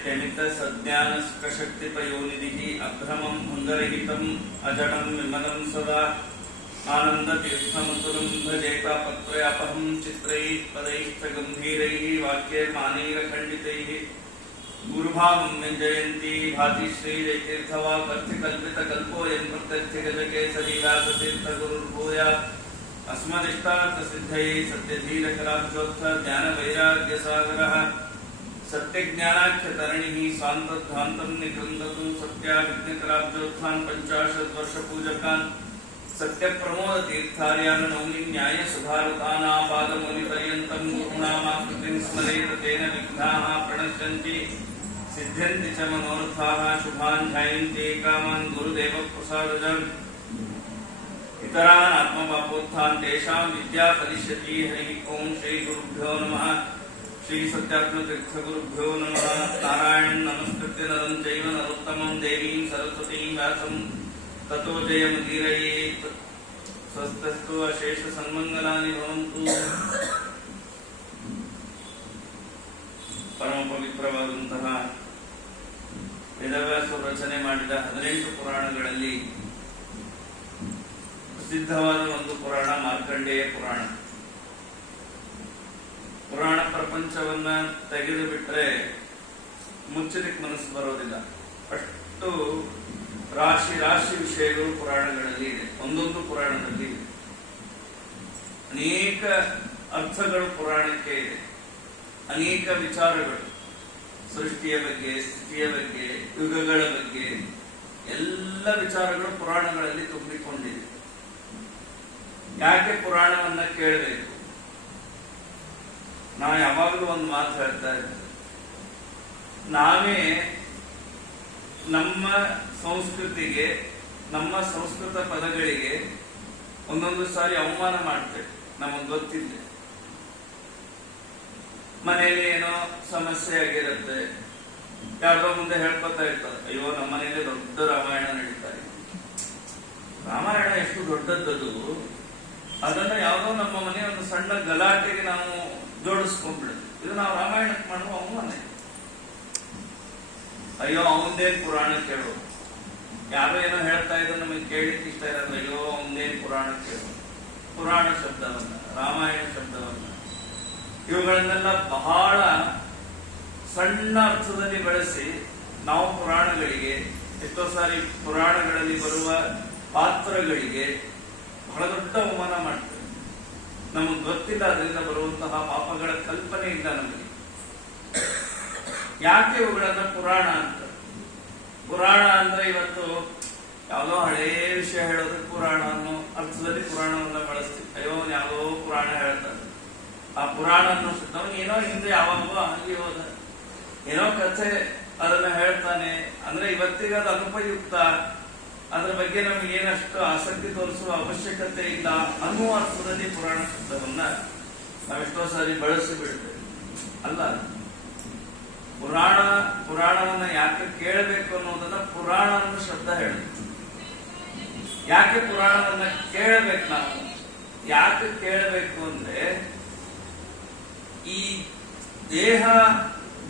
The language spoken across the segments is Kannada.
यत्यमित सज्ञान शक्तिपयोनिधिः अभ्रमं भङ्गरहितं अजडं विमलं सदा आनन्दतीर्थमतुलं भजेतापत्रयापहं चित्रैः पदैश्च गम्भीरैः वाक्यैर्मानैरखण्डितैः गुरुभावं व्यञ्जयन्ती भाति श्रीजयतीर्थवाक्कल्पितकल्पोऽयं प्रत्यर्थगजकेसरी व्यासतीर्थगुरुर्भूयात् अस्मदिष्टार्थसिद्धये सत्यधीरकराब्जोत्थः ज्ञानवैराग्यसागरः सत्यज्ञानाख्यतरणिः स्वान्तध्वान्तं निकृन्दतु सत्याभिज्ञकराब्जोत्थान् 50 वर्षपूजकान् सत्यप्रमोदतीर्थार्यान् नौमि न्यायसुधारतानापादमुनिपर्यन्तं गुरूणामाकृतिं स्मरेत तेन विघ्नाः प्रणश्यन्ति सिद्ध्यन्ति च मनोरथाः शुभान् ध्यायन्ति कामान् गुरुदेवप्रसादजन् इतरान् आत्मपापोत्थान् तेषां विद्या फलिष्यति हरिः ओं श्री गुरुभ्यो नमः श्री सत्यात्मतीर्थगुरुभ्यो नमः नारायणं नमस्कृत्य नरं चैव नरोत्तमं देवीं सरस्वतीं व्यासं ततो जयमुदीरयेत् स्वस्तस्तु अशेष सन्मङ्गलानि भवन्तु ಪರಮ ಪವಿತ್ರವಾದಂತಹ ವೇದವ್ಯಾಸರು ರಚನೆ ಮಾಡಿದ 18 ಪುರಾಣಗಳಲ್ಲಿ ಪ್ರಸಿದ್ಧವಾದ ಒಂದು ಪುರಾಣ ಮಾರ್ಕಂಡೇಯ ಪುರಾಣ. ಪುರಾಣ ಪ್ರಪಂಚವನ್ನ ತೆಗೆದು ಬಿಟ್ಟರೆ ಮುಚ್ಚಲಿಕ್ಕೆ ಮನಸ್ಸು ಬರೋದಿಲ್ಲ. ಅಷ್ಟು ರಾಶಿ ರಾಶಿ ವಿಷಯಗಳು ಪುರಾಣಗಳಲ್ಲಿ ಇದೆ. ಒಂದೊಂದು ಪುರಾಣದಲ್ಲಿ ಇದೆ. ಅನೇಕ ಅರ್ಥಗಳು ಪುರಾಣಕ್ಕೆ ಇದೆ. ಅನೇಕ ವಿಚಾರಗಳು ಸೃಷ್ಟಿಯ ಬಗ್ಗೆ, ಸ್ಥಿತಿಯ ಬಗ್ಗೆ, ಯುಗಗಳ ಬಗ್ಗೆ ಎಲ್ಲ ವಿಚಾರಗಳು ಪುರಾಣಗಳಲ್ಲಿ ತುಂಬಿಕೊಂಡಿದೆ. ಯಾಕೆ ಪುರಾಣವನ್ನ ಕೇಳಬೇಕು? ನಾವು ಯಾವಾಗಲೂ ಒಂದು ಮಾತು ಹೇಳ್ತಾ ಇದ್ದೇವೆ, ನಾವೇ ನಮ್ಮ ಸಂಸ್ಕೃತಿಗೆ, ನಮ್ಮ ಸಂಸ್ಕೃತ ಪದಗಳಿಗೆ ಒಂದೊಂದು ಸಾರಿ ಅವಮಾನ ಮಾಡ್ತೇವೆ. ನಮಗೆ ಗೊತ್ತಿಲ್ಲ, ಮನೆಯಲ್ಲಿ ಏನೋ ಸಮಸ್ಯೆ ಆಗಿರುತ್ತೆ, ಯಾರೋ ಮುಂದೆ ಹೇಳ್ಕೊತಾ ಇರ್ತಾರೆ, ಅಯ್ಯೋ ನಮ್ಮ ಮನೆಯಲ್ಲಿ ದೊಡ್ಡ ರಾಮಾಯಣ ನಡೀತಾ ಇದೆ. ರಾಮಾಯಣ ಎಷ್ಟು ದೊಡ್ಡದ್ದದು, ಅದನ್ನ ಯಾವುದೋ ನಮ್ಮ ಮನೆ ಒಂದು ಸಣ್ಣ ಗಲಾಟೆಗೆ ನಾವು ಜೋಡಿಸ್ಕೊಂಡ್ಬಿಡುದು. ಇದು ನಾವು ರಾಮಾಯಣಕ್ಕೆ ಮಾಡುವ ಅವಮಾನ. ಅಯ್ಯೋ ಅವನದೇನ್ ಪುರಾಣ ಕೇಳೋದು, ಯಾರೋ ಏನೋ ಹೇಳ್ತಾ ಇದ್ರು ನಮಗೆ ಕೇಳಿಕ್ಕೆ ಇಷ್ಟ ಇರೋದು, ಅಯ್ಯೋ ಅವನದೇನ್ ಪುರಾಣ ಕೇಳೋದು. ಪುರಾಣ ಶಬ್ದವನ್ನ, ರಾಮಾಯಣ ಶಬ್ದವನ್ನ, ಇವುಗಳನ್ನೆಲ್ಲ ಬಹಳ ಸಣ್ಣ ಅರ್ಥದಲ್ಲಿ ಬಳಸಿ ನಾವು ಪುರಾಣಗಳಿಗೆ, ಎಷ್ಟೋ ಸಾರಿ ಪುರಾಣಗಳಲ್ಲಿ ಬರುವ ಪಾತ್ರಗಳಿಗೆ ಬಹಳ ದೊಡ್ಡ ಅವಮಾನ ಮಾಡ್ತೇವೆ. ನಮಗೆ ಗೊತ್ತಿಲ್ಲ, ಅದರಿಂದ ಬರುವಂತಹ ಪಾಪಗಳ ಕಲ್ಪನೆ ಇಲ್ಲ ನಮಗೆ. ಯಾಕೆ ಇವುಗಳನ್ನ ಪುರಾಣ ಅಂತ? ಪುರಾಣ ಅಂದ್ರೆ ಇವತ್ತು ಯಾವುದೋ ಹಳೆಯ ವಿಷಯ ಹೇಳೋದಕ್ಕೆ ಪುರಾಣ ಅನ್ನೋ ಅರ್ಥದಲ್ಲಿ ಪುರಾಣವನ್ನ ಬಳಸ್ತೀವಿ. ಅಯ್ಯೋ ಯಾವುದೋ ಪುರಾಣ ಹೇಳ್ತಾರೆ, ಆ ಪುರಾಣ ಅನ್ನೋ ಶಬ್ದವನ್ನ ಏನೋ ಹಿಂದೆ ಯಾವಾಗೋ ಆಗಿ ಹೋದ ಏನೋ ಕಥೆ ಅದನ್ನ ಹೇಳ್ತಾನೆ ಅಂದ್ರೆ ಇವತ್ತಿಗೆ ಅದು ಅನುಪಯುಕ್ತ, ಅದ್ರ ಬಗ್ಗೆ ನಮ್ಗೆ ಏನಷ್ಟು ಆಸಕ್ತಿ ತೋರಿಸುವ ಅವಶ್ಯಕತೆ ಇಲ್ಲ ಅನ್ನುವ ಅರ್ಥದಲ್ಲಿ ಪುರಾಣ ಶಬ್ದವನ್ನ ನಾವೆಷ್ಟೋ ಸಾರಿ ಬಳಸಿ ಬಿಡ್ತೇವೆ. ಅಲ್ಲ, ಪುರಾಣವನ್ನ ಯಾಕೆ ಕೇಳಬೇಕು ಅನ್ನೋದನ್ನ ಪುರಾಣ ಅನ್ನೋ ಶಬ್ದ ಹೇಳುತ್ತೆ. ಯಾಕೆ ಪುರಾಣವನ್ನ ಕೇಳಬೇಕು? ನಾವು ಯಾಕೆ ಕೇಳಬೇಕು ಅಂದ್ರೆ, ಈ ದೇಹ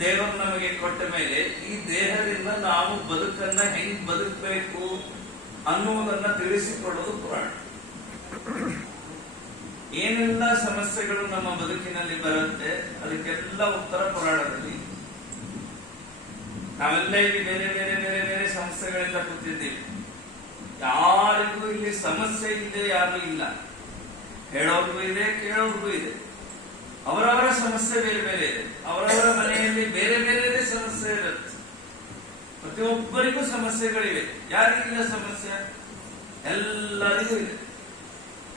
ದೇವರು ನಮಗೆ ಕೊಟ್ಟ ಮೇಲೆ ಈ ದೇಹದಿಂದ ನಾವು ಬದುಕನ್ನ ಹೆಂಗ್ ಬದುಕಬೇಕು ಅನ್ನುವುದನ್ನ ತಿಳಿಸಿಕೊಡೋದು ಪುರಾಣ. ಏನೆಲ್ಲ ಸಮಸ್ಯೆಗಳು ನಮ್ಮ ಬದುಕಿನಲ್ಲಿ ಬರುತ್ತೆ ಅದಕ್ಕೆಲ್ಲ ಉತ್ತರ ಪುರಾಣದಲ್ಲಿ. ನಾವೆಲ್ಲ ಇಲ್ಲಿ ಬೇರೆ ಬೇರೆ ಬೇರೆ ಬೇರೆ ಸಮಸ್ಯೆಗಳಿಂದ ಕೂತಿದ್ದೀವಿ. ಯಾರಿಗೂ ಇಲ್ಲಿ ಸಮಸ್ಯೆ ಇದೆ ಯಾರು ಇಲ್ಲ, ಹೇಳೋರ್ಗೂ ಇದೆ, ಕೇಳೋರ್ಗೂ ಇದೆ. ಅವರವರ ಸಮಸ್ಯೆ ಬೇರೆ ಬೇರೆ ಇದೆ. ಅವರವರ ಮನೆಯಲ್ಲಿ ಬೇರೆ ಬೇರೆ ಸಮಸ್ಯೆ ಇರುತ್ತೆ. ಪ್ರತಿಯೊಬ್ಬರಿಗೂ ಸಮಸ್ಯೆಗಳಿವೆ. ಯಾರಿಗಿಲ್ಲ ಸಮಸ್ಯೆ? ಎಲ್ಲರಿಗೂ ಇದೆ.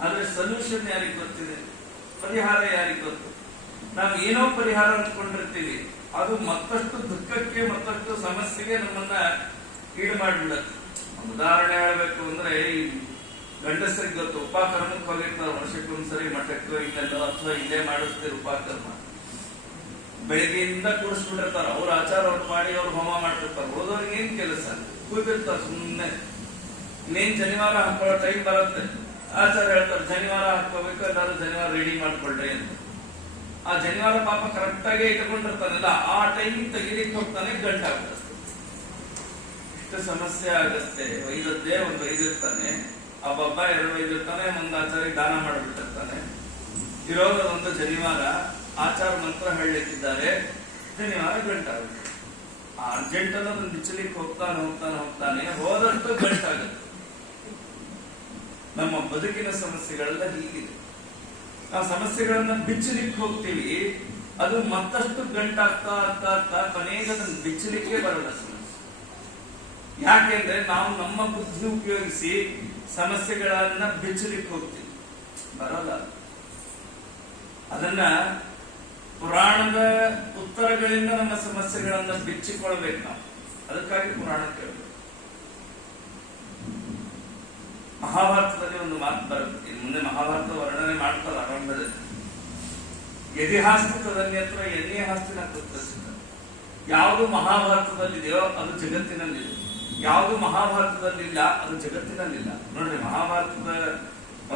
ಆದ್ರೆ ಸೊಲ್ಯೂಷನ್ ಯಾರಿಗೆ ಗೊತ್ತಿದೆ? ಪರಿಹಾರ ಯಾರಿಗೆ ಗೊತ್ತು? ನಾವು ಏನೋ ಪರಿಹಾರ ಅಂದ್ಕೊಂಡಿರ್ತೀವಿ, ಅದು ಮತ್ತಷ್ಟು ದುಃಖಕ್ಕೆ, ಮತ್ತಷ್ಟು ಸಮಸ್ಯೆಗೆ ನಮ್ಮನ್ನ ಈಡು ಮಾಡಿಬಿಡತ್ತೆ. ಒಂದು ಉದಾಹರಣೆ ಹೇಳಬೇಕು ಅಂದ್ರೆ, ಈ ಗಂಡಸರಿಗೆ ಗೊತ್ತು, ಉಪಕರ್ಮಕ್ಕೆ ಹೋಗಿರ್ತಾರೆ ವರ್ಷಕ್ಕೊಂದ್ಸರಿ ಮಠಕ್ಕೋ ಇಲ್ಲೆಲ್ಲೋ ಅಥವಾ ಇಲ್ಲೇ ಮಾಡಿಸ್ತಾರೆ ಉಪಕರ್ಮ. ಬೆಳಿಗ್ಗೆಯಿಂದ ಕೂಡಿಸ್ಬಿಟ್ಟಿರ್ತಾರೆ, ಅವ್ರ ಆಚಾರ ಅವ್ರು ಮಾಡಿ ಅವ್ರು ಹೋಮ ಮಾಡ್ತಿರ್ತಾರೆ. ಉಳಿದವ್ರಿಗೆ ಏನ್ ಕೆಲಸ? ಕೂತಿರ್ತಾರೆ ಸುಮ್ಮನೆ. ಇನ್ನೇನ್ ಶನಿವಾರ ಹಾಕೊಳ್ಳೋ ಟೈಮ್ ಬರುತ್ತೆ, ಆಚಾರ ಹೇಳ್ತಾರೆ ಶನಿವಾರ ಹಾಕೋಬೇಕು, ಎಲ್ಲಾರು ಶನಿವಾರ ರೆಡಿ ಮಾಡ್ಕೊಳ್ರಿ ಅಂತ. ಆ ಜನಿವಾರ ಪಾಪ ಕರೆಕ್ಟ್ ಆಗಿ ಇಟ್ಕೊಂಡಿರ್ತಾನಲ್ಲ, ಆ ಟೈಮಿಗೆ ತೆಗಿಲಿಕ್ಕೆ ಹೋಗ್ತಾನೆ, ಗಂಟಾಗ್ತದೆ. ಇಷ್ಟು ಸಮಸ್ಯೆ ಆಗತ್ತೆ. ಒಯ್ದದ್ದೇ ಒಂದು ಒಯ್ದಿರ್ತಾನೆ, ಒಬ್ಬ ಎರಡು ಒಯ್ದಿರ್ತಾನೆ, ಒಂದು ಆಚಾರ್ಯ ದಾನ ಮಾಡಿಬಿಟ್ಟಿರ್ತಾನೆ. ಇರೋದ ಒಂದು ಜನಿವಾರ, ಆಚಾರ ಮಂತ್ರ ಹೇಳಲಿಕ್ಕಿದ್ದಾರೆ, ಜನಿವಾರ ಗಂಟಾಗುತ್ತೆ. ಆ ಅರ್ಜೆಂಟ್ ಅನ್ನೋದನ್ನ ಬಿಚ್ಚಲಿಕ್ಕೆ ಹೋಗ್ತಾನೆ, ಹೋದಷ್ಟು ಗಂಟಾಗುತ್ತೆ. ನಮ್ಮ ಬದುಕಿನ ಸಮಸ್ಯೆಗಳೆಲ್ಲ ಹೀಗಿದೆ. ನಾವು ಸಮಸ್ಯೆಗಳನ್ನ ಬಿಚ್ಚಲಿಕ್ಕೆ ಹೋಗ್ತೀವಿ, ಅದು ಮತ್ತಷ್ಟು ಗಂಟಾಗ್ತಾ ಕೊನೆಗೆ ಅದನ್ನು ಬಿಚ್ಚಲಿಕ್ಕೆ ಬರಲ್ಲ ಸಮಸ್ಯೆ. ಯಾಕೆಂದ್ರೆ ನಾವು ನಮ್ಮ ಬುದ್ಧಿ ಉಪಯೋಗಿಸಿ ಸಮಸ್ಯೆಗಳನ್ನ ಬಿಚ್ಚಲಿಕ್ಕೆ ಹೋಗ್ತೀವಿ, ಬರಲ್ಲ. ಅದನ್ನ ಪುರಾಣದ ಉತ್ತರಗಳಿಂದ ನಮ್ಮ ಸಮಸ್ಯೆಗಳನ್ನ ಬಿಚ್ಚಿಕೊಳ್ಬೇಕು ನಾವು. ಅದಕ್ಕಾಗಿ ಪುರಾಣ ಕೇಳಬೇಕು. ಮಹಾಭಾರತದಲ್ಲಿ ಒಂದು ಮಾತು ಬರುತ್ತೆ, ಮುಂದೆ ಮಹಾಭಾರತ ವರ್ಣನೆ ಮಾಡ್ತಾರೆ ಆರಂಭದಲ್ಲಿ. ಯದಿಹಾಸ್ತಿತದನ್ಯತ್ರ ಯನ್ಯಹಾಸ್ತಿನ ಕೃತಸಿದ್ಧ. ಯಾವುದು ಮಹಾಭಾರತದಲ್ಲಿದೆಯೋ ಅದು ಜಗತ್ತಿನಲ್ಲಿದೆ, ಯಾವುದು ಮಹಾಭಾರತದಲ್ಲಿಲ್ಲ ಅದು ಜಗತ್ತಿನಲ್ಲಿಲ್ಲ. ನೋಡ್ರಿ, ಮಹಾಭಾರತದ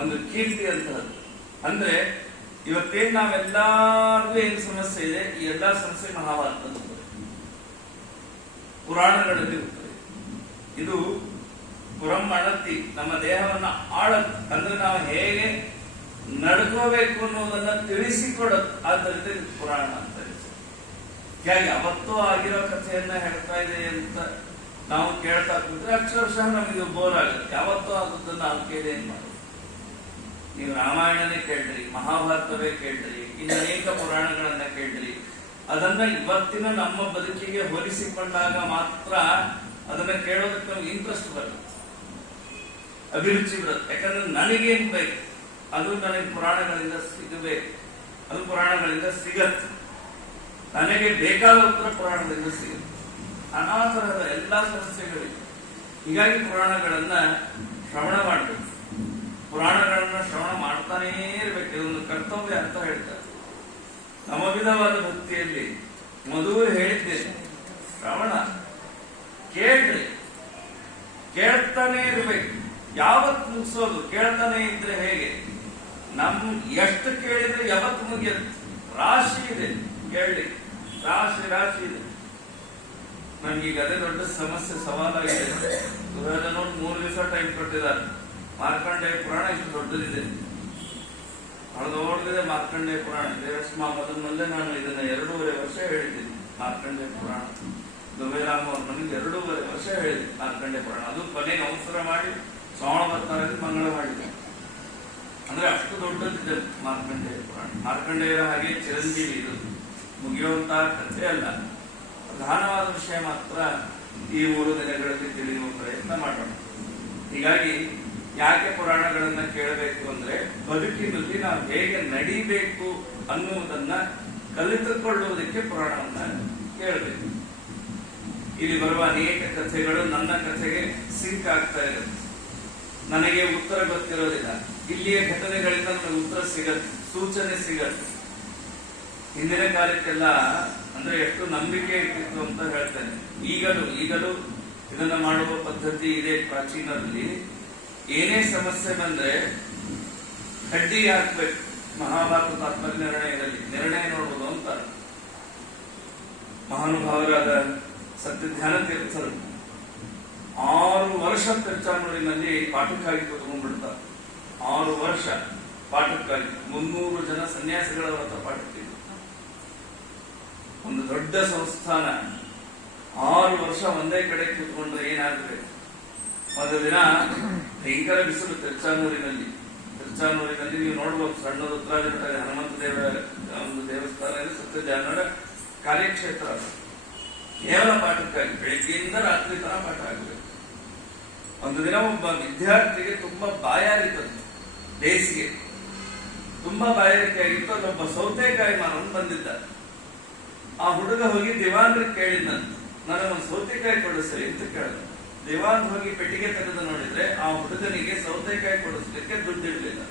ಒಂದು ಕೀರ್ತಿ ಅಂತಹದ್ದು. ಅಂದ್ರೆ ಇವತ್ತೇನ್ ನಾವೆಲ್ಲರಿಗೂ ಏನು ಸಮಸ್ಯೆ ಇದೆ, ಈ ಎಲ್ಲಾ ಸಮಸ್ಯೆ ಮಹಾಭಾರತದಲ್ಲಿ ಪುರಾಣಗಳಲ್ಲಿ ಇರುತ್ತದೆ. ಇದು ಪುರಂ ಅಣತಿ, ನಮ್ಮ ದೇಹವನ್ನ ಆಳತ್, ಅಂದ್ರೆ ನಾವು ಹೇಗೆ ನಡ್ಕೋಬೇಕು ಅನ್ನೋದನ್ನ ತಿಳಿಸಿಕೊಡತ್. ಆದ್ದರಿಂದ ಇದು ಪುರಾಣ ಅಂತ ಹೇಗೆ ಅವತ್ತೂ ಆಗಿರೋ ಕಥೆಯನ್ನ ಹೇಳ್ತಾ ಇದೆ ಅಂತ ನಾವು ಕೇಳ್ತಾ ಕೂತ್ರೆ ಅಕ್ಷರಶಃ ನಮಗೆ ಬೋರ್ ಆಗುತ್ತೆ. ಯಾವತ್ತೂ ಆಗುತ್ತನ್ನ ನಾವು ಕೇಳಿ ಏನ್ ಮಾಡೋದು? ನೀವು ರಾಮಾಯಣನೇ ಕೇಳ್ರಿ, ಮಹಾಭಾರತವೇ ಕೇಳ್ರಿ, ಇನ್ನು ಅನೇಕ ಪುರಾಣಗಳನ್ನ ಕೇಳ್ರಿ. ಅದನ್ನ ಇವತ್ತಿನ ನಮ್ಮ ಬದುಕಿಗೆ ಹೋಲಿಸಿಕೊಂಡಾಗ ಮಾತ್ರ ಅದನ್ನ ಕೇಳೋದಕ್ಕೆ ನಮ್ಗೆ ಇಂಟ್ರೆಸ್ಟ್ ಬರುತ್ತೆ, ಅಭಿರುಚಿ ಬರುತ್ತೆ. ಯಾಕಂದ್ರೆ ನನಗೇನ್ ಬೇಕು ಅದು ನನಗೆ ಪುರಾಣಗಳಿಂದ ಸಿಗಬೇಕು, ಅದು ಪುರಾಣಗಳಿಂದ ಸಿಗತ್ತೆ. ನನಗೆ ಬೇಕಾದ ಉತ್ತರ ಪುರಾಣದಿಂದ ಸಿಗುತ್ತೆ. ನಾನಾ ತರಹದ ಎಲ್ಲಾ ಸಮಸ್ಯೆಗಳಿವೆ. ಹೀಗಾಗಿ ಪುರಾಣಗಳನ್ನ ಶ್ರವಣ ಮಾಡಬೇಕು. ಪುರಾಣಗಳನ್ನ ಶ್ರವಣ ಮಾಡ್ತಾನೇ ಇರ್ಬೇಕು. ಇದೊಂದು ಕರ್ತವ್ಯ ಅಂತ ಹೇಳ್ತಾರೆ. ನಮವಿಧವಾದ ಭಕ್ತಿಯಲ್ಲಿ ಮೊದಲು ಹೇಳಿದ್ದೇನೆ, ಶ್ರವಣ ಕೇಳ್ರಿ, ಕೇಳ್ತಾನೆ ಇರ್ಬೇಕು. ಯಾವತ್ ಮುಗಿಸೋದು? ಕೇಳ್ತಾನೆ ಇದ್ರೆ ಹೇಗೆ? ನಮ್ ಎಷ್ಟು ಕೇಳಿದ್ರೆ ಯಾವತ್ತು ಮುಗಿಯತ್ತೆ? ರಾಶಿ ಇದೆ ಕೇಳಿ, ರಾಶಿ ಇದೆ. ನನ್ಗೀಗ ಅದೇ ದೊಡ್ಡ ಸಮಸ್ಯೆ, ಸವಾಲಾಗಿದೆ. ದುರ್ಯೋಧನೋಡು 3 ದಿವಸ ಟೈಮ್ ಕೊಟ್ಟಿದ್ದಾರೆ. ಮಾರ್ಕಂಡೇಯ ಪುರಾಣ ಇಷ್ಟು ದೊಡ್ಡದಿದೆ, ದೊಡ್ಡದಿದೆ ಮಾರ್ಕಂಡೇಯ ಪುರಾಣ. ದೇವಸ್ಮ ಮೊದಲನಲ್ಲೇ ನಾನು ಇದನ್ನ 2.5 ವರ್ಷ ಹೇಳಿದ್ದೀನಿ. ಮಾರ್ಕಂಡೇಯ ಪುರಾಣ ದುಬೈರಾಮ ಅವ್ರ ಮನೆಗೆ 2.5 ವರ್ಷ ಹೇಳಿದೆ ಮಾರ್ಕಂಡೇಯ ಪುರಾಣ. ಅದು ಕೊನೆಗೆ ಅವಸರ ಮಾಡಿ ಶ್ರಾವಣ ಬರ್ತಾರೆ ಮಂಗಳ ಮಾಡಿದೆ. ಅಂದ್ರೆ ಅಷ್ಟು ದೊಡ್ಡದಿದೆ ಮಾರ್ಕಂಡೇಯ ಪುರಾಣ. ಮಾರ್ಕಂಡೇಯರ ಹಾಗೆ ಚಿರಂಜೀವಿ ಇದು ಮುಗಿಯುವಂತಹ ಕಥೆ ಅಲ್ಲ. ಪ್ರಧಾನವಾದ ವಿಷಯ ಮಾತ್ರ ಈ 3 ದಿನಗಳಲ್ಲಿ ತಿಳಿಯುವ ಪ್ರಯತ್ನ ಮಾಡೋಣ. ಹೀಗಾಗಿ ಯಾಕೆ ಪುರಾಣಗಳನ್ನ ಕೇಳಬೇಕು ಅಂದ್ರೆ, ಬದುಕಿನಲ್ಲಿ ನಾವು ಹೇಗೆ ನಡಿಬೇಕು ಅನ್ನುವುದನ್ನ ಕಲಿತುಕೊಳ್ಳುವುದಕ್ಕೆ ಪುರಾಣವನ್ನ ಕೇಳಬೇಕು. ಇಲ್ಲಿ ಬರುವ ಅನೇಕ ಕಥೆಗಳು ನನ್ನ ಕಥೆಗೆ ಸಿಂಕ್ ಆಗ್ತಾ ಇರುತ್ತೆ. ನನಗೆ ಉತ್ತರ ಗೊತ್ತಿರೋದಿಲ್ಲ. ಇಲ್ಲಿಯ ಘಟನೆಗಳಿಂದ ನನಗೆ ಉತ್ತರ ಸಿಗತ್ತೆ, ಸೂಚನೆ ಸಿಗತ್ತೆ. ಹಿಂದಿನ ಕಾಲಕ್ಕೆಲ್ಲ ಅಂದ್ರೆ ಎಷ್ಟು ನಂಬಿಕೆ ಇರ್ತಿತ್ತು ಅಂತ ಹೇಳ್ತೇನೆ. ಈಗಲೂ ಇದನ್ನ ಮಾಡುವ ಪದ್ಧತಿ ಇದೆ. ಪ್ರಾಚೀನರಲ್ಲಿ ಏನೇ ಸಮಸ್ಯೆ ಬಂದ್ರೆ ಕಡ್ಡಿ ಹಾಕ್ಬೇಕು. ಮಹಾಭಾರತ ತಾತ್ಪರ್ಯ ನಿರ್ಣಯ ನೋಡುವುದು ಅಂತ ಮಹಾನುಭಾವರಾದ ಸತ್ಯಧ್ಯಾನ ತೀರ್ಥರು 6 ವರ್ಷ ತಿರುಚಾನೂರಿನಲ್ಲಿ ಪಾಠಕ್ಕಾಗಿ ಕೂತ್ಕೊಂಡ್ಬಿಡ್ತಾರೆ. 6 ವರ್ಷ ಪಾಠಕ್ಕಾಗಿ 300 ಜನ ಸನ್ಯಾಸಿಗಳ ಹತ್ರ ಪಾಠಕ್ಕೆ. ಒಂದು ದೊಡ್ಡ ಸಂಸ್ಥಾನ 6 ವರ್ಷ ಒಂದೇ ಕಡೆ ಕೂತ್ಕೊಂಡ್ರೆ ಏನಾಗಬೇಕು? ಒಂದು ದಿನ ಭಯಂಕರ ಬಿಸಿಲು ತಿರುಚಾನೂರಿನಲ್ಲಿ ನೀವು ನೋಡ್ಬೋದು. ಸಣ್ಣ ರುದ್ರಾಜ ಹನುಮಂತ ದೇವರ ಒಂದು ದೇವಸ್ಥಾನ ಇದೆ, ಸತ್ಯಧ್ಯಾನರ ಕಾರ್ಯಕ್ಷೇತ್ರ. ಕೇವಲ ಪಾಠಕ್ಕಾಗಿ ಬೆಳಿಗ್ಗೆಯಿಂದ ರಾತ್ರಿ ತನ ಪಾಠ ಆಗಬೇಕು. ಒಂದು ದಿನ ಒಬ್ಬ ವಿದ್ಯಾರ್ಥಿಗೆ ತುಂಬಾ ಬಾಯಾರಿತದ್ದು, ಬೇಸಿಗೆ ತುಂಬಾ ಬಾಯಾರಿಕೆ ಆಗಿತ್ತು. ಅಲ್ಲೊಬ್ಬ ಸೌತೆಕಾಯಿ ಮಾರನ್ನು ಬಂದಿದ್ದ. ಆ ಹುಡುಗ ಹೋಗಿ ದಿವಾನ್ರಿಗೆ ಕೇಳಿದಂತ, ನನಗೊಂದು ಸೌತೆಕಾಯಿ ಕೊಡಿಸ್ರಿ ಅಂತ ಕೇಳಿದ. ದಿವಾನ್ ಹೋಗಿ ಪೆಟ್ಟಿಗೆ ತೆಗೆದು ನೋಡಿದ್ರೆ ಆ ಹುಡುಗನಿಗೆ ಸೌತೆಕಾಯಿ ಕೊಡಿಸ್ಲಿಕ್ಕೆ ದುಡ್ಡಿರ್ಲಿಲ್ಲ.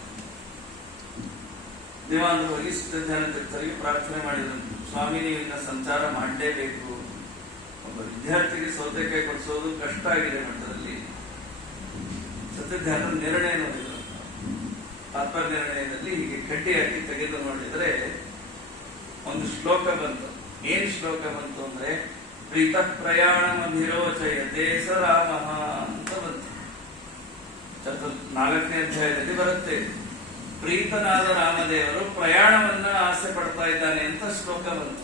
ದಿವಾನ್ ಹೋಗಿ ಸತ್ಯಧ್ಯಾನ ತೀರ್ಥರಿಗೆ ಪ್ರಾರ್ಥನೆ ಮಾಡಿದಂತೆ, ಸ್ವಾಮಿ ನೀವು ಇನ್ನ ಸಂಚಾರ ಮಾಡಲೇಬೇಕು, ಒಬ್ಬ ವಿದ್ಯಾರ್ಥಿಗೆ ಸೌತೆಕಾಯಿ ಕೊಡಿಸೋದು ಕಷ್ಟ ಆಗಿದೆ ಮಠದಲ್ಲಿ. ಸತ್ಯಧ್ಯಾನ ನಿರ್ಣಯ ನೋಡಿದ್ರು. ತಾತ್ಪರ್ಯ ನಿರ್ಣಯದಲ್ಲಿ ಹೀಗೆ ಕಡ್ಡಿ ಹಾಕಿ ತೆಗೆದು ನೋಡಿದ್ರೆ ಒಂದು ಶ್ಲೋಕ ಬಂತು. ಏನ್ ಶ್ಲೋಕ ಬಂತು ಅಂದ್ರೆ, ಪ್ರೀತ ಪ್ರಯಾಣ ಅಭಿರೋಚಯತೆ ಸ ರಾಮ ಅಂತ ಬಂತು. 4ನೇ ಅಧ್ಯಾಯದಲ್ಲಿ ಬರುತ್ತೆ. ಪ್ರೀತನಾದ ರಾಮದೇವರು ಪ್ರಯಾಣವನ್ನ ಆಸೆ ಪಡ್ತಾ ಇದ್ದಾನೆ ಅಂತ ಶ್ಲೋಕ ಬಂತು.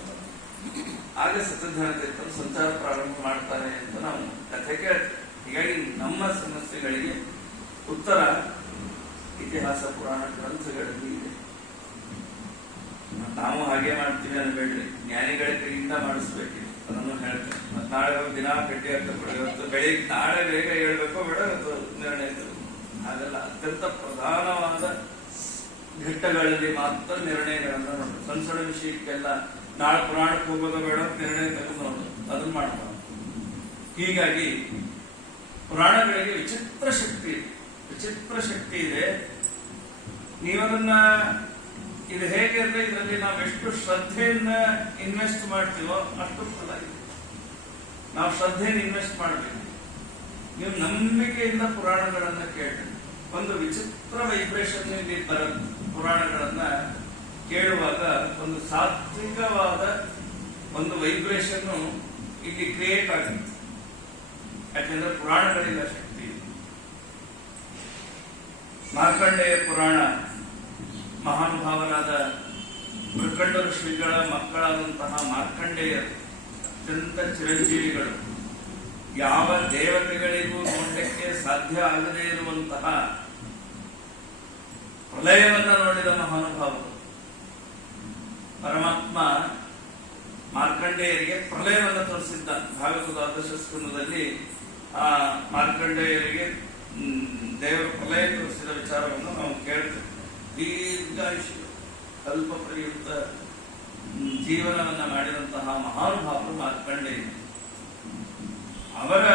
ಆಗ ಸತ್ಯಧರ್ಮತೀರ್ಥರು ಸಂಚಾರ ಪ್ರಾರಂಭ ಮಾಡ್ತಾರೆ ಅಂತ ನಾವು ಕಥೆ ಕೇಳ್ತೇವೆ. ಹೀಗಾಗಿ ನಮ್ಮ ಸಮಸ್ಯೆಗಳಿಗೆ ಉತ್ತರ ಇತಿಹಾಸ ಪುರಾಣ ಗ್ರಂಥಗಳಲ್ಲಿ ಇದೆ. ನಾವು ಹಾಗೆ ಮಾಡ್ತೀವಿ ಅನ್ಬೇಡ್ರಿ, ಜ್ಞಾನಿಗಳ ಕೈಯಿಂದ ಮಾಡಿಸ್ಬೇಕು ಅದನ್ನು ಹೇಳ್ತೇನೆ. ಮತ್ ನಾಳೆ ದಿನ ಭೇಟಿ ಆಗ್ತದೆ. ಇವತ್ತು ಬೆಳಿಗ್ಗೆ ನಾಳೆ ಬೇಗ ಹೇಳ್ಬೇಕೋ ಬೇಡ ನಿರ್ಣಯ ಹಾಗಲ್ಲ. ಅತ್ಯಂತ ಪ್ರಧಾನವಾದ ಘಟ್ಟಗಳಲ್ಲಿ ಮಾತ್ರ ನಿರ್ಣಯಗಳನ್ನ ನೋಡು. ಸಣ್ಣ ಸಣ್ಣ ವಿಷಯಕ್ಕೆಲ್ಲ ನಾಳೆ ಪುರಾಣಕ್ಕೆ ಹೋಗೋದು ಬೇಡ ನಿರ್ಣಯ ತೆಗೆದು ನೋಡು, ಅದನ್ನ ಮಾಡ್ತಾವ. ಹೀಗಾಗಿ ಪುರಾಣಗಳಿಗೆ ವಿಚಿತ್ರ ಶಕ್ತಿ ಇದೆ. ನೀವದನ್ನ ಇದು ಹೇಗೆ ಅಂದ್ರೆ, ಇದರಲ್ಲಿ ನಾವು ಎಷ್ಟು ಶ್ರದ್ಧೆಯನ್ನ ಇನ್ವೆಸ್ಟ್ ಮಾಡ್ತೀವೋ ಅಷ್ಟು ಫಲ ಇದೆ. ನಾವು ಶ್ರದ್ಧೆಯನ್ನು ಇನ್ವೆಸ್ಟ್ ಮಾಡಬೇಕು. ನೀವು ನಂಬಿಕೆಯಿಂದ ಪುರಾಣಗಳನ್ನ ಕೇಳಿ ಒಂದು ವಿಚಿತ್ರ ವೈಬ್ರೇಷನ್ ಇಲ್ಲಿ ಬರುತ್ತೆ. ಪುರಾಣಗಳನ್ನ ಕೇಳುವಾಗ ಒಂದು ಸಾತ್ವಿಕವಾದ ಒಂದು ವೈಬ್ರೇಷನ್ ಇಲ್ಲಿ ಕ್ರಿಯೇಟ್ ಆಗುತ್ತೆ. ಯಾಕೆಂದ್ರೆ ಪುರಾಣಗಳಿಂದ ಶಕ್ತಿ ಇದೆ. ಮಾರ್ಕಂಡೇಯ ಪುರಾಣ ಮಹಾನುಭಾವರಾದ ಮೃಕಂಡ ಋಷಿಗಳ ಮಕ್ಕಳಾದಂತಹ ಮಾರ್ಕಂಡೇಯರು ಅತ್ಯಂತ ಚಿರಂಜೀವಿಗಳು. ಯಾವ ದೇವತೆಗಳಿಗೂ ನೋಡಲಿಕ್ಕೆ ಸಾಧ್ಯ ಆಗದೇ ಇರುವಂತಹ ಪ್ರಲಯವನ್ನ ನೋಡಿದ ಮಹಾನುಭಾವರು. ಪರಮಾತ್ಮ ಮಾರ್ಕಂಡೇಯರಿಗೆ ಪ್ರಲಯವನ್ನು ತೋರಿಸಿದ್ದ. ಭಾಗವತದ 12ನೇ ಸ್ಕಂದದಲ್ಲಿ ಆ ಮಾರ್ಕಂಡೇಯರಿಗೆ ದೇವರ ಪ್ರಲಯ ತೋರಿಸಿದ ವಿಚಾರವನ್ನು ನಾವು ಕೇಳ್ತೇವೆ. ದೀರ್ಘಾಯುಷ್ಯ ಅಲ್ಪ ಪ್ರಯುಕ್ತ ಜೀವನವನ್ನ ಮಾಡಿದಂತಹ ಮಹಾನುಭಾವರು ಮಾರ್ಕಂಡೇಯ. ಅವರ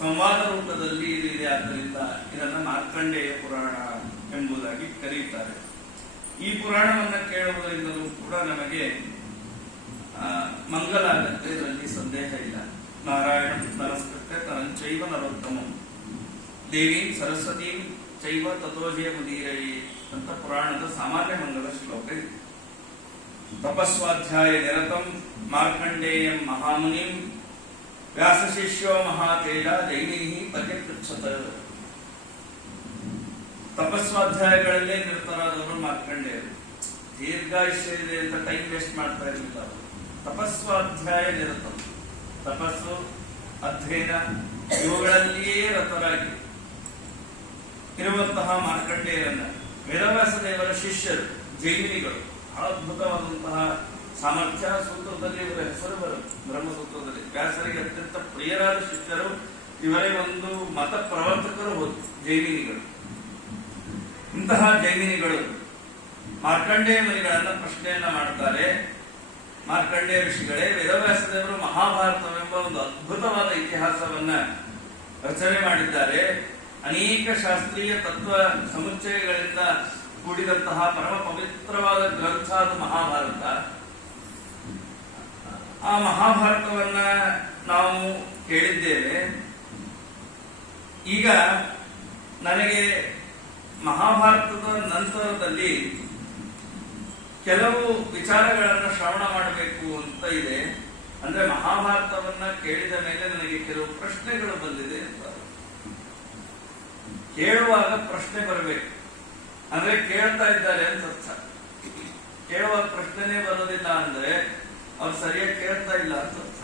ಸಂವಾದ ರೂಪದಲ್ಲಿ ಇದೆ. ಆದ್ದರಿಂದ ಇದನ್ನ ಮಾರ್ಕಂಡೇಯ ಪುರಾಣ ಎಂಬುದಾಗಿ ಕರೆಯುತ್ತಾರೆ. ಈ ಪುರಾಣವನ್ನ ಕೇಳುವುದರಿಂದಲೂ ಕೂಡ ನಮಗೆ ಮಂಗಲ ಆಗುತ್ತೆ, ಇದರಲ್ಲಿ ಸಂದೇಹ ಇಲ್ಲ. ನಾರಾಯಣ ನಮಸ್ಕೃತ್ಯ ತರಂಚೈವ ನರೋತ್ತಮಂ ದೇವಿ ಸರಸ್ವತಿ ಚೈವ ತಥೋಜಯ ಮುದೀರಯಿ ಅಂತ ಪುರಾಣದ ಸಾಮಾನ್ಯ ಮಂಗಲ ಶ್ಲೋಕ ಇದೆ. ತಪಸ್ವಾಧ್ಯಾಯ ನಿರತಂ ಮಾರ್ಕಂಡೇಯಂ ಮಹಾಮುನಿಂ ವ್ಯಾಸಶಿಷ್ಯೋ ಮಹಾತೇಜ ಜೈನೈ ಪರ್ಯಪೃಚ್ಛತ. ತಪಸ್ವಾಧ್ಯಾಯಗಳಲ್ಲೇ ನಿರತರಾದವರು ಮಾರ್ಕಂಡೇಯರು. ದೀರ್ಘಾಯುಷ್ಯ ಇದೆ ಅಂತ ಟೈಮ್ ವೇಸ್ಟ್ ಮಾಡ್ತಾ ಇರಲಿಲ್ಲ ಅವರು. ತಪಸ್ವಾಧ್ಯಾಯ ನಿರತ, ತಪಸ್ಸು ಅಧ್ಯಯನ ಇವುಗಳಲ್ಲಿಯೇ ರತರಾಗಿ ಇರುವಂತಹ ಮಾರ್ಕಂಡೇಯರನ್ನ ವೇದವ್ಯಾಸ ದೇವರ ಶಿಷ್ಯರು ಜೈಮಿನಿಗಳು. ಅದ್ಭುತವಾದಂತಹ ಸಾಮರ್ಥ್ಯ. ಸೂತ್ರದಲ್ಲಿ ಇವರ ಹೆಸರು ಬರುತ್ತೆ. ಬ್ರಹ್ಮಸೂತ್ರದಲ್ಲಿ ವ್ಯಾಸರಿಗೆ ಅತ್ಯಂತ ಪ್ರಿಯರಾದ ಶಿಷ್ಯರು ಇವರೇ. ಒಂದು ಮತ ಪ್ರವರ್ತಕರು ಹೋದ್ರು ಜೈಮಿನಿಗಳು. ಇಂತಹ ಜೈಮಿನಿಗಳು ಮಾರ್ಕಂಡೇಯ ಮುನಿಗಳನ್ನ ಪ್ರಶ್ನೆಯನ್ನ ಮಾಡ್ತಾರೆ. ಮಾರ್ಕಂಡೇಯ ಋಷಿಗಳೇ, ವೇದವ್ಯಾಸ ದೇವರು ಮಹಾಭಾರತವೆಂಬ ಒಂದು ಅದ್ಭುತವಾದ ಇತಿಹಾಸವನ್ನ ರಚನೆ ಮಾಡಿದ್ದಾರೆ. ಅನೇಕ ಶಾಸ್ತ್ರೀಯ ತತ್ವ ಸಮುಚ್ಚಯಗಳಿಂದ ಕೂಡಿದಂತಹ ಪರಮ ಪವಿತ್ರವಾದ ಗ್ರಂಥ ಅದು ಮಹಾಭಾರತ. ಆ ಮಹಾಭಾರತವನ್ನ ನಾವು ಕೇಳಿದ್ದೇವೆ. ಈಗ ನನಗೆ ಮಹಾಭಾರತದ ನಂತರದಲ್ಲಿ ಕೆಲವು ವಿಚಾರಗಳನ್ನು ಶ್ರವಣ ಮಾಡಬೇಕು ಅಂತ ಇದೆ. ಅಂದ್ರೆ ಮಹಾಭಾರತವನ್ನ ಕೇಳಿದ ಮೇಲೆ ನನಗೆ ಕೆಲವು ಪ್ರಶ್ನೆಗಳು ಬಂದಿದೆ ಅಂತ. ಕೇಳುವಾಗ ಪ್ರಶ್ನೆ ಬರಬೇಕು. ಅಂದ್ರೆ ಕೇಳ್ತಾ ಇದ್ದಾರೆ ಅಂತ ಅರ್ಥ. ಕೇಳುವಾಗ ಪ್ರಶ್ನೆನೇ ಬರೋದಿಲ್ಲ ಅಂದ್ರೆ ಅವ್ರು ಸರಿಯಾಗಿ ಕೇಳ್ತಾ ಇಲ್ಲ ಅಂತ ಅರ್ಥ.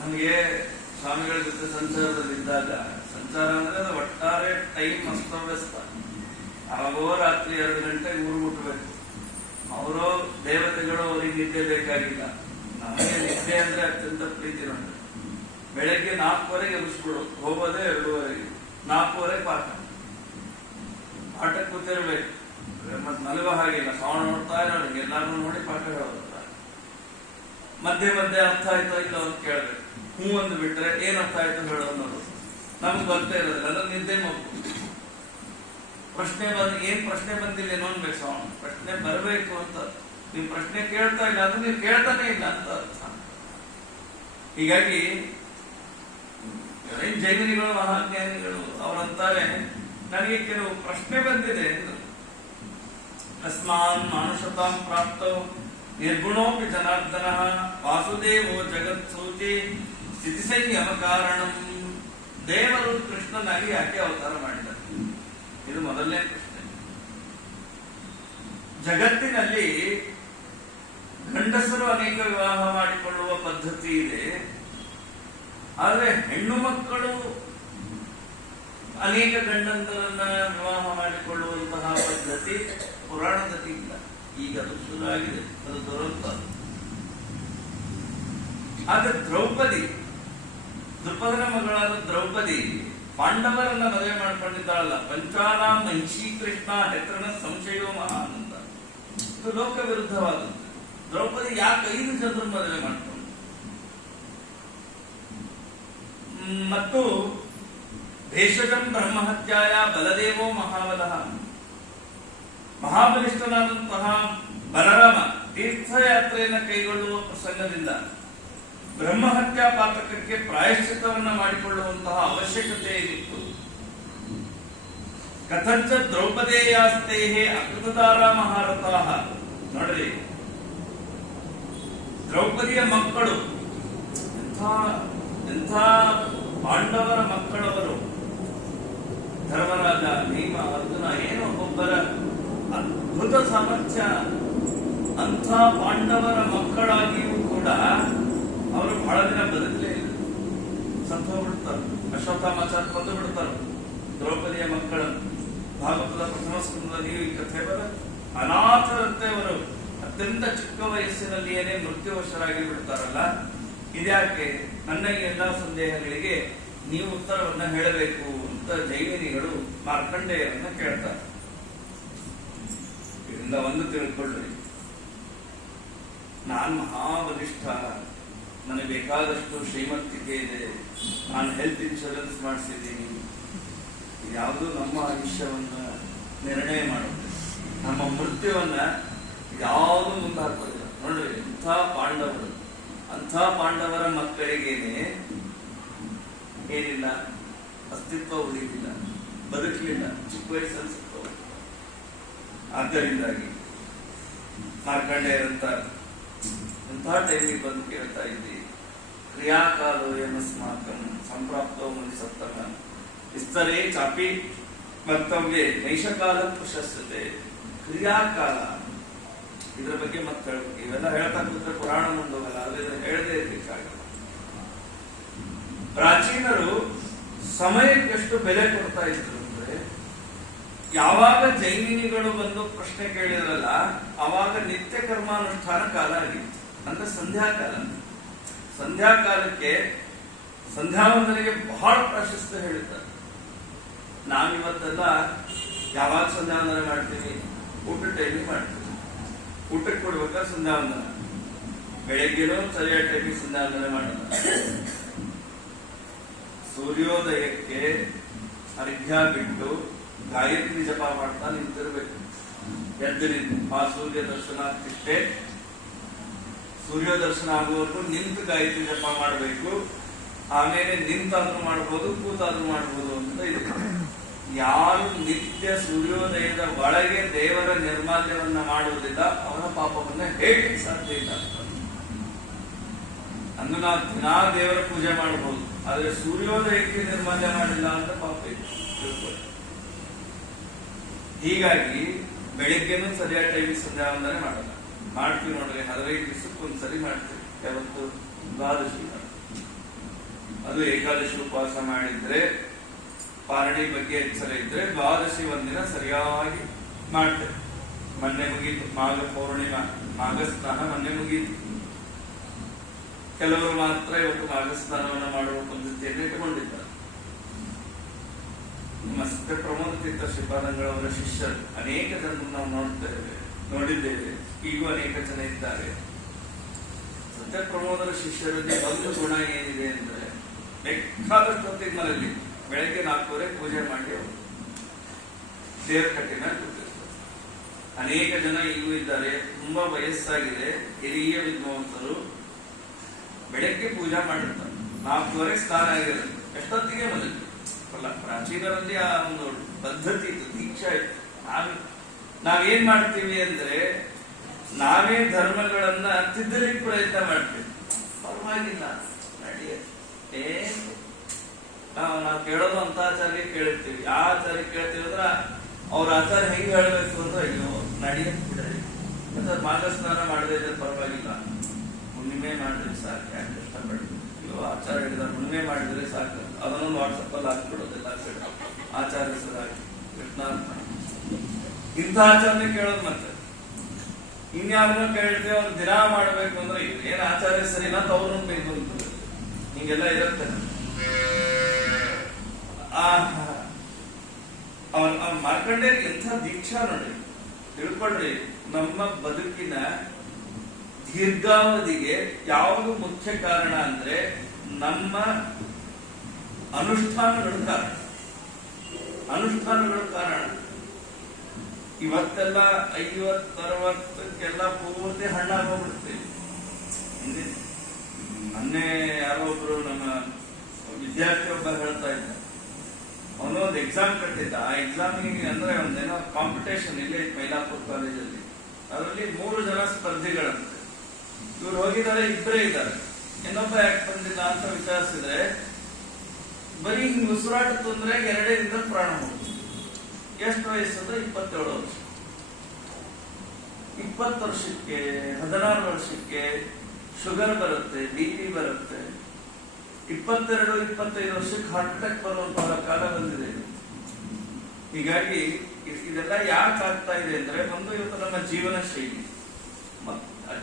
ನಮಗೆ ಸ್ವಾಮಿಗಳ ಜೊತೆ ಸಂಚಾರದಲ್ಲಿದ್ದಾಗ, ಸಂಚಾರ ಅಂದ್ರೆ ಅದು ಒಟ್ಟಾರೆ ಟೈಮ್ ಅಸ್ತವ್ಯಸ್ತ. ಅವಾಗೋ ರಾತ್ರಿ 2 ಗಂಟೆಗೆ ಊರು ಮುಟ್ಟಬೇಕು. ಅವರು ದೇವತೆಗಳು ಅವರಿಗೆ ನಿದ್ದೆ ಬೇಕಾಗಿಲ್ಲ. ನಮಗೆ ನಿದ್ದೆ ಅಂದ್ರೆ ಅತ್ಯಂತ ಪ್ರೀತಿ ನೋಡಿ. ಬೆಳಗ್ಗೆ 4:15 ಎಬ್ಬಿಸ್ಬಿಡು, ಹೋಗೋದೇ 2:15, 4:15 ಪಾಠಕ್ಕೆ ಕೂತಿರ್ಬೇಕು. ಮತ್ ಮಲಗೋ ಹಾಗಿಲ್ಲ, ಶ್ರವಣ ನೋಡ್ತಾ ಇರೋರಿಗೆ ಎಲ್ಲಾರು ನೋಡಿ ಪಾಠ ಹೇಳೋದ್ರ. ಮಧ್ಯೆ ಅರ್ಥ ಆಯ್ತೋ ಇಲ್ಲ ಅಂತ ಕೇಳ್ಬೇಕು. ಹೂ ಒಂದು ಬಿಟ್ರೆ ಏನ್ ಅರ್ಥ ಆಯ್ತು ಹೇಳೋದು ನೋಡು. ನಮ್ಗೆ ಗೊತ್ತೇ ಇರೋದಿಲ್ಲ, ಅದ್ರ ನಿದ್ದೆ ಮಗು. ಏನ್ ಪ್ರಶ್ನೆ ಬಂದಿಲ್ಲ ಏನೋ ಅನ್ಬೇಕು. ಶ್ರವಣ ಪ್ರಶ್ನೆ ಬರಬೇಕು ಅಂತ. ನೀವು ಪ್ರಶ್ನೆ ಕೇಳ್ತಾ ಇಲ್ಲ ಅಂದ್ರೆ ನೀವು ಕೇಳ್ತಾನೆ ಇಲ್ಲ ಅಂತ ಅರ್ಥ. ಹೀಗಾಗಿ ಜೈಮಿನಿಗಳು ಮಹಾಜ್ಞಾನಿಗಳು ಅವರಂತಾರೆ, ನನಗೆ ಕೆಲವು ಪ್ರಶ್ನೆ ಬಂದಿದೆ. ಅಸ್ಮಾನ್ ಮಾನುಷತಾಂ ಪ್ರಾಪ್ತೋ ನಿರ್ಗುಣೋಪಿ ಜನಾರ್ದನ ವಾಸುದೇವೋ ಜಗತ್ಸೂಚಿ ಸ್ಥಿತಿ ಸಂಯಮ ಕಾರಣಂ. ದೇವರು ಕೃಷ್ಣನಾಗಿ ಯಾಕೆ ಅವತಾರ ಮಾಡಿದ್ದಾರೆ? ಇದು ಮೊದಲನೇ ಪ್ರಶ್ನೆ. ಜಗತ್ತಿನಲ್ಲಿ ಗಂಡಸರು ಅನೇಕ ವಿವಾಹ ಮಾಡಿಕೊಳ್ಳುವ ಪದ್ಧತಿ ಇದೆ, ಆದರೆ ಹೆಣ್ಣು ಮಕ್ಕಳು ಅನೇಕ ಗಂಡಂತರನ್ನ ವಿವಾಹ ಮಾಡಿಕೊಳ್ಳುವಂತಹ ಪದ್ಧತಿ ಪುರಾಣದಲ್ಲಿ ಇಲ್ಲ. ಈಗ ಅದು ಶುರು ಆಗಿದೆ, ಅದು ದುರಂತ. ಆದ್ರೆ ದ್ರುಪದನ ಮಗಳಾದ ದ್ರೌಪದಿ ಪಾಂಡವರನ್ನ ಮದುವೆ ಮಾಡ್ಕೊಂಡಿದ್ದಾಳಲ್ಲ. ಪಂಚಾನಾಂ ಮಹಿಷಿ ಕೃಷ್ಣ ಹೆತ್ರನ ಸಂಶಯೋ ಮಹಾನ್ ಅಂತ. ಇದು ಲೋಕ ವಿರುದ್ಧವಾದದ್ದು. ದ್ರೌಪದಿ ಯಾಕೆ 5 ಜನರನ್ನು ಮದುವೆ ಮಾಡ್ಕೊಂಡು? ಮತ್ತು ಭೇಷಜಂ ಬ್ರಹ್ಮಹತ್ಯಾಯ ಬಲದೇವೋ ಮಹಾಬಲಃ. ಮಹಾಬಲಿಷ್ಠನಾದಂತಹ ಬಲರಾಮ ತೀರ್ಥಯಾತ್ರೆಯನ್ನು ಕೈಗೊಳ್ಳುವ ಪ್ರಸಂಗದಿಂದ ಬ್ರಹ್ಮಹತ್ಯಾ ಪಾತಕಕ್ಕೆ ಪ್ರಾಯಶ್ಚಿತ್ತವನ್ನ ಮಾಡಿಕೊಳ್ಳುವಂತಹ ಅವಶ್ಯಕತೆ ಏನಿತ್ತು. ಕಥಂಚ ದ್ರೌಪದೇಯಾಸ್ತೆ ಅಕೃತದಾರ ಮಹಾರಥಾಃ. ನೋಡ್ರಿ, ದ್ರೌಪದಿಯ ಮಕ್ಕಳು ಎಂಥ ಪಾಂಡವರ ಮಕ್ಕಳವರು. ಧರ್ಮರಾಜ, ಭೀಮ, ಅರ್ಜುನ, ಏನು ಒಬ್ಬರ ಅದ್ಭುತ ಸಾಮರ್ಥ್ಯ. ಅಂಥ ಪಾಂಡವರ ಮಕ್ಕಳಾಗಿಯೂ ಕೂಡ ಅವರು ಬಹಳ ದಿನ ಬದುಕಲೇ ಇಲ್ಲ, ಸತ್ತು ಹೋಗ್ಬಿಡ್ತಾರೆ. ಅಶ್ವತ್ಥಾಮಾಚಾರ ಕೊಂದು ಬಿಡ್ತಾರೆ ದ್ರೌಪದಿಯ ಮಕ್ಕಳನ್ನು. ಭಾಗವತದ ಪ್ರಥಮ ಸ್ಕಂದದಲ್ಲಿ ಈ ಕಥೆ ಬರ ಅನಾಥರಂತೆ ಅವರು ಅತ್ಯಂತ ಚಿಕ್ಕ ವಯಸ್ಸಿನಲ್ಲಿಯೇ ಮೃತ್ಯುವಶರಾಗಿ ಬಿಡ್ತಾರಲ್ಲ. ಇದ್ಯಾಕೆ? ನನ್ನ ಈ ಎಲ್ಲಾ ಸಂದೇಹಗಳಿಗೆ ನೀವು ಉತ್ತರವನ್ನ ಹೇಳಬೇಕು ಅಂತ ಜೈಮಿನಿಗಳು ಮಾರ್ಕಂಡೇಯರನ್ನ ಕೇಳ್ತಾರೆ. ಇದರಿಂದ ಒಂದು ತಿಳ್ಕೊಳ್ಳ್ರಿ, ನಾನ್ ಮಹಾಬಲಿಷ್ಠ, ನನಗೆ ಬೇಕಾದಷ್ಟು ಶ್ರೀಮಂತಿಕೆ ಇದೆ, ನಾನು ಹೆಲ್ತ್ ಇನ್ಶೂರೆನ್ಸ್ ಮಾಡಿಸಿದ್ದೀನಿ. ಯಾವುದು ನಮ್ಮ ಆಯುಷ್ಯವನ್ನ ನಿರ್ಣಯ ಮಾಡುತ್ತೆ, ನಮ್ಮ ಮೃತ್ಯುವನ್ನ ಯಾವುದು ಮುಂದಾಕೋದಿಲ್ಲ. ನೋಡ್ರಿ, ಅಂಥ ಪಾಂಡವರ ಮಕ್ಕಳಿಗೇನೆ ಏನಿಲ್ಲ, ಅಸ್ತಿತ್ವ ಉಳಿದಿಲ್ಲ, ಬದುಕಲಿಲ್ಲ, ಚಿಕ್ಕ ವಯಸ್ಸಲ್ಲಿ ಸತ್ತವರು. ಆದ್ದರಿಂದಾಗಿ ಮಾರ್ಕಂಡೇಯರಂತ ಎಂಥ ಟೈಮಿಗೆ ಬಂದು ಕೇಳ್ತಾ ಇದ್ದಿ, ಕ್ರಿಯಾಕಾಲೋ ಯಮಸ್ಮಾಕಂ ಸಂಪ್ರಾಪ್ತೋ ಮುನಿಸತ್ತಮ ವಿಸ್ತರೇ ಚಾಪಿ ವಕ್ತವ್ಯೆ ನೈಷಕಾಲ ಪ್ರಶಸ್ಯತೆ. ಕ್ರಿಯಾಕಾಲ, ಇದ್ರ ಬಗ್ಗೆ ಮತ್ತೆ ಹೇಳ್ಬೇಕು. ಇವೆಲ್ಲ ಹೇಳ್ತಾ ಕೂತ್ರೆ ಪುರಾಣ ಮುಂದೋಗಲ್ಲ, ಅದರಿಂದ ಹೇಳದೇ ಇರ್ಬೇಕಾಗಲ್ಲ. ಪ್ರಾಚೀನರು ಸಮಯಕ್ಕೆಷ್ಟು ಬೆಲೆ ಕೊಡ್ತಾ ಇದ್ರು ಅಂದ್ರೆ, ಯಾವಾಗ ಜೈಮಿನಿಗಳು ಬಂದು ಪ್ರಶ್ನೆ ಕೇಳಿದ್ರಲ್ಲ, ಅವಾಗ ನಿತ್ಯ ಕರ್ಮಾನುಷ್ಠಾನ ಕಾಲ ಆಗಿತ್ತು. ಅಂದ್ರೆ ಸಂಧ್ಯಾಕಾಲಕ್ಕೆ ಸಂಧ್ಯಾವಂದನೆಗೆ ಬಹಳ ಪ್ರಾಶಸ್ತ್ಯ ಹೇಳಿದ್ದಾರೆ. ನಾವಿವತ್ತೆಲ್ಲ ಯಾವಾಗ ಸಂಧ್ಯಾವಂದನೆ ಮಾಡ್ತೀವಿ? ಊಟ ಟೈಮಿಗೆ ಮಾಡ್ತೀವಿ. ಊಟಕ್ಕೆ ಕೊಡ್ಬೇಕಾದ್ರೆ ಸಂಧ್ಯಾವಂದನ, ಬೆಳಗ್ಗೆನೂ ಸರಿಯಾದ ಟೈಮಿಗೆ ಸಂಧ್ಯಾವಂದನೆ ಮಾಡೋಣ. ಸೂರ್ಯೋದಯಕ್ಕೆ ಅರ್ಘ್ಯ ಬಿಟ್ಟು ಗಾಯತ್ರಿ ಜಪ ಮಾಡ್ತಾ ನಿಂತಿರ್ಬೇಕು. ಎದ್ದು ನಿಂತು ಆ ಸೂರ್ಯ ದರ್ಶನಾರ್ಥಿಷ್ಟೇ, ಸೂರ್ಯ ದರ್ಶನ ಆಗುವವರೆಗೂ ನಿಂತು ಗಾಯತ್ರಿ ಜಪ ಮಾಡಬೇಕು. ಆಮೇಲೆ ನಿಂತಾದ್ರೂ ಮಾಡ್ಬೋದು, ಕೂತಾದ್ರೂ ಮಾಡ್ಬೋದು ಅಂತ ಇದೆ. ಯಾರು ನಿತ್ಯ ಸೂರ್ಯೋದಯದ ಒಳಗೆ ದೇವರ ನಿರ್ಮಾಲ್ಯವನ್ನ ಮಾಡುವುದಿಲ್ಲ, ಅವನ ಪಾಪವನ್ನ ಹೇಳಲಿಕ್ಕೆ ಸಾಧ್ಯ ಇಲ್ಲ. ಅಂದು ನಾವು ದಿನಾ ದೇವರ ಪೂಜೆ ಮಾಡಬಹುದು, ಆದ್ರೆ ಸೂರ್ಯೋದಯಕ್ಕೆ ನಿರ್ಮಾಲ್ಯ ಮಾಡಿಲ್ಲ ಅಂತ ಪಾಪ ಇದೆ. ಹೀಗಾಗಿ ಬೆಳಿಗ್ಗೆನೂ ಸರಿಯಾದ ಟೈಮಿಗೆ ಸಂಧ್ಯಾವಂದನೆ ಮಾಡಲ್ಲ. ಮಾಡ್ತೀವಿ ನೋಡ್ರಿ, 15 ದಿವಸಕ್ಕೆ ಒಂದ್ಸರಿ ಮಾಡ್ತೀವಿ. ಯಾವತ್ತು? ದ್ವಾದಶಿ. ಅದು ಏಕಾದಶಿ ಉಪವಾಸ ಮಾಡಿದ್ರೆ, ಪಾರಣಿ ಬಗ್ಗೆ ಎಚ್ಚರ ಇದ್ರೆ ದ್ವಾದಶಿ ಒಂದಿನ ಸರಿಯಾಗಿ ಮಾಡ್ತೇವೆ. ಮೊನ್ನೆ ಮುಗೀತು ಮಾಘ ಪೌರ್ಣಿಮಾ, ಮಾಘ ಸ್ನಾನ ಮೊನ್ನೆ ಮುಗೀತು. ಕೆಲವರು ಮಾತ್ರ ಇವತ್ತು ಮಾಘ ಸ್ನಾನವನ್ನು ಮಾಡುವ ಪದ್ಧತಿಯನ್ನು ಇಟ್ಟುಕೊಂಡಿದ್ದಾರೆ. ನಮ್ಮ ಸತ್ಯ ಪ್ರಮೋದ ತೀರ್ಥ ಶ್ರೀಪಾದಂಗಳವರ ಶಿಷ್ಯರು ಅನೇಕ ಜನರನ್ನು ನಾವು ನೋಡಿದ್ದೇವೆ. ಈಗೂ ಅನೇಕ ಜನ ಇದ್ದಾರೆ. ಸತ್ಯ ಪ್ರಮೋದರ ಶಿಷ್ಯರಲ್ಲಿ ಒಂದು ಗುಣ ಏನಿದೆ ಅಂದ್ರೆ, ಬೇಕಾದಷ್ಟು ಹೊತ್ತಿಗೆ ಮನೆಯಲ್ಲಿ ಬೆಳಗ್ಗೆ 4:30 ಪೂಜೆ ಮಾಡಿ ಅವರು ದೇವರ ಕಟ್ಟಿನ ಕೂತಿರ್ತಾರೆ. ಅನೇಕ ಜನ ಈಗೂ ಇದ್ದಾರೆ, ತುಂಬಾ ವಯಸ್ಸಾಗಿದೆ, ಹಿರಿಯ ವಿದ್ವಾಂಸರು. ಬೆಳಗ್ಗೆ ಪೂಜಾ ಮಾಡಿರ್ತಾರೆ, 4:30 ಸ್ನಾನ ಆಗಿರುತ್ತೆ, ಎಷ್ಟೊತ್ತಿಗೆ ಮನೆಯಲ್ಲಿ ಅಲ್ಲ. ಪ್ರಾಚೀನರಲ್ಲಿ ಆ ಒಂದು ಪದ್ಧತಿ ಇತ್ತು, ದೀಕ್ಷಾ ಇತ್ತು. ನಾವೇನ್ ಮಾಡ್ತೀವಿ ಅಂದ್ರೆ, ನಾವೇ ಧರ್ಮಗಳನ್ನ ತಿದ್ದಲಿಕ್ಕೆ ಪ್ರಯತ್ನ ಮಾಡ್ತೀವಿ. ಪರವಾಗಿಲ್ಲ, ನಡೆಯುತ್ತೆ. ನಾವು ಕೇಳೋದು ಅಂತ ಆಚಾರ್ಯ ಕೇಳಿರ್ತೀವಿ. ಆ ಆಚಾರ್ಯ ಕೇಳ್ತೀವಿ ಅಂದ್ರೆ ಅವ್ರ ಆಚಾರ್ಯ ಹೆಂಗ್ ಹೇಳ್ಬೇಕು ಅಂದ್ರೆ ಅಯ್ಯೋ ನಡೆಯಕ್ ಬಿಡ್ರಿ, ಮತ್ತೆ ಮಾಘ ಸ್ನಾನ ಮಾಡದೇ ಇದ್ರೆ ಪರವಾಗಿಲ್ಲ, ಹುಣ್ಣಿಮೆ ಮಾಡಿದ್ರೆ ಸಾಕು, ಯಾಕೆ ಕಷ್ಟಪಡ್ತೀವಿ. ಅಯ್ಯೋ ಆಚಾರ್ಯ ಹೇಳಿದ್ರೆ ಹುಣ್ಣಿಮೆ ಮಾಡಿದ್ರೆ ಸಾಕು, ಅದನ್ನೊಂದು ವಾಟ್ಸಪ್ ಅಲ್ಲಿ ಹಾಕ್ಬಿಡೋದಿಲ್ಲ, ಆಚಾರ್ಯ ಹೆಸರಾಗಿ ಕೃಷ್ಣಾರ್ಪಣ. ಇಂಥ ಆಚಾರ್ಯ ಕೇಳೋದು. ಮತ್ತೆ ಇನ್ಯಾರನ್ನ ಕೇಳ್ತೇವೆ, ಅವ್ರು ದಿನ ಮಾಡ್ಬೇಕು ಅಂದ್ರೆ ಏನ್ ಆಚಾರ್ಯ ಸರಿನಾ ತವ್ರನ್ನ ಬೇಕು ಅಂತ ಹಿಂಗೆಲ್ಲ ಇರುತ್ತೆ. ಮಾರ್ಕಂಡೇಯರ್ ಎಂಥ ದೀಕ್ಷಾ ನೋಡಿ, ತಿಳ್ಕೊಳ್ರಿ. ನಮ್ಮ ಬದುಕಿನ ದೀರ್ಘಾವಧಿಗೆ ಯಾವುದು ಮುಖ್ಯ ಕಾರಣ ಅಂದ್ರೆ ನಮ್ಮ ಅನುಷ್ಠಾನಗಳು ಕಾರಣ. ಅನುಷ್ಠಾನಗಳು ಕಾರಣ. ಇವತ್ತೆಲ್ಲ 50-60ಕ್ಕೆಲ್ಲ ಪೂರ್ತಿ ಹಣ್ಣಾಗೋಗ್ಬಿಡ್ತೀವಿ. ಮೊನ್ನೆ ಯಾರೋ ಒಬ್ರು ನಮ್ಮ ವಿದ್ಯಾರ್ಥಿ ಒಬ್ಬ ಹೇಳ್ತಾ ಇದ್ದ, ಅವನು ಒಂದು ಎಕ್ಸಾಮ್ ಕಟ್ಟಿದ್ದ. ಆ ಎಕ್ಸಾಮಿಗೆ ಅಂದ್ರೆ ಒಂದೇನೋ ಕಾಂಪಿಟೇಷನ್ ಇಲ್ಲೇ ಮೈಲಾಪುರ ಕಾಲೇಜಲ್ಲಿ. ಅದರಲ್ಲಿ 3 ಜನ ಸ್ಪರ್ಧಿಗಳಂತೆ. ಇವ್ರು ಹೋಗಿದ್ದಾರೆ, ಇಬ್ಬರೇ ಇದ್ದಾರೆ. ಇನ್ನೊಬ್ಬ ಯಾಕೆ ಬಂದಿಲ್ಲ ಅಂತ ವಿಚಾರಿಸಿದ್ರೆ ಬರೀ ಹಿಂಗ್ ಉಸಿರಾಟ ತೊಂದ್ರೆ 2 ದಿನದ ಪ್ರಾಣ ಹೋಗ್ತದೆ. ಎಷ್ಟು ವಯಸ್ಸಂದ್ರೆ 27 ವರ್ಷ. 20 ವರ್ಷಕ್ಕೆ 16 ವರ್ಷಕ್ಕೆ ಶುಗರ್ ಬರುತ್ತೆ, BP ಬರುತ್ತೆ. 22-25 ವರ್ಷಕ್ಕೆ ಹಾರ್ಟ್ ಅಟ್ಯಾಕ್ ಬರುವಂತಹ ಕಾಲ ಬಂದಿದೆ. ಹೀಗಾಗಿ ಇದೆಲ್ಲ ಯಾಕೆ ಆಗ್ತಾ ಇದೆ ಅಂದ್ರೆ ಒಂದು ಇವತ್ತು ನಮ್ಮ ಜೀವನ ಶೈಲಿ.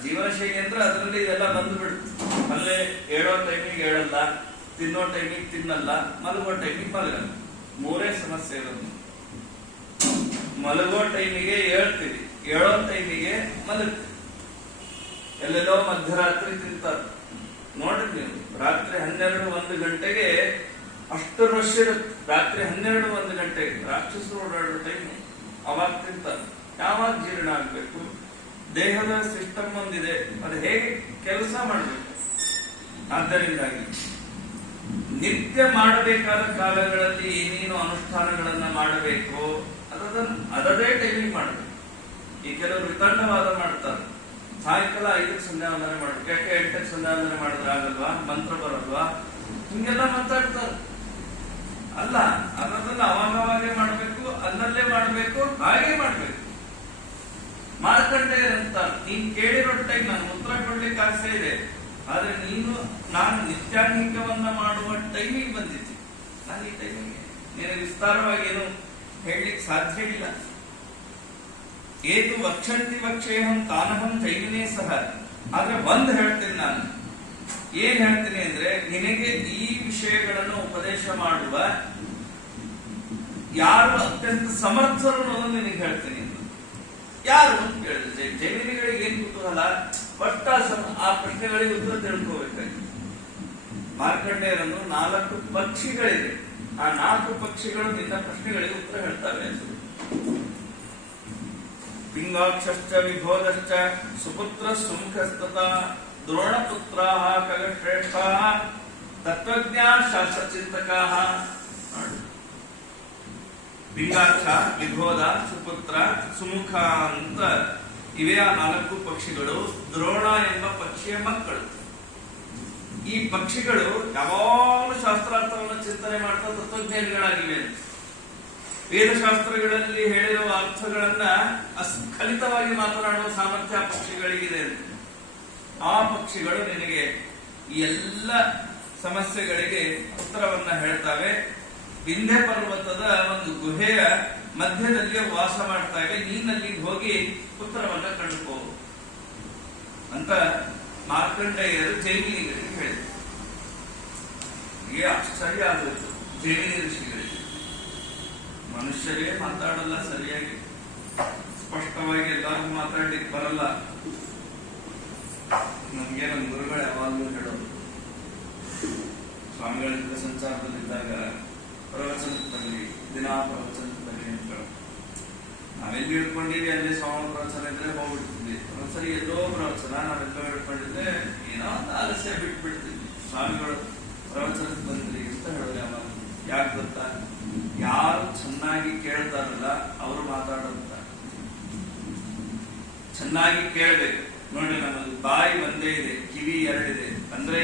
ಜೀವನ ಶೈಲಿ ಅಂದ್ರೆ ಅದರಲ್ಲಿ ಇದೆಲ್ಲ ಬಂದ್ಬಿಡುತ್ತೆ. ಅಲ್ಲೇ ಹೇಳೋ ಟೈಮಿಗೆ ಹೇಳಲ್ಲ, ತಿನ್ನೋ ಟೈಮಿಗೆ ತಿನ್ನಲ್ಲ, ಮಲಗೋ ಟೈಮಿಗೆ ಮಲಗಲ್ಲ. 3 ಸಮಸ್ಯೆ ಇರೋದು. ಮಲಗೋ ಟೈಮಿಗೆ ಹೇಳ್ತೀವಿ, ಹೇಳೋ ಟೈಮಿಗೆ ಮಲಗ್ತೀವಿ. ಎಲ್ಲೆಲ್ಲೋ ಮಧ್ಯರಾತ್ರಿ ತಿಂತಾರೆ ನೋಡ್ರಿ ನೀವು. ರಾತ್ರಿ 12-1 ಗಂಟೆಗೆ ಅಷ್ಟು ರಶ್ ಇರುತ್ತೆ. ರಾತ್ರಿ 12-1 ಗಂಟೆಗೆ ರಾಕ್ಷಸರು ಓಡಾಡೋ ಟೈಮ್, ಅವಾಗ ತಿಂತಾರೆ. ಯಾವಾಗ ಜೀರ್ಣ ಆಗ್ಬೇಕು? ದೇಹದ ಸಿಸ್ಟಮ್ ಒಂದಿದೆ, ಅದು ಹೇಗೆ ಕೆಲಸ ಮಾಡಬೇಕು. ಆದ್ದರಿಂದಾಗಿ ನಿತ್ಯ ಮಾಡಬೇಕಾದ ಕಾಲಗಳಲ್ಲಿ ಏನೇನು ಅನುಷ್ಠಾನಗಳನ್ನ ಮಾಡಬೇಕು ಅದದೇ ಟೈಮಿಂಗ್ ಮಾಡಬೇಕು. ಈ ಕೆಲವರು ವಿತಂಡವಾದ ಮಾಡ್ತಾರೆ. ಸಾಯಂಕಾಲ 5ಕ್ಕೆ ಸಂಧ್ಯಾವಂದನೆ ಮಾಡ್ಬೇಕು, ಯಾಕೆ 8ಕ್ಕೆ ಸಂಧ್ಯಾವಂದನೆ ಮಾಡಿದ್ರೆ ಆಗಲ್ವಾ, ಮಂತ್ರ ಬರಲ್ವಾ, ಹಿಂಗೆಲ್ಲ ಮಾತಾಡ್ತಾರೆ. ಅಲ್ಲ, ಅದನ್ನ ಅವಾಗವಾಗೇ ಮಾಡ್ಬೇಕು, ಅದನ್ನಲ್ಲೇ ಮಾಡ್ಬೇಕು, ಹಾಗೆ ಮಾಡ್ಬೇಕು. ಮಾರ್ಕಂಡೇಯರ್ ಅಂತ ನೀನ್ ಕೇಳಿರೋ ಟೈಮ್ ನಾನು ಉತ್ತರ ಕೊಡ್ಲಿಕ್ಕೆ ಆಸೆ ಇದೆ, ಆದ್ರೆ ನಾನು ನಿತ್ಯಾನ್ಹಿಕವನ್ನ ಮಾಡುವ ಟೈಮಿಗೆ ಬಂದಿದ್ದೆ. ನಾನು ಈ ಟೈಮಿಗೆ ನಿನಗೆ ವಿಸ್ತಾರವಾಗಿ ಏನು ಹೇಳಲಿಕ್ಕೆ ಸಾಧ್ಯ ಇಲ್ಲ. ಏತು ವಕ್ಷಂತಿ ವಕ್ಷೇಹಂ ತಾನಹಂ ಜೈಮಿನೇ ಸಹ. ಆದ್ರೆ ಒಂದ್ ಹೇಳ್ತೀನಿ ನಾನು. ಏನ್ ಹೇಳ್ತೀನಿ ಅಂದ್ರೆ, ನಿನಗೆ ಈ ವಿಷಯಗಳನ್ನು ಉಪದೇಶ ಮಾಡುವ ಯಾರು ಅತ್ಯಂತ ಸಮರ್ಥರು ಅನ್ನೋದು ನಿನಗೆ ಹೇಳ್ತೀನಿ. ಯಾರು ಅಂತ ಕೇಳಿದ್ರೆ ಜೈಮಿನಿಗಳಿಗೆ ಏನ್ ಕುತೂಹಲ, ಬಟ್ ಆ ಪ್ರಶ್ನೆಗಳಿಗೆ ಉತ್ತರ ತಿಳ್ಕೋಬೇಕಾಗಿ. ಮಾರ್ಕಂಡೇಯರನ್ನು 4 ಪಕ್ಷಿಗಳಿದೆ. ಆ 4 ಪಕ್ಷಿಗಳು ನಿನ್ನ ಪ್ರಶ್ನೆಗಳಿಗೆ ಉತ್ತರ ಹೇಳ್ತವೆ. ಪಿಂಗಾಕ್ಷಶ್ಚ ವಿಭೋದಶ್ಚ ಸುಪುತ್ರ ಸುಮುಖಸ್ತತ ದ್ರೋಣಪುತ್ರ ಖಗಶ್ರೇಷ್ಠ ತತ್ವಜ್ಞ ಶಾಸ್ತ್ರಚಿಂತಕ. ಪಿಂಗಾಕ್ಷ, ವಿಭೋದ, ಸುಪುತ್ರ, ಸುಮುಖ ಅಂತ ಇವೇ ಆ 4 ಪಕ್ಷಿಗಳು. ದ್ರೋಣ ಎಂಬ ಪಕ್ಷಿಯ ಮಕ್ಕಳು. ಈ ಪಕ್ಷಿಗಳು ಯಾವಾಗಲೂ ಶಾಸ್ತ್ರಾರ್ಥವನ್ನು ಚಿಂತನೆ ಮಾಡ್ತಾ ತತ್ವಜ್ಞಾನಿಗಳಾಗಿವೆ. ವೇದಶಾಸ್ತ್ರಗಳಲ್ಲಿ ಹೇಳಿರುವ ಅರ್ಥಗಳನ್ನ ಅಸ್ಖಲಿತವಾಗಿ ಮಾತನಾಡುವ ಸಾಮರ್ಥ್ಯ ಪಕ್ಷಿಗಳಿಗಿದೆ. ಆ ಪಕ್ಷಿಗಳು ನಿನಗೆ ಈ ಎಲ್ಲ ಸಮಸ್ಯೆಗಳಿಗೆ ಉತ್ತರವನ್ನ ಹೇಳ್ತಾವೆ. ವಿಂಧ್ಯ ಪರ್ವತದ ಒಂದು ಗುಹೆಯ ಮಧ್ಯದಲ್ಲಿ ವಾಸ ಮಾಡ್ತಾ ಇವೆ. ನೀನಲ್ಲಿ ಹೋಗಿ ಉತ್ತರವನ್ನ ಕಂಡುಕೋ ಅಂತ ಮಾರ್ಕಂಡೇಯರು ಜೈಮಿನಿಗಳಿಗೆ ಹೇಳಿದರು. ಆಶ್ಚರ್ಯ ಆಗೋಯ್ತು ಜೈಮಿನಿ ಋಷಿಗಳಿಗೆ. ಮನುಷ್ಯರೇ ಮಾತಾಡಲ್ಲ ಸರಿಯಾಗಿ, ಸ್ಪಷ್ಟವಾಗಿ ಎಲ್ಲರಿಗೂ ಮಾತಾಡ್ಲಿಕ್ಕೆ ಬರಲ್ಲ. ನಮ್ಗೆ ನಮ್ಮ ಗುರುಗಳು ಯಾವಾಗಲೂ ಹೇಳೋದು, ಸ್ವಾಮಿಗಳ ಜೊತೆ ಸಂಚಾರದಲ್ಲಿದ್ದಾಗ ಪ್ರವಚನಕ್ಕೆ ಬರಲಿ, ದಿನಾ ಪ್ರವಚನಕ್ಕೆ ಬರಲಿ ಅಂತ ಹೇಳೋದು. ನಾವೆಲ್ಲಿ ಹಿಡ್ಕೊಂಡಿವಿ ಅಲ್ಲಿ ಸ್ವಾಮಿ ಪ್ರವಚನ ಇದ್ರೆ ಹೋಗ್ಬಿಡ್ತಿದ್ವಿ. ಒಂದ್ಸರಿ ಎಲ್ಲೋ ಪ್ರವಚನ ನಾವೆಲ್ಲೋ ಹಿಡ್ಕೊಂಡಿದ್ರೆ ಏನೋ ಒಂದು ಆಲಸ್ಯ ಬಿಟ್ಬಿಡ್ತಿದ್ವಿ. ಸ್ವಾಮಿಗಳು ಪ್ರವಚನಕ್ಕೆ ಬಂದ್ರಿ ಅಂತ ಹೇಳೋದು ಯಾವಾಗ. ಯಾಕೆ ಗೊತ್ತಾ? ಯಾರು ಚೆನ್ನಾಗಿ ಕೇಳ್ತಾರಲ್ಲ ಅವರು ಮಾತಾಡೋದ. ಚೆನ್ನಾಗಿ ಕೇಳಬೇಕು. ನೋಡಿ, ನಮ್ಮಲ್ಲಿ ಬಾಯಿ ಒಂದೇ ಇದೆ, ಕಿವಿ ಎರಡಿದೆ, ಅಂದ್ರೆ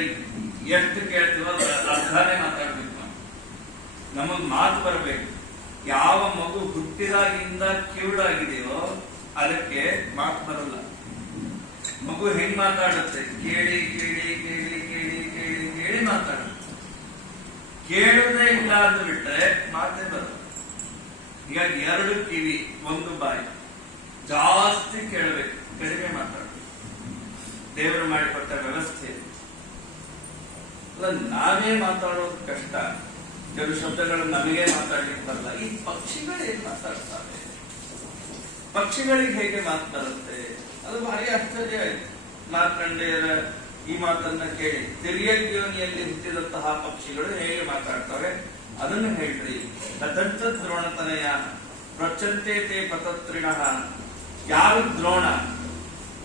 ಎಷ್ಟು ಕೇಳ್ತೀವೋ ಅರ್ಧನೇ ಮಾತಾಡ್ಬೇಕು ನಾವು. ನಮಗ್ ಮಾತು ಬರಬೇಕು. ಯಾವ ಮಗು ಹುಟ್ಟಿದಾಗಿಂದ ಕಿವುಡಾಗಿದೆಯೋ ಅದಕ್ಕೆ ಮಾತು ಬರಲ್ಲ. ಮಗು ಹೆಂಗ್ ಮಾತಾಡುತ್ತೆ? ಕೇಳಿ ಕೇಳಿ ಕೇಳಿ ಕೇಳಿ ಕೇಳಿ ಕೇಳಿ ಮಾತಾಡುತ್ತೆ. ಕೇಳುವುದೇ ಇಲ್ಲ ಅಂತ ಬಿಟ್ರೆ ಮಾತೇ ಬರಲ್ಲ. ಹೀಗಾಗಿ 2 ಕಿವಿ 1 ಬಾಯಿ. ಜಾಸ್ತಿ ಕೇಳಬೇಕು, ಕಡಿಮೆ ಮಾತಾಡಬೇಕು. ದೇವರು ಮಾಡಿಕೊಟ್ಟ ವ್ಯವಸ್ಥೆ ಅಲ್ಲ. ನಾವೇ ಮಾತಾಡೋದು ಕಷ್ಟ. ಕೆಲವು ಶಬ್ದಗಳು ನಮಗೆ ಮಾತಾಡ್ಲಿಕ್ಕೆ ಬರಲ್ಲ. ಈ ಪಕ್ಷಿಗಳು ಹೇಗೆ ಮಾತಾಡ್ತಾರೆ? ಪಕ್ಷಿಗಳಿಗೆ ಹೇಗೆ ಮಾತು ಬರುತ್ತೆ? ಅದು ಭಾರಿ ಆಶ್ಚರ್ಯ ಆಯ್ತು. ಮಾರ್ಕಂಡೇಯರ ಈ ಮಾತನ್ನ ಕೇಳಿ ತಿರ್ಯಗ್ಯೋನಿಯಲ್ಲಿ ಹುಟ್ಟಿದಂತಹ ಪಕ್ಷಿಗಳು ಹೇಗೆ ಮಾತಾಡ್ತವೆ ಅದನ್ನು ಹೇಳ್ರಿ. ತದಂತ ದ್ರೋಣತನಯ ಪ್ರಚಂತೆ ತೇ ಪತತ್ರಿಣ. ಯಾರು ದ್ರೋಣ,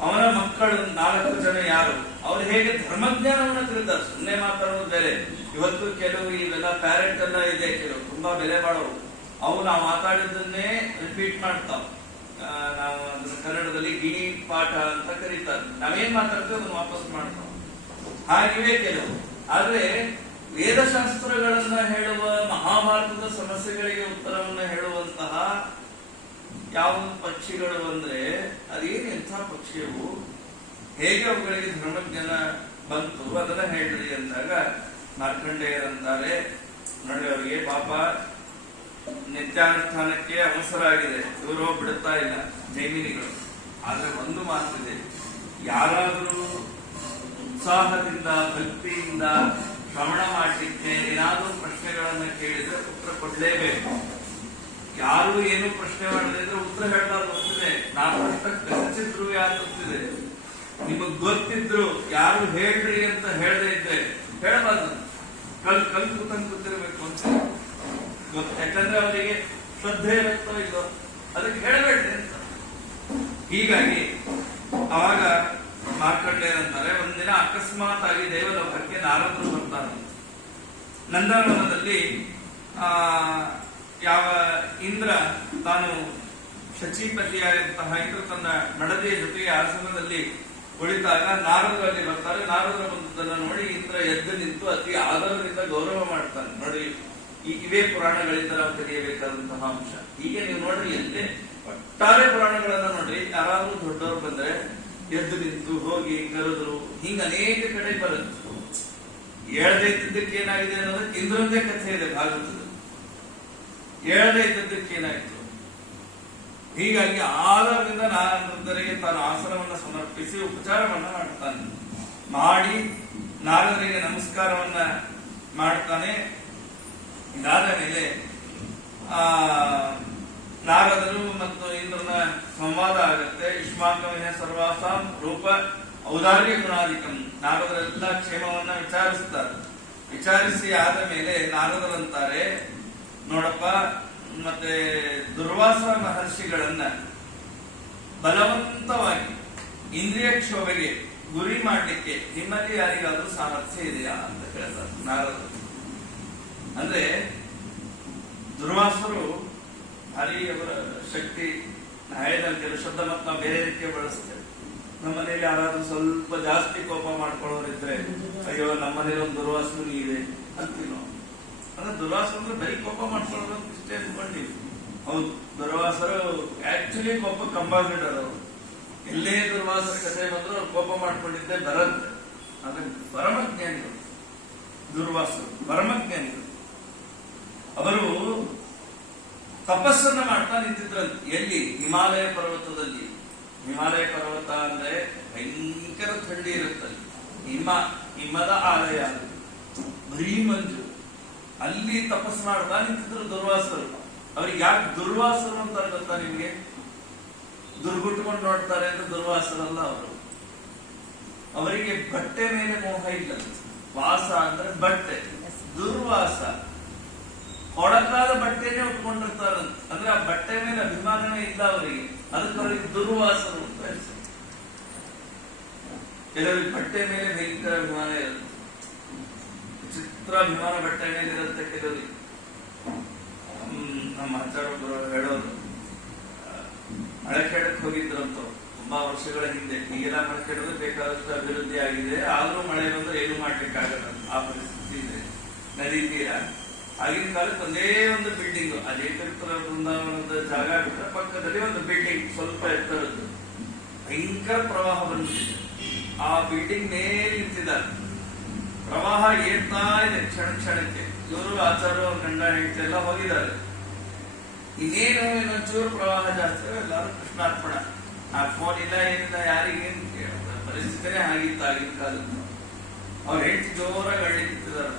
ಅವನ ಮಕ್ಕಳು 4 ಜನ ಯಾರು, ಅವ್ರು ಹೇಗೆ ಧರ್ಮಜ್ಞಾನವನ್ನು ತಿಳಿದಾರೆ. ಸುಮ್ಮನೆ ಮಾತಾಡೋದು ಬೇರೆ. ಇವತ್ತು ಕೆಲವು ಇವೆಲ್ಲ ಪ್ಯಾರೆಂಟ್ ಎಲ್ಲ ಇದೆ, ಕೆಲವು ತುಂಬಾ ಬೆಲೆ ಬಾಳೋರು. ಅವು ನಾವು ಮಾತಾಡಿದ್ದನ್ನೇ ರಿಪೀಟ್ ಮಾಡ್ತಾವ. ನಾವು ಅದನ್ನ ಕನ್ನಡದಲ್ಲಿ ಗಿಣಿ ಪಾಠ ಅಂತ ಕರೀತಾರೆ. ನಾವೇನ್ ಮಾತಾಡ್ತೇವೆ ಅದನ್ನು ವಾಪಸ್ ಮಾಡ್ತಾವ. ಹಾಗಿವೆ ಕೆಲವು. ಆದ್ರೆ ವೇದಶಾಸ್ತ್ರಗಳನ್ನ ಹೇಳುವ, ಮಹಾಭಾರತದ ಸಮಸ್ಯೆಗಳಿಗೆ ಉತ್ತರವನ್ನ ಹೇಳುವಂತಹ ಯಾವ ಪಕ್ಷಿಗಳು ಅಂದ್ರೆ ಅದೇನು ಎಂಥ ಪಕ್ಷಿಯವು, ಹೇಗೆ ಅವುಗಳಿಗೆ ಧರ್ಮಜ್ಞಾನ ಬಂತು ಅದನ್ನ ಹೇಳ್ರಿ ಅಂದಾಗ ಮಾರ್ಕಂಡೇಯರಂತಾರೆ, ನೋಡಿ ಅವರಿಗೆ ಪಾಪ ನಿತ್ಯಾನುಷ್ಠಾನಕ್ಕೆ ಅವಸರ ಆಗಿದೆ, ಇವರು ಬಿಡುತ್ತಾ ಇಲ್ಲ ಜೈಮಿನಿಗಳು. ಆದ್ರೆ ಒಂದು ಮಾತಿದೆ, ಯಾರಾದರೂ ಉತ್ಸಾಹದಿಂದ ಭಕ್ತಿಯಿಂದ ಶ್ರವಣ ಮಾಡಲಿಕ್ಕೆ ಏನಾದರೂ ಪ್ರಶ್ನೆಗಳನ್ನ ಕೇಳಿದ್ರೆ ಉತ್ತರ ಕೊಡ್ಲೇಬೇಕು. ಯಾರು ಏನು ಪ್ರಶ್ನೆ ಮಾಡದಿದ್ರೆ ಉತ್ತರ ಹೇಳಬಾರ್ದು ಅಂತಿದೆ. ನಾನು ಪ್ರಶ್ನೆ ಯಾರು ಗೊತ್ತಿದೆ, ನಿಮಗ್ ಗೊತ್ತಿದ್ರು ಯಾರು ಹೇಳ್ರಿ ಅಂತ ಹೇಳದೇ ಇದ್ರೆ ಹೇಳಬಾರ್ದು. ಕಲ್ತು ಗೊತ್ತಿರಬೇಕು ಅಂತ ಗೊತ್ತು. ಯಾಕಂದ್ರೆ ಅವರಿಗೆ ಶ್ರದ್ಧೆ ಇರುತ್ತೋ ಇಲ್ಲೋ ಅದಕ್ಕೆ ಹೇಳಬೇಡ್ರಿ ಅಂತ. ಹೀಗಾಗಿ ಅವಾಗ ಮಾರ್ಕಂಡೇಯರಂತಾರೆ, ಒಂದಿನ ಅಕಸ್ಮಾತ್ ಆಗಿ ದೇವಲೋಕಕ್ಕೆ ನಾರದರು ಬರ್ತಾರೆ. ನಂದನವನದಲ್ಲಿ ಯಾವ ಇಂದ್ರ ತಾನು ಶಚೀಪತಿಯಾದಂತಹ ಇಂದ್ರ ತನ್ನ ಮಡದಿಯ ಜೊತೆಗೆ ಆಸನದಲ್ಲಿ ಕುಳಿತಾಗ ನಾರದರಲ್ಲಿ ಬರ್ತಾರೆ. ನಾರದರ ಬಂದದನ್ನ ನೋಡಿ ಇಂದ್ರ ಎದ್ದು ನಿಂತು ಅತಿ ಆದರದಿಂದ ಗೌರವ ಮಾಡ್ತಾನೆ. ನೋಡಿ, ಇವೇ ಪುರಾಣಗಳಿಂದ ನಾವು ಕಲಿಯಬೇಕಾದಂತಹ ಅಂಶ. ಹೀಗೆ ನೀವು ನೋಡ್ರಿ, ಎಲ್ಲೇ ಒಟ್ಟಾರೆ ಪುರಾಣಗಳನ್ನ ನೋಡ್ರಿ, ಯಾರಾದ್ರೂ ದೊಡ್ಡವರು ಬಂದ್ರೆ ಎದ್ದು ನಿಂತು ಹೋಗಿ ಕರೆದ್ರು, ಹಿಂಗ ಅನೇಕ ಕಡೆ ಬರುತ್ತೆ. ಹೇಳದೇ ಇದ್ದಕ್ಕೆ ಏನಾಗಿದೆ ಅನ್ನೋದಕ್ಕೆ ಇಂದ್ರನದೇ ಕಥೆ ಇದೆ ಭಾಗವತದ. ಹೇಳದೇ ಇದ್ದಕ್ಕೆ ಏನಾಯ್ತು. ಹೀಗಾಗಿ ಆಧಾರದಿಂದ ನಾರದರಿಗೆ ತಾನು ಆಸನವನ್ನ ಸಮರ್ಪಿಸಿ ಉಪಚಾರವನ್ನ ಮಾಡ್ತಾನೆ. ಮಾಡಿ ನಾರದರಿಗೆ ನಮಸ್ಕಾರವನ್ನ ಮಾಡ್ತಾನೆ. ಇದಾದ ಮೇಲೆ ನಾರದರು ಮತ್ತು ಇಂದ್ರನ ಸಂವಾದ ಆಗುತ್ತೆ. ಯುಷ್ಮಾಕವಿನ ಸರ್ವಾಸಾಂ ರೂಪ ಔದಾರ್ಯ ಗುಣಾಧಿಕಂ. ನಾರದರೆಲ್ಲ ಕ್ಷೇಮವನ್ನ ವಿಚಾರಿಸ್ತಾರೆ. ವಿಚಾರಿಸಿ ಆದ ಮೇಲೆ ನಾರದರಂತಾರೆ, ನೋಡಪ್ಪ, ಮತ್ತೆ ದುರ್ವಾಸ ಮಹರ್ಷಿಗಳನ್ನ ಬಲವಂತವಾಗಿ ಇಂದ್ರಿಯ ಕ್ಷೋಭೆಗೆ ಗುರಿ ಮಾಡಲಿಕ್ಕೆ ನಿಮ್ಮಲ್ಲಿ ಯಾರಿಗಾದ್ರೂ ಸಾಮರ್ಥ್ಯ ಇದೆಯಾ ಅಂತ ಕೇಳ್ತಾರೆ ನಾರದರು. ಅಂದ್ರೆ ದುರ್ವಾಸರು ಭಾರಿ ಅವರ ಶಕ್ತಿ. ಹೇಳಿದಲ್ಲಿ ಕೆಲವು ಶಬ್ದ ಮತ್ತು ನಾವು ಬೇರೆ ರೀತಿಯ ಬಳಸ್ತೇವೆ. ನಮ್ಮ ಮನೇಲಿ ಯಾರಾದ್ರೂ ಸ್ವಲ್ಪ ಜಾಸ್ತಿ ಕೋಪ ಮಾಡ್ಕೊಳ್ಳೋರಿದ್ರೆ, ಅಯ್ಯೋ ನಮ್ಮ ಮನೇಲಿ ಒಂದು ದುರ್ವಾಸನು ಇದೆ ಅಂತೀವಿ ನಾವು. ಅಂದ್ರೆ ದುರ್ವಾಸ ಅಂದ್ರೆ ಬರೀ ಕೋಪ ಮಾಡ್ಕೊಳ್ಳೋದು ಇಷ್ಟೇ ಅನ್ಕೊಂಡಿವಿ. ಹೌದು, ದುರ್ವಾಸರು ಆಕ್ಚುಲಿ ಕೋಪ ಕಂಬಾಸಿಡರ್. ಅವರು ಎಲ್ಲೇ ದುರ್ವಾಸರ ಕಥೆ ಬಂದ್ರು ಅವ್ರು ಕೋಪ ಮಾಡ್ಕೊಂಡಿದ್ದೆ ಬರುತ್ತೆ. ಆದ್ರೆ ಪರಮಜ್ಞಾನಿಗಳು ದುರ್ವಾಸರು, ಪರಮಜ್ಞಾನಿಗಳು. ಅವರು ತಪಸ್ಸನ್ನ ಮಾಡ್ತಾ ನಿಂತಿದ್ರಂತೆ. ಎಲ್ಲಿ? ಹಿಮಾಲಯ ಪರ್ವತದಲ್ಲಿ. ಹಿಮಾಲಯ ಪರ್ವತ ಅಂದ್ರೆ ಭಯಂಕರ ಥಂಡಿ ಇರುತ್ತಲ್ಲಿ. ಹಿಮದ ಆಲಯ, ಬರೀ ಮಂಜು. ಅಲ್ಲಿ ತಪಸ್ಸು ಮಾಡ್ತಾ ನಿಂತಿದ್ರು ದುರ್ವಾಸರು. ಅವ್ರಿಗೆ ಯಾಕೆ ದುರ್ವಾಸರು ಅಂತ ಗೊತ್ತಾ ನಿಮ್ಗೆ? ದುರ್ಗುಟ್ಕೊಂಡು ನೋಡ್ತಾರೆ ಅಂತ ದುರ್ವಾಸರಲ್ಲ ಅವರು. ಅವರಿಗೆ ಬಟ್ಟೆ ಮೇಲೆ ಮೋಹ ಇಲ್ಲ. ವಾಸ ಅಂದ್ರೆ ಬಟ್ಟೆ. ದುರ್ವಾಸ ಕೊಳಕಾದ ಬಟ್ಟೆನೇ ಉಟ್ಕೊಂಡಿರ್ತಾರಂತ. ಅಂದ್ರೆ ಆ ಬಟ್ಟೆ ಮೇಲೆ ಅಭಿಮಾನವೇ ಇಲ್ಲ ಅವರಿಗೆ. ಅದಕ್ಕೆ ಅವರಿಗೆ ದುರ್ವಾಸರು ಅಂತ ಹೆಸರು. ಕೆಲವರಿಗೆ ಬಟ್ಟೆ ಮೇಲೆ ಭಯಂಕರ ಅಭಿಮಾನ ಇರುತ್ತೆ. ವಿಚಿತ್ರ ಅಭಿಮಾನ ಬಟ್ಟೆ ಮೇಲೆ ಇರುತ್ತೆ ಕೆಲವರಿಗೆ. ನಮ್ಮ ಆಚಾರ್ಯೊಬ್ಬರು ಹೇಳೋರು, ಹಳೆ ಕೇಳಕ್ ಹೋಗಿದ್ರಂತ ತುಂಬಾ ವರ್ಷಗಳ ಹಿಂದೆ. ಈಗೆಲ್ಲ ಮಳೆ ಕೆಡದ್ರೆ ಬೇಕಾದಷ್ಟು ಅಭಿವೃದ್ಧಿ ಆಗಿದೆ, ಆದ್ರೂ ಮಳೆ ಬಂದ್ರೆ ಏನು ಮಾಡ್ಲಿಕ್ಕಾಗಲ್ಲ, ಆ ಪರಿಸ್ಥಿತಿ ಇದೆ. ನದಿ ತೀರ ಆಗಿನ ಕಾಲಕ್ಕೆ ಒಂದೇ ಒಂದು ಬಿಲ್ಡಿಂಗ್, ಅಜೇತರ ಬೃಂದಾವನದ ಜಾಗ ಬಿಟ್ಟರೆ ಪಕ್ಕದಲ್ಲಿ ಒಂದು ಬಿಲ್ಡಿಂಗ್ ಸ್ವಲ್ಪ ಎತ್ತರದ್ದು, ಭಯಂಕರ ಪ್ರವಾಹ ಬಂದಿದೆ. ಆ ಬಿಲ್ಡಿಂಗ್ ಮೇಲೆ ನಿಂತಿದ್ದಾರೆ, ಪ್ರವಾಹ ಏರ್ತಾ ಇದೆ ಕ್ಷಣ ಕ್ಷಣಕ್ಕೆ. ಇವರು ಆಚಾರ ಗಂಡ ಹೆಂಡತಿ ಎಲ್ಲ ಹೋಗಿದ್ದಾರೆ. ಇನ್ನೇನು ಇನ್ನೊಂಚೂರು ಪ್ರವಾಹ ಜಾಸ್ತಿ, ಎಲ್ಲರೂ ಕೃಷ್ಣಾರ್ಪಣ. ಆ ಫೋನ್ ಇಲ್ಲ ಏನಿಲ್ಲ, ಯಾರಿಗೇನು ಪರಿಸ್ಥಿತಿನೇ ಆಗಿತ್ತು ಆಗಿನ ಕಾಲದ್ದು. ಅವ್ರ ಹೆಂಡತಿ ಜೋರಾಗಿ ಅಳ್ಳಿಕ್ಕಿದ್ದಾರೆ.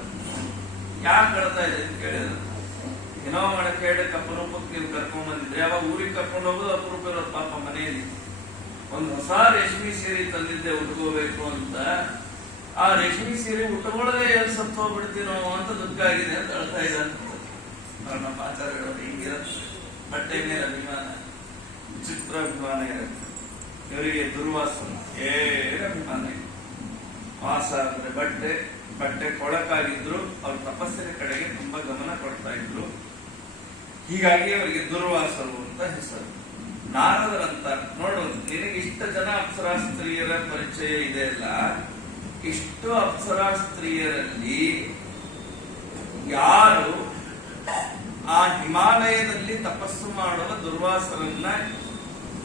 ಯಾಕೆ ಕಳ್ತಾ ಇದೆ ಅಂತ ಕೇಳಿದ್ರು. ಏನೋ ಮಾಡಕ್ಕೆ ಅಪರೂಪಕ್ಕೆ ನೀವು ಕರ್ಕೊಂಡ್ ಬಂದಿದ್ರೆ, ಅವಾಗ ಊರಿಗೆ ಕರ್ಕೊಂಡು ಹೋಗೋದು ಅಪರೂಪ ಇರೋದು ಪಾಪ. ಮನೆಯಲ್ಲಿ ಒಂದು ಹೊಸ ರೇಷ್ಮೆ ಸೀರೆ ತಂದಿದ್ದೆ ಉಟ್ಕೋಬೇಕು ಅಂತ, ಆ ರೇಷ್ಮೆ ಸೀರೆ ಉಟ್ಕೊಳ್ಳದೆ ಎಲ್ಲಿ ಸತ್ತು ಹೋಗ್ಬಿಡ್ತೀನೋ ಅಂತ ದುಃಖ ಆಗಿದೆ ಅಂತ ಅಳ್ತಾ ಇದ್ದ. ನಮ್ಮ ಆಚಾರ್ಯಗಳು ಹಿಂಗಿರುತ್ತೆ, ಬಟ್ಟೆ ಮೇಲೆ ಅಭಿಮಾನ, ಚಿತ್ರ ಅಭಿಮಾನ ಇರುತ್ತೆ. ಇವರಿಗೆ ದುರ್ವಾಸನ ಏನು ಅಭಿಮಾನ ಇದೆ. ವಾಸ ಅಂದ್ರೆ ಬಟ್ಟೆ, ಬಟ್ಟೆ ಕೊಳಕಾಗಿದ್ರು ಅವ್ರ ತಪಸ್ಸಿನ ಕಡೆಗೆ ತುಂಬಾ ಗಮನ ಕೊಡ್ತಾ ಇದ್ರು. ಹೀಗಾಗಿ ಅವರಿಗೆ ದುರ್ವಾಸರು ಅಂತ ಹೆಸರು. ನಾರದರಂತ ನೋಡು, ನಿನಗೆ ಇಷ್ಟ ಜನ ಅಪ್ಸರಾ ಸ್ತ್ರೀಯರ ಪರಿಚಯ ಇದೆ ಅಲ್ಲ, ಇಷ್ಟು ಅಪ್ಸರಾ ಸ್ತ್ರೀಯರಲ್ಲಿ ಯಾರು ಆ ಹಿಮಾಲಯದಲ್ಲಿ ತಪಸ್ಸು ಮಾಡುವ ದುರ್ವಾಸರನ್ನ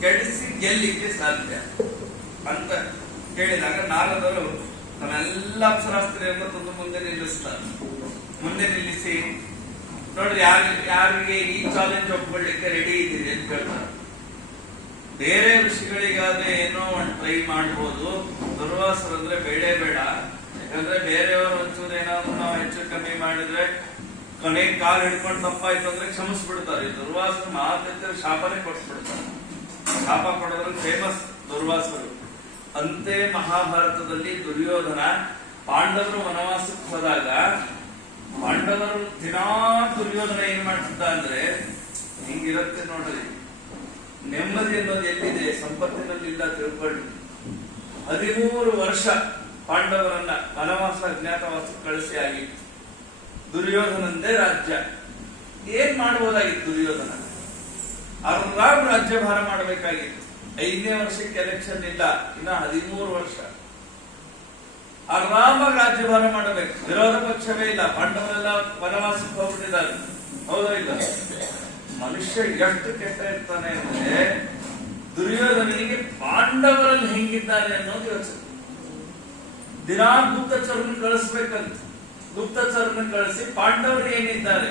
ಕೆಡಿಸಿ ಗೆಲ್ಲಿಕ್ಕೆ ಸಾಧ್ಯ ಅಂತ ಕೇಳಿದಾಗ ನಾರದರು ತಮ್ಮೆಲ್ಲ ಅಪ್ಸರಾಸ್ತ್ರೀಯರನ್ನು ತಂದು ಮುಂದೆ ನಿಲ್ಲಿಸ್ತಾರೆ. ಮುಂದೆ ನಿಲ್ಲಿಸಿ ನೋಡ್ರಿ, ಯಾರಿಗೆ ಈ ಚಾಲೆಂಜ್ ಒಪ್ಕೊಳ್ಳಿಕ್ಕೆ ರೆಡಿ ಇದ್ದೀರಿ ಅಂತ ಕೇಳ್ತಾರೆ. ಬೇರೆ ಋಷಿಗಳಿಗಾದ್ರೆ ಏನೋ ಒಂದು ಟ್ರೈ ಮಾಡ್ಬೋದು, ದುರ್ವಾಸರಂದ್ರೆ ಬೇಡೇ ಬೇಡ. ಯಾಕಂದ್ರೆ ಬೇರೆಯವರು ಒಂಚೂರು ಏನಾದ್ರು ನಾವು ಹೆಚ್ಚು ಕಮ್ಮಿ ಮಾಡಿದ್ರೆ ಕೊನೆಗೆ ಕಾಲು ಹಿಡ್ಕೊಂಡು ತಪ್ಪಾಯ್ತು ಅಂದ್ರೆ ಕ್ಷಮಿಸ್ಬಿಡ್ತಾರೆ. ದುರ್ವಾಸರು ಮಾತ್ರ ಶಾಪನೇ ಕೊಡ್ಸ್ಬಿಡ್ತಾರೆ. ಶಾಪ ಕೊಡೋದ್ರ ಫೇಮಸ್ ದುರ್ವಾಸರು. ಅಂತೆ ಮಹಾಭಾರತದಲ್ಲಿ ದುರ್ಯೋಧನ ಪಾಂಡವರು ವನವಾಸಕ್ಕೆ ಹೋದಾಗ ಪಾಂಡವರು ದಿನಾ ದುರ್ಯೋಧನ ಏನ್ ಮಾಡ್ತಿದ್ದ ಅಂದ್ರೆ, ಹಿಂಗಿರುತ್ತೆ ನೋಡ್ರಿ, ನೆಮ್ಮದಿ ಅನ್ನೋದು ಎಲ್ಲಿದೆ, ಸಂಪತ್ತಿನಲ್ಲಿಲ್ಲ ತಿಳ್ಕೊಳ್ಳಿ. 13 ವರ್ಷ ಪಾಂಡವರನ್ನ ವನವಾಸ ಅಜ್ಞಾತವಾಸಕ್ಕೆ ಕಳಿಸಿ ಆಗಿತ್ತು. ದುರ್ಯೋಧನಂದೇ ರಾಜ್ಯ. ಏನ್ ಮಾಡಬಹುದಾಗಿತ್ತು ದುರ್ಯೋಧನ? ಆರಾಮ್ ರಾಜ್ಯಭಾರ ಮಾಡಬೇಕಾಗಿತ್ತು. 5ನೇ ವರ್ಷಕ್ಕೆ ಎಲೆಕ್ಷನ್ ಇಲ್ಲ, ಇನ್ನ 13 ವರ್ಷ ಆರಾಮಾಗಿ ರಾಜ್ಯಭಾರ ಮಾಡಬೇಕು. ವಿರೋಧ ಪಕ್ಷವೇ ಇಲ್ಲ, ಪಾಂಡವರೆಲ್ಲ ವನವಾಸಕ್ಕೆ ಹೋಗ್ಬಿಟ್ಟಿದ್ದಾರೆ. ಹೌದೋ ಇಲ್ಲ? ಮನುಷ್ಯ ಎಷ್ಟು ಕೆಟ್ಟ ಇರ್ತಾನೆ ಅಂದ್ರೆ, ದುರ್ಯೋಧನಿಗೆ ಪಾಂಡವರಲ್ಲಿ ಹೆಂಗಿದ್ದಾರೆ ಅನ್ನೋದು ಯೋಚನೆ. ದಿನಾ ಗುಪ್ತಚರನ್ನ ಕಳಿಸ್ಬೇಕಂತ, ಗುಪ್ತಚರನ್ನ ಕಳಿಸಿ ಪಾಂಡವರು ಏನಿದ್ದಾರೆ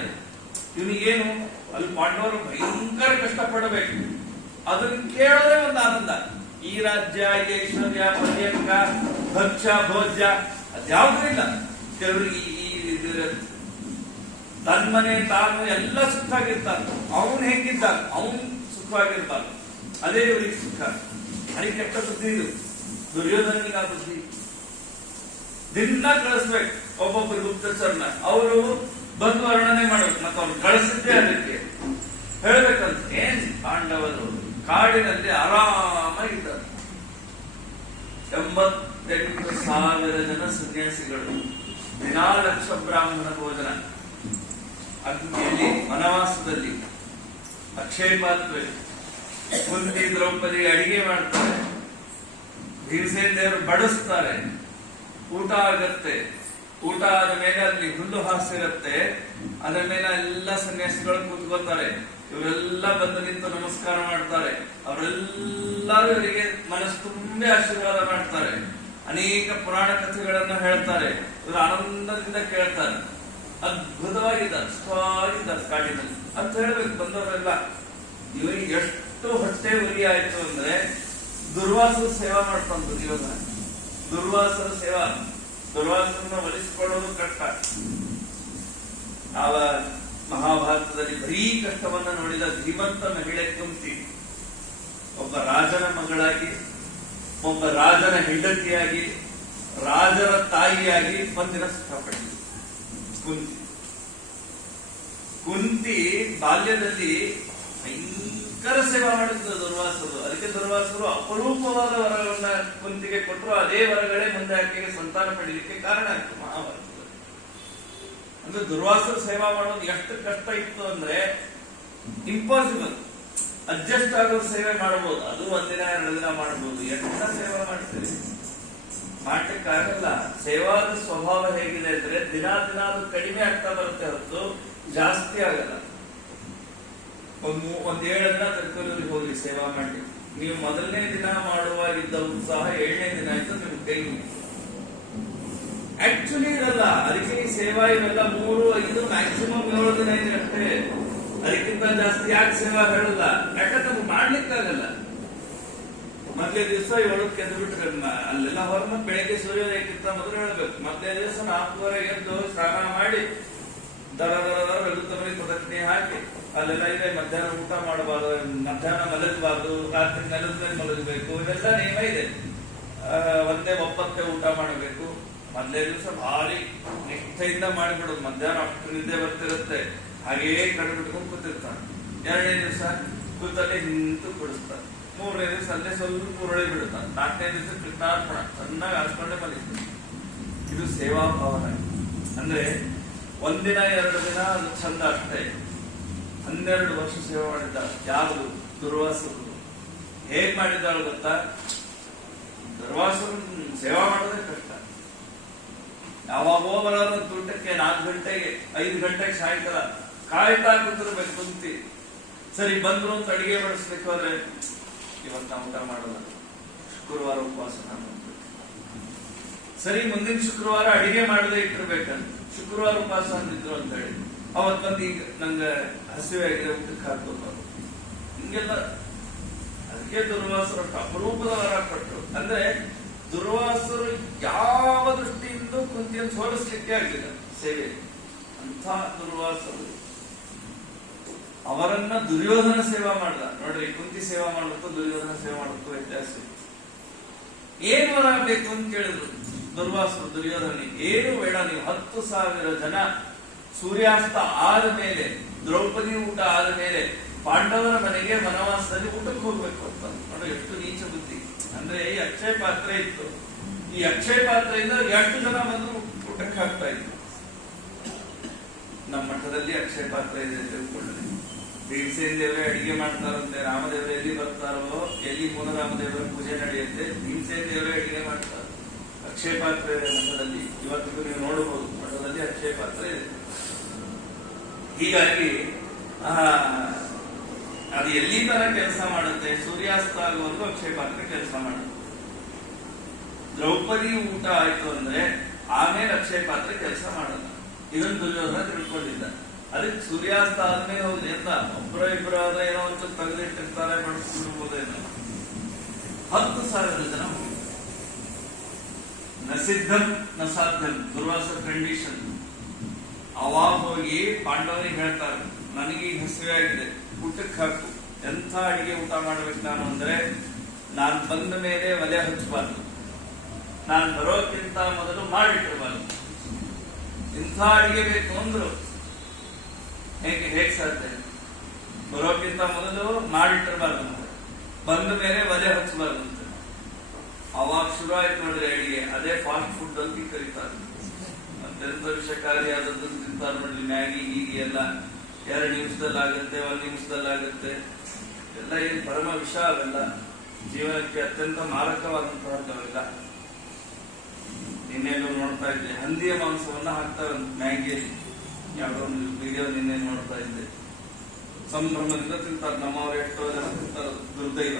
ಇವನಿಗೇನು, ಅಲ್ಲಿ ಪಾಂಡವರು ಭಯಂಕರ ಕಷ್ಟಪಡಬೇಕು. ಅದನ್ನ ಕೇಳೋದೇ ಒಂದು ಆನಂದ. ಈ ರಾಜ್ಯ, ಐಶ್ವರ್ಯ, ಪರ್ಯಂಕ, ಭಕ್ಷ್ಯ, ಭೋಜ್ಯ ಅದ್ಯಾವುದೂ ಇಲ್ಲ ಕೆಲವರಿಗೆ. ತನ್ಮನೆ ತಾನು ಎಲ್ಲ ಸುಖವಾಗಿರ್ತಾನೆ. ಅವನು ಹೆಂಗಿದ್ದಾನೆ, ಅವನು ಸುಖವಾಗಿರ್ತಾನೆ, ಅದೇ ಇವರಿಗೆ ಸುಖ. ಅದೇ ಕೆಟ್ಟ ಬುದ್ಧಿ ಇದು ದುರ್ಯೋಧನಿಗೆ. ಆ ಬುದ್ಧಿ ದಿನ ಕಳಿಸ್ಬೇಕು ಒಬ್ಬೊಬ್ಬರು ಗುಪ್ತಚರನ. ಅವರು ಬಂದು ವರ್ಣನೆ ಮಾಡ್ಬೇಕು, ಮತ್ತೆ ಅವ್ರು ಕಳಿಸಿದ್ದೆ ಅದಕ್ಕೆ ಹೇಳ್ಬೇಕಂತ. ಏನ್ ಪಾಂಡವರು ಕಾಡಿನಲ್ಲಿ ಆರಾಮಾಗಿದ್ದಾರೆ. 88,000 ಜನ ಸನ್ಯಾಸಿಗಳು, ದಿನಾ ಲಕ್ಷ ಬ್ರಾಹ್ಮಣ ಭೋಜನ, ಅಗ್ನಿಯಲ್ಲಿ ವನವಾಸದಲ್ಲಿ ಅಕ್ಷಯ ಪಾತ್ರೆ, ಕುಂತಿ ದ್ರೌಪದಿ ಅಡಿಗೆ ಮಾಡ್ತಾರೆ, ಭೀಮಸೇನ ದೇವರು ಬಡಿಸ್ತಾರೆ, ಊಟ ಆಗತ್ತೆ. ಊಟ ಆದ ಮೇಲೆ ಅಲ್ಲಿ ಹುಲ್ಲು ಹಾಸಿರುತ್ತೆ, ಅದರ ಮೇಲೆ ಎಲ್ಲ ಸನ್ಯಾಸಿಗಳು ಕೂತ್ಕೋತಾರೆ. ಇವರೆಲ್ಲ ಬಂದು ನಿಂತು ನಮಸ್ಕಾರ ಮಾಡ್ತಾರೆ. ಅವರೆಲ್ಲರೂ ಇವರಿಗೆ ಮನಸ್ಸು ತುಂಬೆ ಆಶೀರ್ವಾದ ಮಾಡ್ತಾರೆ. ಅನೇಕ ಪುರಾಣ ಕಥೆಗಳನ್ನ ಹೇಳ್ತಾರೆ. ಇವರು ಆನಂದದಿಂದ ಕೇಳ್ತಾರೆ. ಅದ್ಭುತವಾಗಿದ್ದಾರೆ, ಸುಖವಾಗಿದ್ದಾರೆ ಕಾಡಿನಲ್ಲಿ ಅಂತ ಹೇಳ್ಬೇಕು ಬಂದವರೆಲ್ಲ. ಇವರಿಗೆ ಎಷ್ಟು ಹೊಟ್ಟೆ ಉರಿ ಆಯ್ತು ಅಂದ್ರೆ, ದುರ್ವಾಸರ ಸೇವಾ ಮಾಡ್ತಾನೆ ದುರ್ಯೋಧನ. ದುರ್ವಾಸರ ಸೇವಾ, ದುರ್ವಾಸರನ್ನ ಒಲಿಸಿಕೊಳ್ಳೋದು ಕಷ್ಟ. ಆವ ಮಹಾಭಾರತದಲ್ಲಿ ಬರೀ ಕಷ್ಟವನ್ನ ನೋಡಿದ ಧೀಮಂತ ಮಹಿಳೆ ಕುಂತಿ ಒಬ್ಬ ರಾಜನ ಮಗಳಾಗಿ, ಒಬ್ಬ ರಾಜನ ಹೆಂಡತಿಯಾಗಿ, ರಾಜರ ತಾಯಿಯಾಗಿ ಒಂದಿನ ಸುಖ ಪಡೆಯಿತು ಕುಂತಿ. ಕುಂತಿ ಬಾಲ್ಯದಲ್ಲಿ ಭಯಂಕರ ಸೇವಾ ಮಾಡಿದ್ರು ದುರ್ವಾಸರು. ಅದಕ್ಕೆ ದುರ್ವಾಸರು ಅಪರೂಪವಾದ ವರವನ್ನ ಕುಂತಿಗೆ ಕೊಟ್ಟರು. ಅದೇ ವರಗಳೇ ಮುಂದೆ ಆಕೆಗೆ ಸಂತಾನ ಪಡೀಲಿಕ್ಕೆ ಕಾರಣ ಆಯ್ತು ಮಹಾಭಾರತದಲ್ಲಿ. ಅಂದ್ರೆ ದುರ್ವಾಸರು ಸೇವಾ ಮಾಡೋದು ಎಷ್ಟು ಕಷ್ಟ ಇತ್ತು ಅಂದ್ರೆ ಇಂಪಾಸಿಬಲ್. ಅಡ್ಜಸ್ಟ್ ಆಗೋ ಸೇವೆ ಮಾಡಬಹುದು. ಅದು ಒಂದಿನ 2 ದಿನ ಮಾಡಬಹುದು. ಎಷ್ಟು ದಿನ ಸೇವೆ ಮಾಡ್ತೀವಿ? ಮಾಡ್ಲಿಕ್ಕಾಗಲ್ಲ. ಸೇವಾದ ಸ್ವಭಾವ ಹೇಗಿದೆ ಅಂದ್ರೆ ದಿನ ದಿನ ಅದು ಕಡಿಮೆ ಆಗ್ತಾ ಬರುತ್ತೆ ಹೊರತು ಜಾಸ್ತಿ ಆಗಲ್ಲ. ಒಂದ್ 7 ದಿನ ತರಕಾರಿ ಹೋಗಿ ಸೇವಾ ಮಾಡಿ, ನೀವು ಮೊದಲನೇ ದಿನ ಮಾಡುವಾಗಿದ್ದ ಉತ್ಸಾಹ 7ನೇ ದಿನ ಆಯ್ತು ನಿಮ್ ಕೈ ಆಕ್ಚುಲಿ ಇರಲ್ಲ. ಅದಕ್ಕೆ ಈ ಸೇವಾ ಇವೆಲ್ಲ 3, 5 ಮ್ಯಾಕ್ಸಿಮಮ್ 7 ದಿನ ಇದೆ ಅಷ್ಟೇ. ಅದಕ್ಕಿಂತ ಜಾಸ್ತಿ ಯಾಕೆ ಸೇವಾ ಹೇಳಲ್ಲ? ಯಾಕಂದ್ರೆ ನಮ್ಗೆ ಮಾಡ್ಲಿಕ್ಕಾಗಲ್ಲ. ಮೊದಲೇ ದಿವಸ 7ಕ್ಕೆ ಎದ್ದು ಬಿಟ್ರೆ ಅಲ್ಲೆಲ್ಲ ಹೊರಮ ಬೆಳಗ್ಗೆ ಸೂರ್ಯೋದಯಕ್ಕಿಂತ ಮೊದಲು ಹೇಳ್ಬೇಕು. ಮೊದಲೇ ದಿವಸ 4:30 ಎದ್ದು ಸ್ನಾನ ಮಾಡಿ ದರ ರಘುತ್ತಮರಿ ಪ್ರದಕ್ಷಿಣೆ ಹಾಕಿ ಅಲ್ಲೆಲ್ಲ ಇದೆ. ಮಧ್ಯಾಹ್ನ ಊಟ ಮಾಡಬಾರ್ದು, ಮಧ್ಯಾಹ್ನ ಮಲಗಬಾರ್ದು, ರಾತ್ರಿ ನೆಲದ ಮೇಲೆ ಮಲಗಬೇಕು, ಇವೆಲ್ಲ ನಿಯಮ ಇದೆ. ಒಂದೇ ಒಪ್ಪತ್ತೆ ಊಟ ಮಾಡಬೇಕು. ಮೊದಲೇ ದಿವಸ ಭಾರಿ ನಿಷ್ಠೆಯಿಂದ ಮಾಡಿಬಿಡೋದು. ಮಧ್ಯಾಹ್ನ ಅಷ್ಟು ನಿದ್ದೆ ಬರ್ತಿರುತ್ತೆ, ಹಾಗೇ ಕಡೆ ಬಿಟ್ಕೊಂಡು ಕೂತಿರ್ತಾನೆ. 2ನೇ ದಿವಸ ಕೂತಲ್ಲಿ ನಿಂತು ಕುಡಿಸ್ತಾನೆ. 3ನೇ ದಿವಸ ಅಲ್ಲೇ ಸ್ವಲ್ಪ ಉರುಳಿ ಬಿಡುತ್ತಾನೆ. 4ನೇ ದಿವಸ ಕೃಷ್ಣಾರ್ಪಣ ಚೆನ್ನಾಗಿ ಆರಿಸ್ಕೊಂಡೆ ಮಲಿಸ್ತಾನೆ. ಇದು ಸೇವಾ ಭಾವನ. ಅಂದ್ರೆ ಒಂದಿನ 2 ದಿನ ಅದು ಚಂದ ಅಷ್ಟೇ. 12 ವರ್ಷ ಸೇವೆ ಮಾಡಿದ್ದಾಳೆ. ಯಾವುದು? ದುರ್ವಾಸರು. ಹೇಗ್ ಮಾಡಿದ್ದಾಳು ಗೊತ್ತಾ? ದುರ್ವಾಸರು ಸೇವಾ ಮಾಡೋದೇ ಕಷ್ಟ. ಯಾವಾಗೋ ಬರೋದು ದುಡ್ಡಕ್ಕೆ 4 ಗಂಟೆಗೆ 5 ಗಂಟೆಗೆ ಸಾಯಂಕಾಲ ಕಾಯ್ತಾ ಕೂತಿರ್ಬೇಕು ಕುಂತಿ. ಸರಿ ಬಂದ್ರು ಅಂತ ಅಡಿಗೆ ಬಡಿಸ್ಬೇಕು ಹೋದ್ರೆ ಇವತ್ತು ನಾವು ಊಟ ಮಾಡೋಲ್ಲ, ಶುಕ್ರವಾರ ಉಪವಾಸ ಸರಿ ಮುಂದಿನ ಶುಕ್ರವಾರ ಅಡಿಗೆ ಮಾಡದೆ ಇಟ್ಟಿರ್ಬೇಕಂತ ಶುಕ್ರವಾರ ಉಪವಾಸ ಅಂದಿದ್ರು ಅಂತ ಹೇಳಿ ಅವತ್ ಬಂದು ಈಗ ನಂಗೆ ಹಸಿವೆ ಆಗಿದೆ ಊಟಕ್ಕೆ ಹಾಕೋದು. ಹಿಂಗೆಲ್ಲ ಅದಕ್ಕೆ ದುರ್ವಾಸರು ಅಪರೂಪದ ವರ ಕೊಟ್ಟರು. ಅಂದ್ರೆ ದುರ್ವಾಸರು ಯಾವ ದೃಷ್ಟಿಯಿಂದ ಕುಂತಿಯನ್ನು ಸೋಲಿಸ್ಲಿಕ್ಕೆ ಆಗಲಿಲ್ಲ ಸೇವೆ. ಅಂತ ದುರ್ವಾಸರು ಅವರನ್ನ ದುರ್ಯೋಧನ ಸೇವಾ ಮಾಡ್ದ. ನೋಡ್ರಿ, ಕುಂತಿ ಸೇವಾ ಮಾಡುತ್ತೋ ದುರ್ಯೋಧನ ಸೇವಾ ಮಾಡುತ್ತೋ ವ್ಯತ್ಯಾಸ. ಏನು ವರ ಬೇಕು ಅಂತ ಕೇಳಿದ್ರು ದುರ್ವಾಸರು ದುರ್ಯೋಧನಿಗೆ. ಏನು ಬೇಡ, ನೀವು 10,000 ಜನ ಸೂರ್ಯಾಸ್ತ ಆದ ಮೇಲೆ, ದ್ರೌಪದಿ ಊಟ ಆದ ಮೇಲೆ ಪಾಂಡವರ ಮನೆಗೆ ವನವಾಸದಲ್ಲಿ ಊಟಕ್ಕೆ ಹೋಗ್ಬೇಕು ಅಂತ. ನೋಡಿ ಎಷ್ಟು ನೀಚ ಬುದ್ಧಿ. ಅಂದ್ರೆ ಈ ಅಕ್ಷಯ ಪಾತ್ರೆ ಇತ್ತು, ಈ ಅಕ್ಷಯ ಪಾತ್ರೆಯಿಂದ 2 ಜನ ಬಂದು ಊಟಕ್ಕೆ ಹಾಕ್ತಾ ಇದ್ರು. ನಮ್ಮ ಮಠದಲ್ಲಿ ಅಕ್ಷಯ ಪಾತ್ರೆ ಇದೆ ತಿಳ್ಕೊಳ್ಳಿ. ಭೀಮಸೇನ ದೇವರೇ ಅಡಿಗೆ ಮಾಡ್ತಾರಂತೆ, ರಾಮದೇವರು ಎಲ್ಲಿ ಬರ್ತಾರೋ, ಎಲ್ಲಿ ಮೂಲರಾಮದೇವರ ಪೂಜೆ ನಡೆಯುತ್ತೆ, ಭೀಮಸೇನ ದೇವರೇ ಅಡಿಗೆ ಮಾಡ್ತಾರೆ. ಅಕ್ಷಯ ಪಾತ್ರೆ ಇದೆ ಮಠದಲ್ಲಿ. ಇವತ್ತಿಗೂ ನೀವು ನೋಡಬಹುದು, ಮಠದಲ್ಲಿ ಅಕ್ಷಯ ಪಾತ್ರೆ ಇದೆ. ಹೀಗಾಗಿ ಅದು ಎಲ್ಲಿ ತರ ಕೆಲಸ ಮಾಡುತ್ತೆ? ಸೂರ್ಯಾಸ್ತ ಆಗುವವರೆಗೂ ಅಕ್ಷಯ ಪಾತ್ರೆ ಕೆಲಸ ಮಾಡುತ್ತೆ. ದ್ರೌಪದಿ ಊಟ ಆಯ್ತು ಅಂದ್ರೆ ಆಮೇಲೆ ಅಕ್ಷಯ ಪಾತ್ರೆ ಕೆಲಸ ಮಾಡಲ್ಲ. ಇದನ್ನು ದುರ್ಯೋಧನ ತಿಳ್ಕೊಂಡಿದ್ದ. ಅದಕ್ಕೆ ಸೂರ್ಯಾಸ್ತ ಆದ್ಮೇಲೆ ಹೋಗಿ ಅಂತ ಒಬ್ಬರ ಆದ್ರೆ ಏನೋ ಒಂದು ತೆಗೆದಿಟ್ಟಿರ್ತಾರೆ, ಬಡಿಸ್ಬಿಡ್ಬೋದೇನೋ. 10,000 ಜನ ನ ಸಿದ್ಧಂ ನ ಸಾಧ್ಯಂ, ದುರ್ವಾಸ ಕಂಡೀಷನ್. ಅವಾಗ ಹೋಗಿ ಪಾಂಡವರಿಗೆ ಹೇಳ್ತಾರೆ, ನನಗೆ ಈಗ ಹಸಿವೆ ಆಗಿದೆ, ಊಟಕ್ಕೆ ಹಾಕು. ಎಂಥ ಅಡಿಗೆ ಊಟ ಮಾಡ್ಬೇಕು ನಾನು ಅಂದ್ರೆ, ನಾನು ಬಂದ ಮೇಲೆ ಒಲೆ ಹಚ್ಚಬಾರ್ದು, ನಾನು ಬರೋಕ್ಕಿಂತ ಮೊದಲು ಮಾಡಿಟ್ಟಿರಬಾರ್ದು. ಇಂಥ ಅಡಿಗೆ ಬೇಕು ಅಂದ್ರು. ಹೇಗೆ ಸಾಧ್ಯ? ಬರೋಕ್ಕಿಂತ ಮೊದಲು ಮಾಡಿಟ್ಟಿರಬಾರ್ದು, ಬಂದ ಮೇಲೆ ಒಲೆ ಹಚ್ಚಬಾರ್ದು ಅಂತ. ಅವಾಗ ಶುರು ಆಯ್ತು ನೋಡ್ರಿ ಅಡಿಗೆ. ಅದೇ ಫಾಸ್ಟ್ ಫುಡ್ ಅಂತ ಕರೀತಾರೆ. ಅತ್ಯಂತ ವಿಷಕಾರಿಯಾದದ್ದು ತಿಂತಾರೆ ನೋಡ್ರಿ. ಮ್ಯಾಗಿ ಹೀಗೆ ಎಲ್ಲ 2 ನಿಮಿಷದಲ್ಲಿ ಆಗುತ್ತೆ, 1 ನಿಮಿಷದಲ್ಲಿ ಆಗುತ್ತೆ. ಎಲ್ಲ ಏನ್ ಪರಮ ವಿಷ ಅವೆಲ್ಲ. ಜೀವನಕ್ಕೆ ಅತ್ಯಂತ ಮಾರಕವಾದಂತಹದ್ದವೆಲ್ಲ. ನಿನ್ನೆಲ್ಲೂ ನೋಡ್ತಾ ಇದ್ದೆ, ಹಂದಿಯ ಮಾಂಸವನ್ನ ಹಾಕ್ತಾರೆ ಮ್ಯಾಗಿಯಲ್ಲಿ. ಯಾವುದೋ ಒಂದು ವಿಡಿಯೋ ನಿನ್ನೆ ನೋಡ್ತಾ ಇದ್ದೆ. ಸಂಭ್ರಮದಿಂದ ತಿಂತಾರೆ. ನಮ್ಮವ್ರು ಎಷ್ಟೋ ಜನ ತಿಂತಾರೆ. ದುರ್ದೈವ.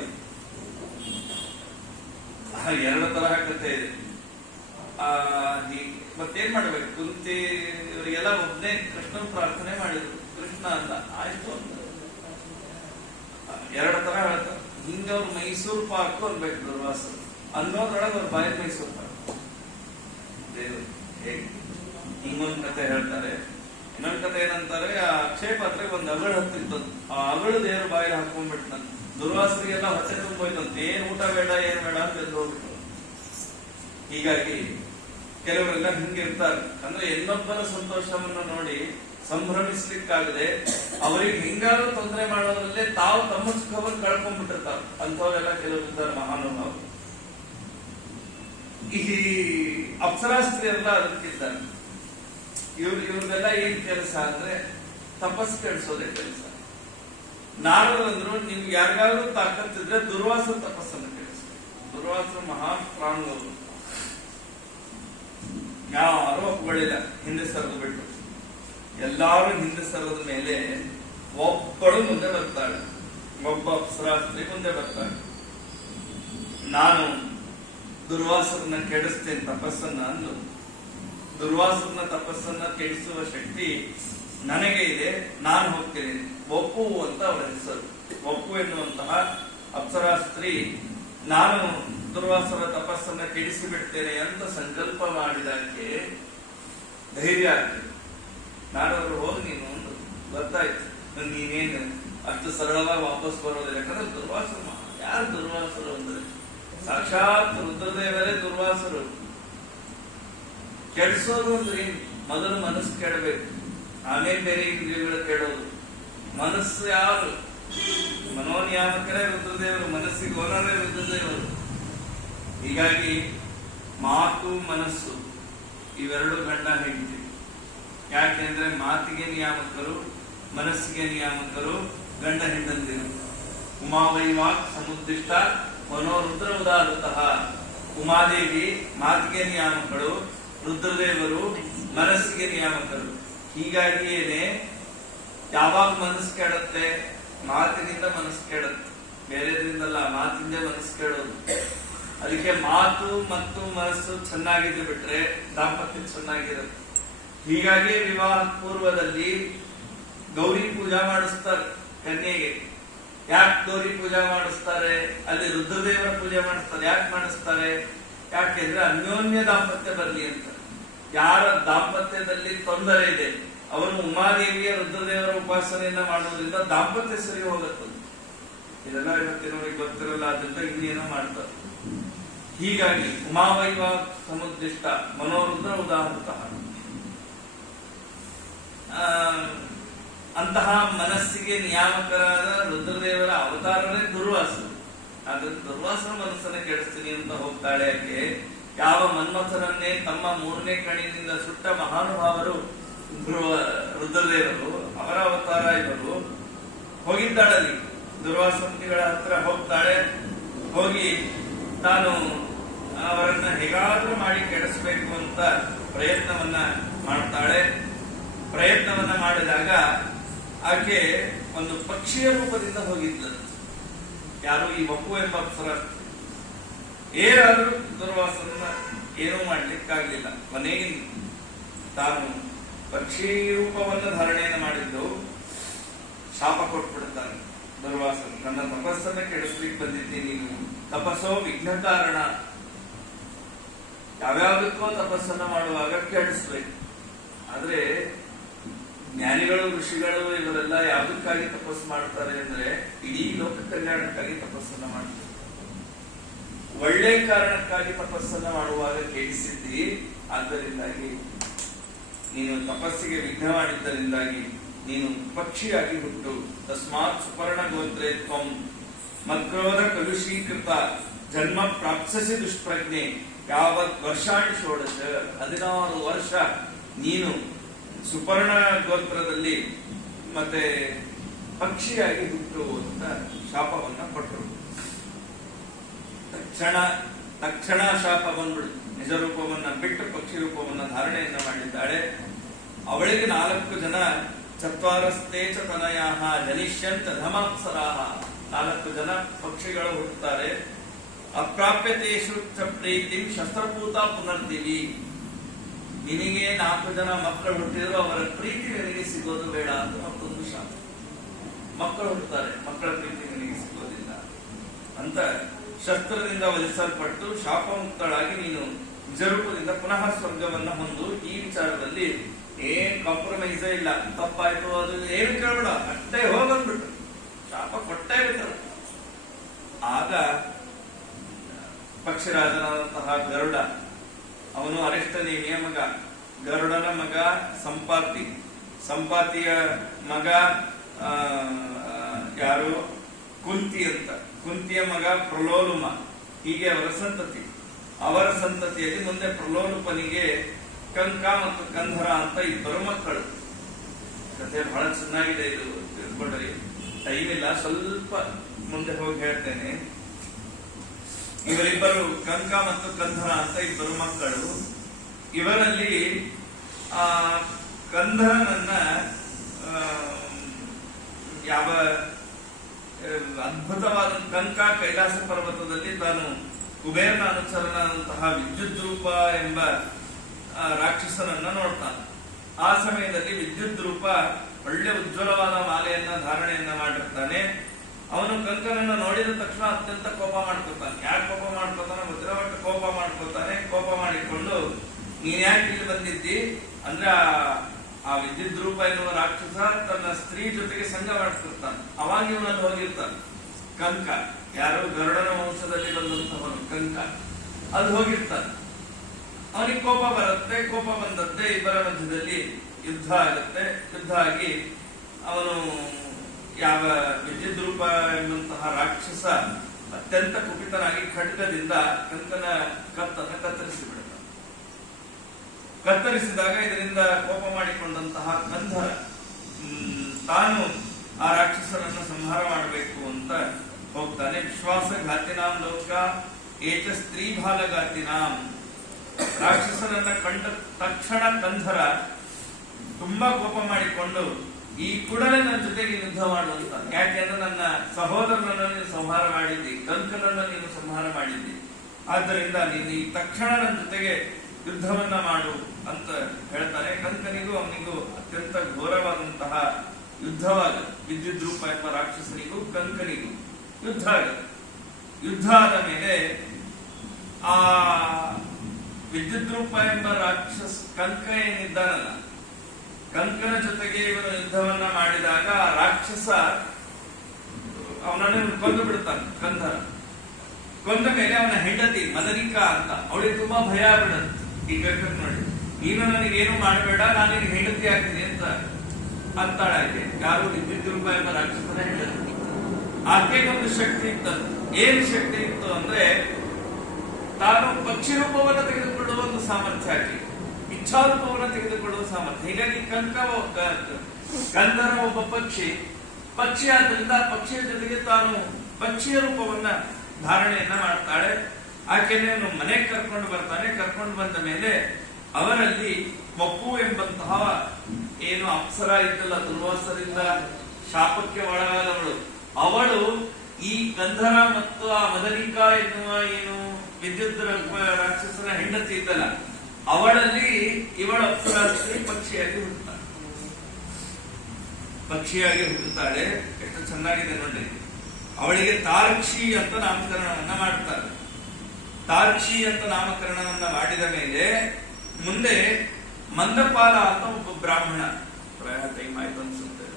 2 ತರಹ ಕಥೆ ಇದೆ. ಮತ್ತೇನ್ ಮಾಡ್ಬೇಕು? ಕುಂತಿ ಇವರಿಗೆಲ್ಲ ಒಬ್ಬನೇ ಕೃಷ್ಣನ್ ಪ್ರಾರ್ಥನೆ ಮಾಡಿದ್ರು. ಕೃಷ್ಣ ಅಂತ ಆಯ್ತು ಅಂತ 2 ತರ ಹೇಳ್ತಾರೆ. ಹಿಂಗ ಅವ್ರು ಮೈಸೂರು ಪಾರ್ಕ್ ಅನ್ಬೇಕು ದುರ್ವಾಸರು ಅನ್ನೋದ್ರೊಳಗೆ ಅವ್ರ ಬಾಯಿ ಮೈಸೂರು ಪಾರ್ಕ್. ದೇವರು ಹೇಗೆ ಹಿಂಗೊಂದ್ ಕತೆ ಹೇಳ್ತಾರೆ. ಇನ್ನೊಂದ್ ಕತೆ ಏನಂತಾರೆ, ಆ ಅಕ್ಷಯ ಪಾತ್ರೆಗೆ ಒಂದು ಅಗಳು ಹತ್ತಿತ್ತಂತ. ಆ ಅಗಳು ದೇವ್ರ ಬಾಯಿಗೆ ಹಾಕೊಂಡ್ಬಿಟ್ಟಂತ. ದುರ್ವಾಸರಿಗೆಲ್ಲ ಹೊಟ್ಟೆ ತುಂಬೋಯ್ತಂತ. ಏನ್ ಊಟ ಬೇಡ ಏನ್ ಬೇಡ ಅಂತ ಎದ್ದು ಹೋಗ್ಬಿಟ್ಟು. ಹೀಗಾಗಿ ಕೆಲವರೆಲ್ಲ ಹಿಂಗಿರ್ತಾರೆ. ಅಂದ್ರೆ ಇನ್ನೊಬ್ಬರ ಸಂತೋಷವನ್ನು ನೋಡಿ ಸಂಭ್ರಮಿಸ್ಲಿಕ್ಕಾಗದೆ ಅವರಿಗೆ ಹಿಂಗಾದ್ರೂ ತೊಂದರೆ ಮಾಡೋದ್ರಲ್ಲೇ ತಾವು ತಮ್ಮ ಸುಖವನ್ನು ಕಳ್ಕೊಂಡ್ಬಿಟ್ಟಿರ್ತಾರೆ. ಅಂಥವರೆಲ್ಲ ಕೆಲವರು ಇದ್ದಾರೆ ಮಹಾನುಭಾವರು. ಈ ಅಪ್ಸರಾಸ್ತ್ರೀಯರೆಲ್ಲ ಅದಕ್ಕಿದ್ದಾರೆ. ಇವ್ರಿಗೆಲ್ಲ ಏನ್ ಕೆಲಸ ಅಂದ್ರೆ ತಪಸ್ ಕೆಡಿಸೋದೇ ಕೆಲಸ. ನಾರದಂದ್ರು ನಿಮ್ಗೆ ಯಾರಿಗಾದ್ರೂ ತಾಕತ್ತಿದ್ರೆ ದುರ್ವಾಸರ ತಪಸ್ಸನ್ನು ಕೇಳಿಸಿ. ದುರ್ವಾಸರು ಮಹಾ ಸ್ಟ್ರಾಂಗ್ ಅವರು, ಯಾರು ಒಪ್ಕೊಳ್ಳಿಲ್ಲ, ಹಿಂದೆ ಸರಿದು ಬಿಟ್ಟು. ಎಲ್ಲಾರು ಹಿಂದೆ ಸರಿದ ಮೇಲೆ ಒಬ್ಬಳು ಮುಂದೆ ಬರ್ತಾಳೆ, ಒಬ್ಬ ಅಪ್ಸರಾಸ್ತ್ರಿ ಮುಂದೆ ಬರ್ತಾಳೆ. ನಾನು ದುರ್ವಾಸರನ್ನ ಕೆಡಿಸ್ತೇನೆ ತಪಸ್ಸನ್ನ ಅಂದು. ದುರ್ವಾಸರನ್ನ ತಪಸ್ಸನ್ನ ಕೆಡಿಸುವ ಶಕ್ತಿ ನನಗೆ ಇದೆ, ನಾನು ಹೋಗ್ತೇನೆ. ಒಪ್ಪು ಅಂತ ಅವರ ಹೆಸರು. ಒಪ್ಪು ಎನ್ನುವಂತಹ ಅಪ್ಸರಾಸ್ತ್ರಿ ನಾನು ದುರ್ವಾಸರ ತಪಸ್ಸನ್ನ ಕೆಡಿಸಿ ಬಿಡ್ತೇನೆ ಅಂತ ಸಂಕಲ್ಪ ಮಾಡಿದಕ್ಕೆ ಧೈರ್ಯ ಆಗ್ತದೆ. ನಾಡವರು ಹೋಗಿ ನೀನು ಒಂದು ಗೊತ್ತಾಯ್ತು, ನೀನೇನು ಅಷ್ಟು ಸರಳವಾಗಿ ವಾಪಸ್ ಬರೋದಿಲ್ಲ. ಯಾಕಂದ್ರೆ ದುರ್ವಾಸರು, ಯಾರು ದುರ್ವಾಸರು ಅಂದ್ರೆ ಸಾಕ್ಷಾತ್ ರುದ್ರದೇವರೇ ದುರ್ವಾಸರು. ಕೆಡಿಸೋದು ಅಂದ್ರೆ ಮೊದಲು ಮನಸ್ಸು ಕೆಡಬೇಕು, ಆಮೇಲೆ ಬೇರೆ ಇಂದ್ರಿಯಗಳು ಕೆಡೋದು. ಮನಸ್ಸು ಯಾರು? ಮನೋನಿಯಾಮಕರೇ ರುದ್ರದೇವರು, ಮನಸ್ಸಿಗೆ ಓನರೇ ರುದ್ರದೇವರು. ಹೀಗಾಗಿ ಮಾತು ಮನಸ್ಸು ಇವೆರಡು ಗಂಡ ಹೆಂಡತಿ. ಯಾಕೆಂದ್ರೆ ಮಾತಿಗೆ ನಿಯಾಮಕರು, ಮನಸ್ಸಿಗೆ ನಿಯಾಮಕರು ಗಂಡ ಹೆಂಡಂದಿರು. ಉಮಾವೈವಾಕ್ ಸಮುದ್ದಿಷ್ಟ ಮನೋರುದ್ರ ಉದಾಹೃತಃ. ಉಮಾದೇವಿ ಮಾತಿಗೆ ನಿಯಾಮಕಳು, ರುದ್ರದೇವರು ಮನಸ್ಸಿಗೆ ನಿಯಾಮಕರು. ಹೀಗಾಗಿಯೇನೆ ಯಾವಾಗ ಮನಸ್ಸು ಕೆಡುತ್ತೆ? ಮಾತಿನಿಂದ ಮನಸ್ಸು ಕೆಡುತ್ತೆ, ಬೇರೆದ್ರಿಂದಲ್ಲ. ಮಾತಿಂದ ಮನಸ್ಸು ಕೆಡೋದು. ಅದಕ್ಕೆ ಮಾತು ಮತ್ತು ಮನಸ್ಸು ಚೆನ್ನಾಗಿದೆ ಬಿಟ್ರೆ ದಾಂಪತ್ಯ ಚೆನ್ನಾಗಿರುತ್ತೆ. ಹೀಗಾಗಿ ವಿವಾಹ ಪೂರ್ವದಲ್ಲಿ ಗೌರಿ ಪೂಜಾ ಮಾಡಿಸ್ತಾರೆ ಕನ್ಯೆಗೆ. ಯಾಕೆ ಗೌರಿ ಪೂಜಾ ಮಾಡಿಸ್ತಾರೆ? ಅಲ್ಲಿ ರುದ್ರದೇವರ ಪೂಜೆ ಮಾಡಿಸ್ತಾರೆ. ಯಾಕೆ ಮಾಡಿಸ್ತಾರೆ? ಯಾಕೆಂದ್ರೆ ಅನ್ಯೋನ್ಯ ದಾಂಪತ್ಯ ಬರಲಿ ಅಂತ. ಯಾರ ದಾಂಪತ್ಯದಲ್ಲಿ ತೊಂದರೆ ಇದೆ ಅವರು ಉಮಾದೇವಿಯ ರುದ್ರದೇವರ ಉಪಾಸನೆಯನ್ನ ಮಾಡೋದ್ರಿಂದ ದಾಂಪತ್ಯ ಸರಿ ಹೋಗುತ್ತದೆ. ಇದೆಲ್ಲ ಇವತ್ತಿನವರಿಗೆ ಗೊತ್ತಿರಲ್ಲ, ಅದರಿಂದ ಇನ್ನೇನೋ ಮಾಡ್ತಾರೆ. ಹೀಗಾಗಿ ಉಮಾವೈವ ಸಮುದ್ದಿಷ್ಟ ಮನೋರುದ್ರ ಉದಾಹೃತ. ಅಂತಹ ಮನಸ್ಸಿಗೆ ನಿಯಾಮಕರಾದ ರುದ್ರದೇವರ ಅವತಾರವೇ ದುರ್ವಾಸರು. ಆದ್ರೆ ದುರ್ವಾಸನ ಮನಸ್ಸನ್ನ ಕೆಡಿಸ್ತೀನಿ ಅಂತ ಹೋಗ್ತಾಳೆ. ಯಾಕೆ? ಯಾವ ಮನ್ಮಥನನ್ನೇ ತಮ್ಮ 3ನೇ ಕಣ್ಣಿನಿಂದ ಸುಟ್ಟ ಮಹಾನುಭಾವರು ರುದ್ರದೇವರು, ಅವರ ಅವತಾರ ಇವರು. ಹೋಗಿದ್ದಾಳಲ್ಲಿ ದುರ್ವಾಸಂತಿಗಳ ಹತ್ರ ಹೋಗ್ತಾಳೆ. ಹೋಗಿ ತಾನು ಅವರನ್ನ ಹೇಗಾದ್ರೂ ಮಾಡಿ ಕೆಡಿಸ್ಬೇಕು ಅಂತ ಪ್ರಯತ್ನವನ್ನ ಮಾಡ್ತಾಳೆ. ಪ್ರಯತ್ನವನ್ನ ಮಾಡಿದಾಗ ಆಕೆ ಒಂದು ಪಕ್ಷಿಯ ರೂಪದಿಂದ ಹೋಗಿದ್ಲು. ಯಾರು? ಈ ಬಪ್ಪು ಎಂಬ ಅಪ್ಸರ. ಏನಾದ್ರೂ ದುರ್ವಾಸನ ಏನೂ ಮಾಡ್ಲಿಕ್ಕಾಗ್ಲಿಲ್ಲ. ಕೊನೆಗೆ ತಾನು ಪಕ್ಷಿ ರೂಪವನ್ನು ಧಾರಣೆಯನ್ನು ಮಾಡಿದ್ದು ಶಾಪ ಕೊಟ್ಬಿಡ್ತಾನೆ ದುರ್ವಾಸನ. ನನ್ನ ತಪಸ್ಸನ್ನ ಕೆಡಿಸ್ಲಿಕ್ಕೆ ಬಂದಿದ್ದೀನಿ ನೀನು, ತಪಸ್ಸೋ ವಿಘ್ನ ಕಾರಣ. ಯಾವ್ಯಾವುದಕ್ಕೋ ತಪಸ್ಸನ್ನ ಮಾಡುವಾಗ ಕೆಡಿಸ್ಬೇಕು. ಆದ್ರೆ ಜ್ಞಾನಿಗಳು, ಋಷಿಗಳು ಇವರೆಲ್ಲ ಯಾವುದಕ್ಕಾಗಿ ತಪಸ್ಸು ಮಾಡ್ತಾರೆ ಅಂದ್ರೆ ಇಡೀ ಲೋಕ ಕಲ್ಯಾಣಕ್ಕಾಗಿ ತಪಸ್ಸನ್ನ ಮಾಡ್ತಾರೆ. ಒಳ್ಳೆ ಕಾರಣಕ್ಕಾಗಿ ತಪಸ್ಸನ್ನ ಮಾಡುವಾಗ ಕೇಳಿಸಿದ್ದಿ. ಆದ್ದರಿಂದಾಗಿ ನೀನು ತಪಸ್ಸಿಗೆ ವಿಘ್ನ ಮಾಡಿದ್ದರಿಂದಾಗಿ ನೀನು ಪಕ್ಷಿಯಾಗಿ ಹುಟ್ಟು. ತಸ್ಮಾತ್ ಸುಪರ್ಣ ಗೋತ್ರೇ ತ್ವಂ ಮಕ್ರೋಧ ಕಲುಷೀಕೃತ ಜನ್ಮ ಪ್ರಾಪ್ಸಸಿ ದುಷ್ಪ್ರಜ್ಞೆ ಯಾವತ್ ವರ್ಷಾಣಿ ಷೋಡಶ. 16 ವರ್ಷ ನೀನು ಸುಪರ್ಣ ಗೋತ್ರದಲ್ಲಿ ಮತ್ತೆ ಪಕ್ಷಿಯಾಗಿ ಹುಟ್ಟು ಅಂತ ಶಾಪವನ್ನ ಕೊಟ್ಟರು. ತಕ್ಷಣ ಶಾಪ ಬಂದ್ಬಿಡು. ನಿಜ ರೂಪವನ್ನ ಬಿಟ್ಟು ಪಕ್ಷಿ ರೂಪವನ್ನ ಧಾರಣೆಯನ್ನ ಮಾಡಿದ್ದಾಳೆ. ಅವಳಿಗೆ 4 ಜನ ಚತ್ವಾರಸ್ತೆ ಚ ತನಯಾಹ ಜನಿಷ್ಯಂತ ಧಮಾಪ್ಸರಾಹ. 4 ಜನ ಪಕ್ಷಿಗಳು ಹುಟ್ಟುತ್ತಾರೆ. ಅಪ್ರಾಪ್ಯತೇಷು ಚ ಪ್ರೀತಿಂ ಶಸ್ತ್ರಪೂತ ಪುನರ್ದಿವಿ. ನಿನಗೆ 4 ಜನ ಮಕ್ಕಳು ಹುಟ್ಟಿದ್ರು, ಅವರ ಪ್ರೀತಿ ನಿನಗೆ ಸಿಗೋದು ಬೇಡ ಅಂತ ಮತ್ತೊಂದು ಶಾಪ. ಮಕ್ಕಳು ಹುಟ್ಟುತ್ತಾರೆ, ಮಕ್ಕಳ ಪ್ರೀತಿ ನಿನಗೆ ಸಿಗೋದಿಲ್ಲ ಅಂತ ಶಸ್ತ್ರದಿಂದ ವಧಿಸಲ್ಪಟ್ಟು ಶಾಪ ಮುಕ್ತಳಾಗಿ ನೀನು ನಿಜರೂಪದಿಂದ ಪುನಃ ಸ್ವರ್ಗವನ್ನ ಹೊಂದು. ಈ ವಿಚಾರದಲ್ಲಿ ಏನ್ ಕಾಂಪ್ರಮೈಸೇ ಇಲ್ಲ. ತಪ್ಪಾಯ್ತು ಅದು ಏನು ಕೇಳಬೇಡ, ಅಷ್ಟೇ ಹೋಗಂದ್ಬಿಟ್ಟು ಶಾಪ ಕೊಟ್ಟೇ ಬಿಟ್ಟರು. ಆಗ ಪಕ್ಷಿರಾಜನಾದಂತಹ ಗರುಡ, ಅವನು ಅರಿಷ್ಟನೇಮಿಯ ಮಗ. ಗರುಡನ ಮಗ ಸಂಪಾತಿ, ಸಂಪಾತಿಯ ಮಗ ಯಾರು? ಕುಂತಿ ಅಂತ. ಕುಂತಿಯ ಮಗ ಪ್ರಲೋಲುಮ. ಹೀಗೆ ಅವರ ಸಂತತಿ. ಅವರ ಸಂತತಿಯಲ್ಲಿ ಮುಂದೆ ಪ್ರಲೋಲುಪನಿಗೆ ಕಂಕ ಮತ್ತು ಕಂಧರ ಅಂತ 2 ಮಕ್ಕಳು. ಕಥೆ ಬಹಳ ಚೆನ್ನಾಗಿದೆ, ಇದು ತಿಳ್ಕೊಂಡ್ರಿ. ಟೈಮ್ ಇಲ್ಲ, ಸ್ವಲ್ಪ ಮುಂದೆ ಹೋಗಿ ಹೇಳ್ತೇನೆ. ಇವರಿಬ್ಬರು ಕಂಕ ಮತ್ತು ಕಂಧರ ಅಂತ ಇಬ್ಬರು ಮಕ್ಕಳು. ಇವರಲ್ಲಿ ಆ ಕಂಧರನನ್ನ ಯಾವ ಅದ್ಭುತವಾದ ಕಂಕ ಕೈಲಾಸ ಪರ್ವತದಲ್ಲಿ ತಾನು ಕುಬೇರನ ಅನುಚರನಾದಂತಹ ವಿದ್ಯುತ್ ರೂಪ ಎಂಬ ರಾಕ್ಷಸನನ್ನ ನೋಡ್ತಾನೆ. ಆ ಸಮಯದಲ್ಲಿ ವಿದ್ಯುತ್ ರೂಪ ಒಳ್ಳೆ ಉಜ್ವಲವಾದ ಮಾಲೆಯನ್ನ ಧಾರಣೆಯನ್ನ ಮಾಡಿರ್ತಾನೆ. ಅವನು ಕಂಕನನ್ನ ನೋಡಿದ ತಕ್ಷಣ ಅತ್ಯಂತ ಕೋಪ ಮಾಡ್ಕೊತಾನೆ. ಯಾಕೆ ಕೋಪ ಮಾಡ್ಕೊತಾನೆ ಗೊತ್ತಿಲ್ಲ, ಬಟ್ ಕೋಪ ಮಾಡ್ಕೊತಾನೆ. ಕೋಪ ಮಾಡಿಕೊಂಡು ನೀನ್ ಯಾಕೆ ಇಲ್ಲಿ ಬಂದಿದ್ದಿ ಅಂದ್ರೆ ಆ ವಿದ್ಯುತ್ ರೂಪ ಎನ್ನುವ ರಾಕ್ಷಸ ತನ್ನ ಸ್ತ್ರೀ ಜೊತೆಗೆ ಸಂಘ ಮಾಡ್ತಿರ್ತಾನೆ. ಅವಾಗ ಇವನಲ್ಲಿ ಹೋಗಿರ್ತಾನೆ ಕಂಕ, ಯಾರು ಗರುಡನ ವಂಶದಲ್ಲಿ ಬಂದಂತವನು ಕಂಕ, ಅದು ಹೋಗಿರ್ತಾನೆ. ಅವನಿಗೆ ಕೋಪ ಬರುತ್ತೆ. ಕೋಪ ಬಂದತ್ತೆ, ಇಬ್ಬರ ಮಧ್ಯದಲ್ಲಿ ಯುದ್ಧ ಆಗುತ್ತೆ. ಯುದ್ಧ ಆಗಿ ಅವನು ಯಾವ ವಿದ್ಯುತ್ ರೂಪ ಎಂಬಂತಹ ರಾಕ್ಷಸ ಅತ್ಯಂತ ಕುಪಿತನಾಗಿ ಖಡ್ಗದಿಂದ ಕಂಕನ ಕತ್ತನ್ನು ಕತ್ತರಿಸಿಬಿಡ್ತಾನೆ. ಕತ್ತರಿಸಿದಾಗ ಇದರಿಂದ ಕೋಪ ಮಾಡಿಕೊಂಡಂತಹ ಕಂಧರ ತಾನು ಆ ರಾಕ್ಷಸನನ್ನು ಸಂಹಾರ ಮಾಡಬೇಕು ಅಂತ ಹೋಗ್ತಾನೆ. ವಿಶ್ವಾಸಘಾತಿನಾಂ ಲೋಕ ಏಚ ಸ್ತ್ರೀ ಬಾಲಘಾತಿನಾಂ. ರಾಕ್ಷಸನನ್ನ ಕಂಡ ತಕ್ಷಣ ಕಂಧರ ತುಂಬಾ ಕೋಪ ಮಾಡಿಕೊಂಡು ಈ ಕೂಡಲೇ ನನ್ನ ಜೊತೆಗೆ ಯುದ್ಧ ಮಾಡುವಂತ, ಯಾಕೆಂದ್ರೆ ನನ್ನ ಸಹೋದರನನ್ನು ನೀನು ಸಂಹಾರ ಮಾಡಿದ್ದಿ, ಕಂಕನನ್ನು ನೀನು ಸಂಹಾರ ಮಾಡಿದ್ದಿ, ಆದ್ದರಿಂದ ನೀನು ಈ ತಕ್ಷಣ ನನ್ನ ಜೊತೆಗೆ ಯುದ್ಧವನ್ನ ಮಾಡು ಅಂತ ಹೇಳ್ತಾನೆ. ಕಂಕನಿಗೂ ಅವನಿಗೂ ಅತ್ಯಂತ ಘೋರವಾದಂತಹ ಯುದ್ಧವಾಗ ವಿದ್ಯುತ್ ರೂಪ ಎಂಬ ರಾಕ್ಷಸನಿಗೂ ಕಂಕನಿಗೂ ಯುದ್ಧ ಆಗುತ್ತೆ. ಯುದ್ಧ ಆದ ಮೇಲೆ ಆ ವಿದ್ಯುತ್ ರೂಪ ಎಂಬ ರಾಕ್ಷಸ ಕಂಕ ಏನಿದ್ದಾನಲ್ಲ, ಕಂಕನ ಜೊತೆಗೆ ಇವನು ಯುದ್ಧವನ್ನ ಮಾಡಿದಾಗ ರಾಕ್ಷಸ ಅವನನ್ನು ಕೊಂದು ಬಿಡುತ್ತಾನೆ. ಕಂಧರ ಕೊಂದ ಮೇಲೆ ಅವನ ಹೆಂಡತಿ ಮದನಿಕಾ ಅಂತ, ಅವಳಿಗೆ ತುಂಬಾ ಭಯ ಬಿಡುತ್ತೆ. ಈ ಕಂಕನ್ ನೋಡಿ, ನೀನು ನನಗೇನು ಮಾಡಬೇಡ, ನಾನು ನಿನಗೆ ಹೆಂಡತಿ ಆಗ್ತೀನಿ ಅಂತ ಅಂತಾಳಾಕೆ. ಯಾರು ವಿದ್ಯುತ್ ರೂಪ ಎಂಬ ರಾಕ್ಷಸನ ಹೆಂಡತಿ. ಆಕೆಗೊಂದು ಶಕ್ತಿ ಇತ್ತು. ಏನು ಶಕ್ತಿ ಇತ್ತು ಅಂದ್ರೆ ತಾನು ಪಕ್ಷಿ ರೂಪವನ್ನು ತೆಗೆದುಕೊಳ್ಳುವ ಒಂದು ಸಾಮರ್ಥ್ಯ ಆಕೆ, ಇಚ್ಛಾರೂಪವನ್ನು ತೆಗೆದುಕೊಳ್ಳುವ ಸಾಮರ್ಥ್ಯ. ಹೀಗಾಗಿ ಕಂದರ ಒಬ್ಬ ಪಕ್ಷಿ ಆದ್ದರಿಂದ ಪಕ್ಷಿಯ ಜೊತೆಗೆ ತಾನು ಪಕ್ಷಿಯ ರೂಪವನ್ನ ಧಾರಣೆಯನ್ನ ಮಾಡ್ತಾಳೆ. ಆಕೆಯನ್ನು ಮನೆಗೆ ಕರ್ಕೊಂಡು ಬರ್ತಾನೆ. ಕರ್ಕೊಂಡು ಬಂದ ಮೇಲೆ ಅವರಲ್ಲಿ ಮಪ್ಪು ಎಂಬಂತಹ ಏನು ಅಪ್ಸರ ಇದ್ದಲ್ಲ, ದುರ್ವಾಸರಿಂದ ಶಾಪಕ್ಕೆ ಒಳಗಾದವಳು, ಅವಳು ಈ ಗಂಧರ ಮತ್ತು ಆ ಮದನಿಕಾ ಎನ್ನುವ ಏನು ವಿದ್ಯುತ್ ರಾಕ್ಷಸನ ಹೆಂಡತಿ ಇದ್ದಲ್ಲ, ಅವಳಲ್ಲಿ ಇವಳ ಅಪ್ಸರಾಸ್ತ್ರೀ ಪಕ್ಷಿಯಾಗಿ ಹುಟ್ಟುತ್ತಾಳೆ. ಪಕ್ಷಿಯಾಗಿ ಹುಟ್ಟುತ್ತಾಳೆ. ಎಷ್ಟು ಚೆನ್ನಾಗಿದೆ ನೋಡಿ. ಅವಳಿಗೆ ತಾರ್ಕ್ಷಿ ಅಂತ ನಾಮಕರಣವನ್ನ ಮಾಡ್ತಾರೆ. ತಾರ್ಕ್ಷಿ ಅಂತ ನಾಮಕರಣವನ್ನ ಮಾಡಿದ ಮೇಲೆ ಮುಂದೆ ಮಂದಪಾಲ ಅಂತ ಒಬ್ಬ ಬ್ರಾಹ್ಮಣ, ಪ್ರಾಯ ಟೈಮ್ ಆಯ್ತು ಅನ್ಸುತ್ತೆ,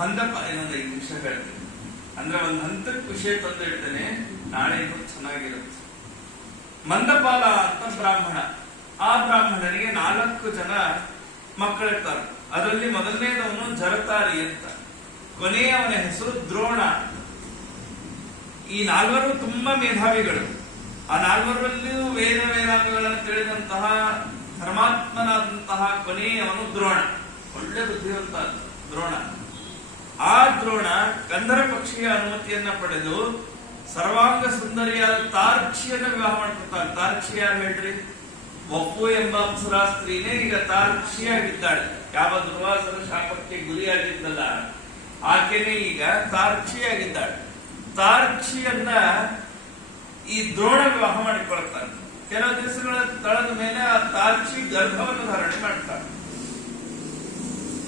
ಮಂದಪಾಲ ಇನ್ನೊಂದು 5 ನಿಮಿಷ ಹೇಳ್ತೇನೆ. ಅಂದ್ರೆ ಒಂದು ಹಂತಕ್ಕೆ ವಿಷಯ ತಂದು ಹೇಳ್ತೇನೆ, ನಾಳೆ ಇನ್ನೂ ಚೆನ್ನಾಗಿರುತ್ತೆ. ಮಂದಪಾಲ ಅಂತ ಬ್ರಾಹ್ಮಣ. ಆ ಬ್ರಾಹ್ಮಣನಿಗೆ 4 ಜನ ಮಕ್ಕಳಿರ್ತಾರೆ. ಅದರಲ್ಲಿ ಮೊದಲನೇದವನು ಜರತಾರಿ ಅಂತ, ಕೊನೆಯವನ ಹೆಸರು ದ್ರೋಣ. ಈ 4 ತುಂಬಾ ಮೇಧಾವಿಗಳು. ಆ 4ರಲ್ಲಿಯೂ ವೇದಾಂಗಗಳನ್ನು ತಿಳಿದಂತಹ ಧರ್ಮಾತ್ಮನಾದಂತಹ ಕೊನೆಯವನು ದ್ರೋಣ. ಒಳ್ಳೆ ಬುದ್ಧಿವಂತ ದ್ರೋಣ. ಆ ದ್ರೋಣ ಕಂದರ ಪಕ್ಷಿಯ ಅನುಮತಿಯನ್ನ ಪಡೆದು ಸರ್ವಾಂಗ ಸುಂದರಿಯಾದ ತಾರ್ಕ್ಷಿಯನ್ನು ವಿವಾಹ ಮಾಡ್ಕೊತಾನೆ. ತಾರ್ಕ್ಷಿ ಯಾರು ಹೇಳ್ರಿ? ಒಪ್ಪು ಎಂಬ ಅಪ್ಸರಾ ಸ್ತ್ರೀನೇ ಈಗ ತಾರ್ಕ್ಷಿಯಾಗಿದ್ದಾಳೆ. ಯಾವ ದುರ್ವಾಸನ ಶಾಪಕ್ಕೆ ಗುರಿಯಾಗಿದ್ದಲ್ಲ, ಆಕೆನೇ ಈಗ ತಾರ್ಕ್ಷಿಯಾಗಿದ್ದಾಳೆ. ತಾರ್ಕ್ಷಿಯನ್ನ ಈ ದ್ರೋಣ ವಿವಾಹ ಮಾಡಿಕೊಳ್ತಾನೆ. ಕೆಲವು ದಿವಸಗಳ ತಳದ ಮೇಲೆ ಆ ತಾರ್ಕ್ಷಿ ಗರ್ಭವನ್ನು ಧಾರಣೆ ಮಾಡ್ತಾಳೆ.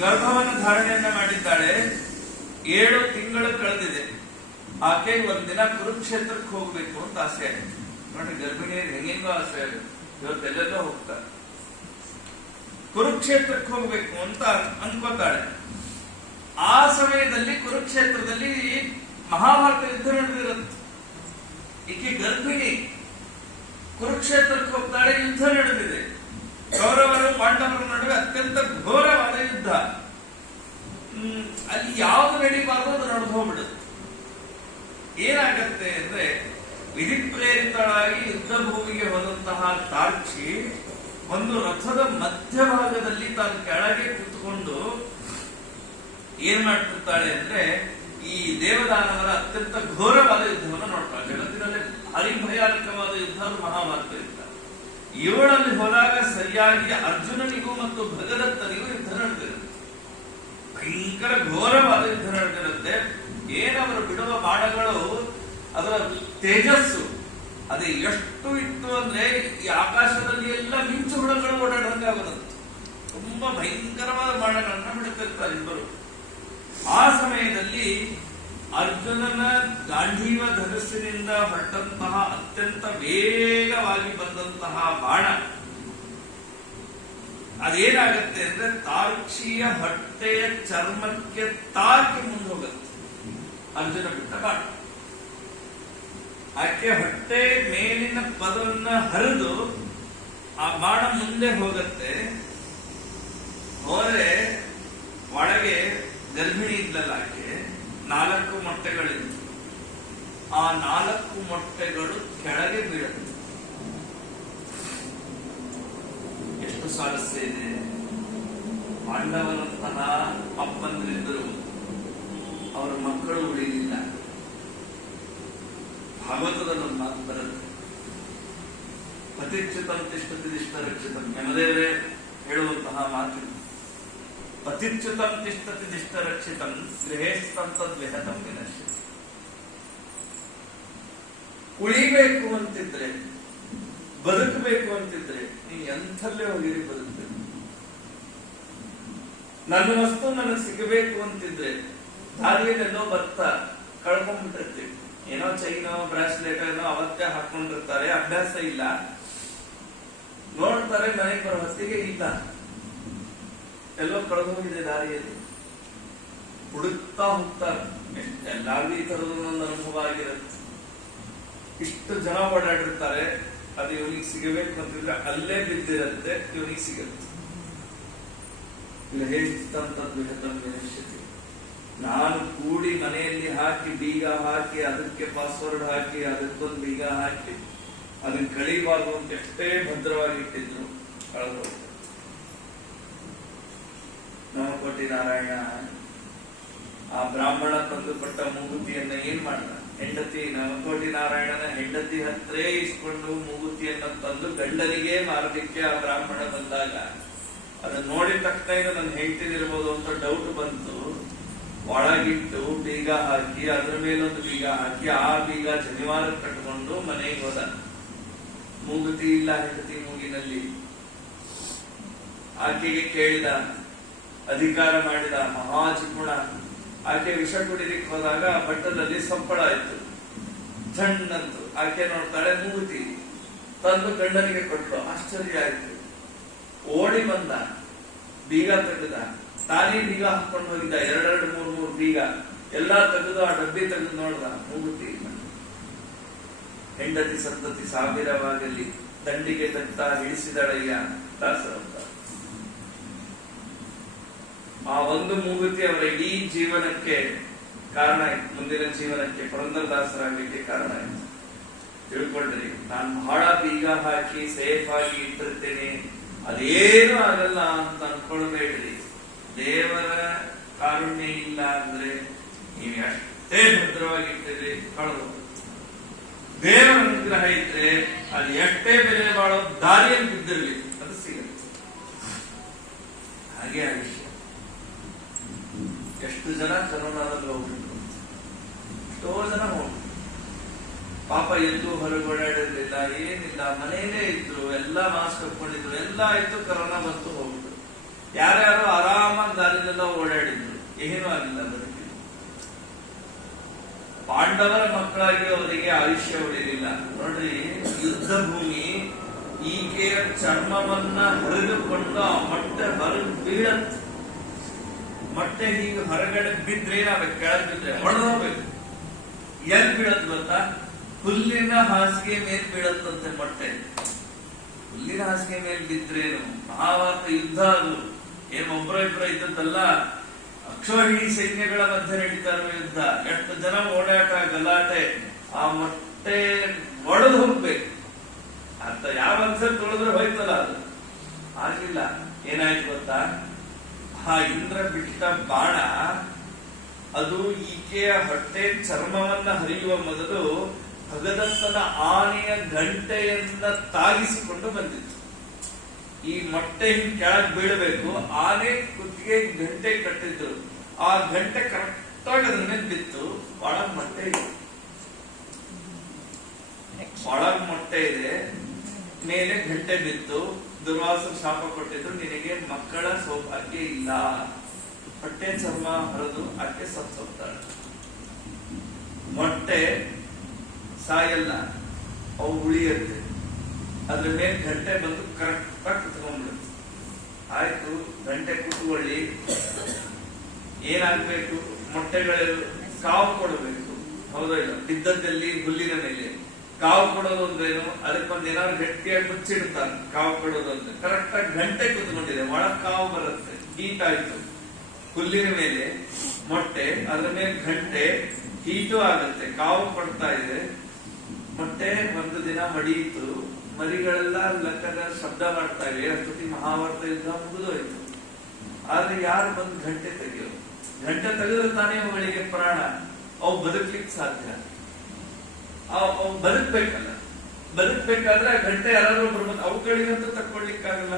ಗರ್ಭವನ್ನು ಧಾರಣೆಯನ್ನ ಮಾಡಿದ್ದಾಳೆ. 7 ತಿಂಗಳು ಕಳೆದಿದೆ. ಆಕೆ ಒಂದಿನ ಕುರುಕ್ಷೇತ್ರಕ್ಕೆ ಹೋಗ್ಬೇಕು ಅಂತ ಆಸೆ ಆಗುತ್ತೆ. ನೋಡಿ, ಗರ್ಭಿಣಿಯರಿಗೆ ಹೆಂಗೆಂಗೋ ಆಸೆ ಆಗುತ್ತೆ. ಇವತ್ತೆಲ್ಲೆಲ್ಲೋ ಹೋಗ್ತಾರೆ. ಕುರುಕ್ಷೇತ್ರಕ್ಕೆ ಹೋಗ್ಬೇಕು ಅಂತ ಅನ್ಕೋತಾಳೆ. ಆ ಸಮಯದಲ್ಲಿ ಕುರುಕ್ಷೇತ್ರದಲ್ಲಿ ಮಹಾಭಾರತ ಯುದ್ಧ ನಡೆದಿರುತ್ತೆ. ಈಕೆ ಗರ್ಭಿಣಿ, ಕುರುಕ್ಷೇತ್ರಕ್ಕೆ ಹೋಗ್ತಾಳೆ. ಯುದ್ಧ ನಡೆದಿದೆ. ಕೌರವರು ಪಾಂಡವರ ನಡುವೆ ಅತ್ಯಂತ ಘೋರವಾದ ಯುದ್ಧ. ಅಲ್ಲಿ ಯಾವುದು ನಡೀಬಾರ್ದು ಅದು ನಡೆದು ಹೋಗ್ಬಿಡುತ್ತೆ. ಏನಾಗತ್ತೆ ಅಂದ್ರೆ, ವಿಧಿ ಪ್ರೇರಿತಳಾಗಿ ಯುದ್ಧ ಭೂಮಿಗೆ ಹೋದಂತಹ ತಾರ್ಕ್ಷಿ ಒಂದು ರಥದ ಮಧ್ಯಭಾಗದಲ್ಲಿ ತಾನು ಕೆಳಗೆ ಕೂತ್ಕೊಂಡು ಏನ್ ಮಾಡ್ತಿರ್ತಾಳೆ ಅಂದ್ರೆ ಈ ದೇವದಾನವರ ಅತ್ಯಂತ ಘೋರವಾದ ಯುದ್ಧವನ್ನು ನೋಡ್ತಾಳೆ. ಜಗತ್ತಿನಲ್ಲಿ ಭಾರಿ ಭಯಾನಕವಾದ ಯುದ್ಧ ಮಹಾಭಾರತ ಯುದ್ಧ. ಇವಳಲ್ಲಿ ಹೋದಾಗ ಸರಿಯಾಗಿ ಅರ್ಜುನನಿಗೂ ಮತ್ತು ಭಗದತ್ತನಿಗೂ ಯುದ್ಧ ನಡೆದಿರುತ್ತೆ. ಭಯಂಕರ ಘೋರವಾದ ಯುದ್ಧ ನಡೆದಿರುತ್ತೆ. ಏನವರು ಬಿಡುವ ಬಾಣಗಳು ಅದರ ತೇಜಸ್ಸು ಅದು ಎಷ್ಟು ಇತ್ತು ಅಂದ್ರೆ ಈ ಆಕಾಶದಲ್ಲಿ ಎಲ್ಲ ಮಿಂಚು ಹುಳಗಳು ಓಡಾಡಂಗಾಗುತ್ತೆ. ತುಂಬಾ ಭಯಂಕರವಾದ ಬಾಣಗಳನ್ನ ಬಿಡುತ್ತಿರ್ತಾರೆ ಇಬ್ಬರು. ಆ ಸಮಯದಲ್ಲಿ ಅರ್ಜುನನ ಗಾಂಧೀವ ಧನುಸ್ಸಿನಿಂದ ಹೊರಟಂತಹ ಅತ್ಯಂತ ವೇಗವಾಗಿ ಬಂದಂತಹ ಬಾಣ ಅದೇನಾಗತ್ತೆ ಅಂದ್ರೆ ತಾರ್ಕ್ಷಿಯ ಹೊಟ್ಟೆಯ ಚರ್ಮಕ್ಕೆ ತಾಕಿ ಮುಂದೆ ಹೋಗುತ್ತೆ. ಅರ್ಜುನ ಬಿಟ್ಟ ಬಾಣ ಆಕೆ ಹೊಟ್ಟೆ ಮೇಲಿನ ಪದವನ್ನ ಹರಿದು ಆ ಬಾಣ ಮುಂದೆ ಹೋಗತ್ತೆ. ಹೋದ್ರೆ ಒಳಗೆ ಗರ್ಭಿಣಿ ಇದ್ದಲ್ಲ ಆಕೆ, 4 ಮೊಟ್ಟೆಗಳಿತ್ತು. ಆ 4 ಮೊಟ್ಟೆಗಳು ಕೆಳಗೆ ಬೀಳುತ್ತೆ. ಎಷ್ಟು ಸ್ವಾರಸ್ಯ ಇದೆ. ಪಾಂಡವರಂತಹ ಅಪ್ಪಂದ್ರಿದ್ದರು, ಅವರ ಮಕ್ಕಳು ಉಳಿಲಿಲ್ಲ. ಭಾಗವತದಲ್ಲಿ ಒಂದು ಮಾತು ಬರುತ್ತೆ, ಪತಿಚ್ಯುತಂ ತಿಷ್ಠತಿ ದಿಷ್ಟರಕ್ಷಿತಂ. ಯಮದೇವರೇ ಹೇಳುವಂತಹ ಮಾತು, ಪತಿಚ್ಯುತಂ ತಿಷ್ಠತಿ ದಿಷ್ಟರಕ್ಷಿತಂ ಗೃಹೇಸ್ತಂ ತದ್ವಿಹತಂ ವಿನಶ್ಯತಿ. ಉಳಿಬೇಕು ಅಂತಿದ್ರೆ, ಬದುಕಬೇಕು ಅಂತಿದ್ರೆ ನೀ ಎಂಥಲ್ಲೇ ಹೋಗಿರಿ ಬದುಕಬೇಕು. ನನ್ನ ವಸ್ತು ನನಗೆ ಸಿಗಬೇಕು ಅಂತಿದ್ರೆ ದಾರಿಯಲ್ಲಿ ಎಲ್ಲೋ ಬರ್ತಾ ಕಳ್ಕೊಂಡ್ಬಿಟ್ಟಿರ್ತೀವಿ. ಏನೋ ಚೈನೋ ಬ್ರಾಸ್ಲೆಟ್ ಏನೋ ಅವತ್ತೇ ಹಾಕೊಂಡಿರ್ತಾರೆ, ಅಭ್ಯಾಸ ಇಲ್ಲ. ನೋಡ್ತಾರೆ ಮನೆಗೆ ಬರೋ ಹೊತ್ತಿಗೆ ಇಲ್ಲ, ಎಲ್ಲೋ ಕಳೆದೋಗಿದೆ ದಾರಿಯಲ್ಲಿ. ಹುಡುಕ್ತಾ ಹೋಗ್ತಾರೆ. ಎಲ್ಲಾರ್ಗೂ ಈ ತರದೊಂದು ಅನುಭವ ಆಗಿರುತ್ತೆ. ಇಷ್ಟು ಜನ ಓಡಾಡಿರ್ತಾರೆ, ಅದು ಇವನಿಗೆ ಸಿಗಬೇಕು ಅಂತಿದ್ರೆ ಅಲ್ಲೇ ಬಿದ್ದಿರುತ್ತೆ, ಇವನಿಗೆ ಸಿಗುತ್ತೆ. ನಾನು ಕೂಡಿ ಮನೆಯಲ್ಲಿ ಹಾಕಿ ಬೀಗ ಹಾಕಿ ಅದಕ್ಕೆ ಪಾಸ್ವರ್ಡ್ ಹಾಕಿ ಅದಕ್ಕೊಂದು ಬೀಗ ಹಾಕಿ ಅದನ್ನ ಕಳಿಬಾರ್ದು ಅಂತ ಎಷ್ಟೇ ಭದ್ರವಾಗಿ ಇಟ್ಟಿದ್ರು ಕಳೆದು. ನವಕೋಟಿ ನಾರಾಯಣ ಆ ಬ್ರಾಹ್ಮಣ ತಂದು ಕೊಟ್ಟ ಮೂಗುತಿಯನ್ನ ಏನ್ ಮಾಡ್ದ? ಹೆಂಡತಿ ನವಕೋಟಿ ನಾರಾಯಣನ ಹೆಂಡತಿ ಹತ್ರೇ ಇಸ್ಕೊಂಡು ಮೂಗುತಿಯನ್ನ ತಂದು ಗಂಡನಿಗೆ ಮಾರಲಿಕ್ಕೆ ಆ ಬ್ರಾಹ್ಮಣ ಬಂದಾಗ ಅದನ್ನ ನೋಡಿದ ತಕ್ಷಣ ನನ್ನ ಹೆಂಡತಿನಿರ್ಬೋದು ಅಂತ ಡೌಟ್ ಬಂತು. ಒಳಗಿಟ್ಟು ಬೀಗ ಹಾಕಿ ಅದ್ರ ಮೇಲೊಂದು ಬೀಗ ಹಾಕಿ ಆ ಬೀಗ ಶನಿವಾರ ಕಟ್ಕೊಂಡು ಮನೆಗೆ ಹೋದ. ಮೂಗುತಿ ಇಲ್ಲ ಹೆಂಡತಿ ಮೂಗಿನಲ್ಲಿ. ಆಕೆಗೆ ಕೇಳಿದ, ಅಧಿಕಾರ ಮಾಡಿದ, ಮಹಾಜಿಪುಣ. ಆಕೆ ವಿಷ ಕುಡಿಲಿಕ್ಕೆ ಹೋದಾಗ ಬಟ್ಟದಲ್ಲಿ ಸಪ್ಪಳ ಆಯ್ತು, ಸಣ್ಣಂತು. ಆಕೆ ನೋಡ್ತಾಳೆ ಮೂಗುತಿ, ತಂದು ಗಂಡನಿಗೆ ಕೊಟ್ಲು. ಆಶ್ಚರ್ಯ ಆಯ್ತು. ಓಡಿ ಬಂದ, ಬೀಗ ತೆಗೆದ, ತಾನೇ ಬೀಗ ಹಾಕೊಂಡು ಹೋಗಿದ್ದ. 2 3 ಬೀಗ ಎಲ್ಲಾ ತೆಗೆದು ಆ ಡಬ್ಬಿ ತೆಗೆದು ನೋಡ್ದ, ಮೂಗುತಿ ಇಲ್ಲ. ಹೆಂಡತಿ ಸಂತತಿ ಸಾವಿರವಾಗಲಿ ದಂಡಿಗೆ ತಗ್ತಾ ಇಳಿಸಿದಳಯ್ಯ ದಾಸರಂತ. ಆ ಒಂದು ಮೂಗುತಿ ಅವರ ಇಡೀ ಜೀವನಕ್ಕೆ ಕಾರಣ ಆಯ್ತು, ಮುಂದಿನ ಜೀವನಕ್ಕೆ ಪುರಂದರದಾಸರಾಗಲಿಕ್ಕೆ ಕಾರಣ ಆಯ್ತು. ತಿಳ್ಕೊಂಡ್ರಿ, ನಾನು ಬಹಳ ಬೀಗ ಹಾಕಿ ಸೇಫ್ ಆಗಿ ಇಟ್ಟಿರ್ತೇನೆ, ಅದೇನು ಆಗಲ್ಲ ಅಂತ ಅನ್ಕೊಳ್ಬೇಡ್ರಿ. ದೇವರ ಕಾರುಣ್ಯ ಇಲ್ಲ ಅಂದ್ರೆ ನೀವು ಎಷ್ಟೇ ಭದ್ರವಾಗಿಟ್ಟಿರಿ ಕಳೆದು. ದೇವರ ಅನುಗ್ರಹ ಇದ್ರೆ ಅದು ಎಷ್ಟೇ ಬೆಲೆ ಬಾಳೋ ದಾರಿಯಲ್ಲಿ ಬಿದ್ದಿರಲಿ ಅದು ಸಿಗುತ್ತೆ. ಹಾಗೆ ಆಯುಷ್ಯ. ಎಷ್ಟು ಜನ ಕರೋನಾದಲ್ಲಿ ಹೋಗ್ಬಿಟ್ರು, ಎಷ್ಟೋ ಜನ ಹೋಗ್ಬಿಟ್ರು. ಪಾಪ ಎಲ್ಲೂ ಹೊರಗೋಡಾಡಿರ್ಲಿಲ್ಲ, ಏನಿಲ್ಲ, ಮನೆಯಲ್ಲೇ ಇದ್ರು, ಎಲ್ಲ ಮಾಸ್ಕ್ ಹಾಕೊಂಡಿದ್ರು, ಎಲ್ಲ ಆಯ್ತು, ಕರೋನಾ ಬಂತು ಹೋಗ್ಬಿಟ್ರು. ಯಾರ್ಯಾರು ಆರಾಮಾಗಿ ದಾರಿನೆಲ್ಲ ಓಡಾಡಿದ್ರು, ಏನೂ ಆಗಿಲ್ಲ ಬದುಕಿ. ಪಾಂಡವರ ಮಕ್ಕಳಾಗಿ ಅವರಿಗೆ ಆಯುಷ್ಯ ಉಳಿಲಿಲ್ಲ. ನೋಡ್ರಿ, ಯುದ್ಧ ಭೂಮಿ ಈಕೆಯ ಚರ್ಮವನ್ನ ಹರಿದುಕೊಂಡು ಆ ಮೊಟ್ಟೆ ಹೊರಗೆ ಬೀಳತ್. ಮೊಟ್ಟೆ ಹೀಗೆ ಹೊರಗಡೆ ಬಿದ್ರೆ ಏನಾಗಬೇಕು? ಕೆಳಗೆ ಬಿದ್ರೆ ಹೊಡೆದೋಗ್ಬೇಕು. ಎಲ್ಲಿ ಬೀಳತ್ ಗೊತ್ತಾ? ಹುಲ್ಲಿನ ಹಾಸಿಗೆ ಮೇಲೆ ಬೀಳತ್ತಂತೆ ಮೊಟ್ಟೆ. ಹುಲ್ಲಿನ ಹಾಸಿಗೆ ಮೇಲೆ ಬಿದ್ರೇನು? ಮಹಾಭಾರತ ಯುದ್ಧ ಅದು. ಏನು ಒಬ್ಬರ ಇಬ್ಬರ ಇದ್ದದ್ದಲ್ಲ, ಅಕ್ಷೋಹಿಣಿ ಸೈನ್ಯಗಳ ಮಧ್ಯೆ ನಡೀತಾ ಇರುವ ಯುದ್ಧ. ಎಷ್ಟು ಜನ ಓಡಾಟ ಗಲಾಟೆ, ಆ ಮೊಟ್ಟೆ ಒಡೆದು ಹೋಗ್ಬೇಕು ಅಂತ. ಯಾವಂತ ತೊಳೆದ್ರೆ ಹೋಯ್ತಲ್ಲ, ಅದು ಆಗಿಲ್ಲ. ಏನಾಯ್ತು ಗೊತ್ತಾ? ಆ ಇಂದ್ರ ಬಿಟ್ಟ ಬಾಣ ಅದು ಈಕೆಯ ಹೊಟ್ಟೆ ಚರ್ಮವನ್ನ ಹರಿಯುವ ಮೊದಲು ಭಗದತ್ತನ ಆನೆಯ ಗಂಟೆಯನ್ನ ತಾಗಿಸಿಕೊಂಡು ಬಂದಿತ್ತು. ಈ ಮೊಟ್ಟೆ ಹಿಂಗ್ ಕೆಳಗ್ ಬೀಳಬೇಕು, ಆನೆ ಕುತ್ತಿಗೆ ಗಂಟೆ ಕಟ್ಟಿದ್ರು, ಆ ಗಂಟೆ ಕರೆಕ್ಟ್ ಆಗಿ ಅದ್ರ ಮೇಲೆ ಬಿತ್ತು. ಒಳಗ್ ಮೊಟ್ಟೆ ಇದೆ, ಒಳಗ್ ಮೊಟ್ಟೆ ಇದೆ, ಮೇಲೆ ಗಂಟೆ ಬಿತ್ತು. ದುರ್ವಾಸನ ಶಾಪ ಕೊಟ್ಟಿದ್ರು, ನಿನಗೆ ಮಕ್ಕಳ ಸೌಭಾಗ್ಯ ಇಲ್ಲ, ಹೊಟ್ಟೆ ಚರ್ಮ ಹರಿದು ಆಕೆ ಸತ್ತೋಗ್ತಾಳೆ. ಮೊಟ್ಟೆ ಸಾಯಲ್ಲ, ಅವು ಉಳಿಯುತ್ತೆ. ಅದ್ರ ಮೇಲೆ ಗಂಟೆ ಬಂದು ಕರೆಕ್ಟ್ ಆಗಿ ಕುತ್ಕೊಂಡ್ಬಿಡುತ್ತೆ. ಆಯ್ತು, ಗಂಟೆ ಕುತ್ಕೊಳ್ಳಿ, ಏನಾಗ್ಬೇಕು? ಮೊಟ್ಟೆಗಳು ಕಾವು ಕೊಡಬೇಕು, ಹೌದಾ ಇಲ್ಲ? ಬಿದ್ದದ್ದಲ್ಲಿ ಹುಲ್ಲಿನ ಮೇಲೆ ಕಾವು ಕೊಡೋದು ಅಂದ್ರೇನು? ಅದಕ್ಕೊಂದು ಏನಾದ್ರು ಗಟ್ಟಿಯಾಗಿ ಮುಚ್ಚಿಡ್ತಾರೆ. ಕಾವು ಕೊಡೋದು ಅಂದ್ರೆ ಕರೆಕ್ಟ್ ಆಗಿ ಗಂಟೆ ಕುತ್ಕೊಂಡಿದೆ, ಒಳಗ್ ಕಾವು ಬರುತ್ತೆ, ಹೀಟ್ ಆಯ್ತು. ಹುಲ್ಲಿನ ಮೇಲೆ ಮೊಟ್ಟೆ, ಅದ್ರ ಮೇಲೆ ಗಂಟೆ, ಹೀಟು ಆಗುತ್ತೆ, ಕಾವು ಕೊಡ್ತಾ ಇದೆ. ಮೊಟ್ಟೆ ಒಂದು ದಿನ ಮಡಿಯಿತು, ಮರಿಗಳೆಲ್ಲ ಲೆಕ್ಕದ ಶಬ್ದ ಮಾಡ್ತಾ ಇವೆ. ಅಷ್ಟೊತ್ತಿ ಮಹಾಭಾರತ ಯುದ್ಧ ಮುಗಿದೋಯ್ತು. ಆದ್ರೆ ಯಾರು ಬಂದು ಗಂಟೆ ತೆಗೆಯೋದು? ಗಂಟೆ ತೆಗೆದ್ರೆ ತಾನೇ ಅವುಗಳಿಗೆ ಪ್ರಾಣ, ಅವು ಬದುಕ್ಲಿಕ್ಕೆ ಸಾಧ್ಯ. ಅವು ಬದುಕ್ಬೇಕಲ್ಲ, ಬದುಕ್ಬೇಕಾದ್ರೆ ಆ ಗಂಟೆ ಯಾರಾದ್ರೂ ಬರ್ಬೋದು. ಅವುಗಳಿಗಂತೂ ತಕ್ಕೊಳ್ಲಿಕ್ಕಾಗಲ್ಲ,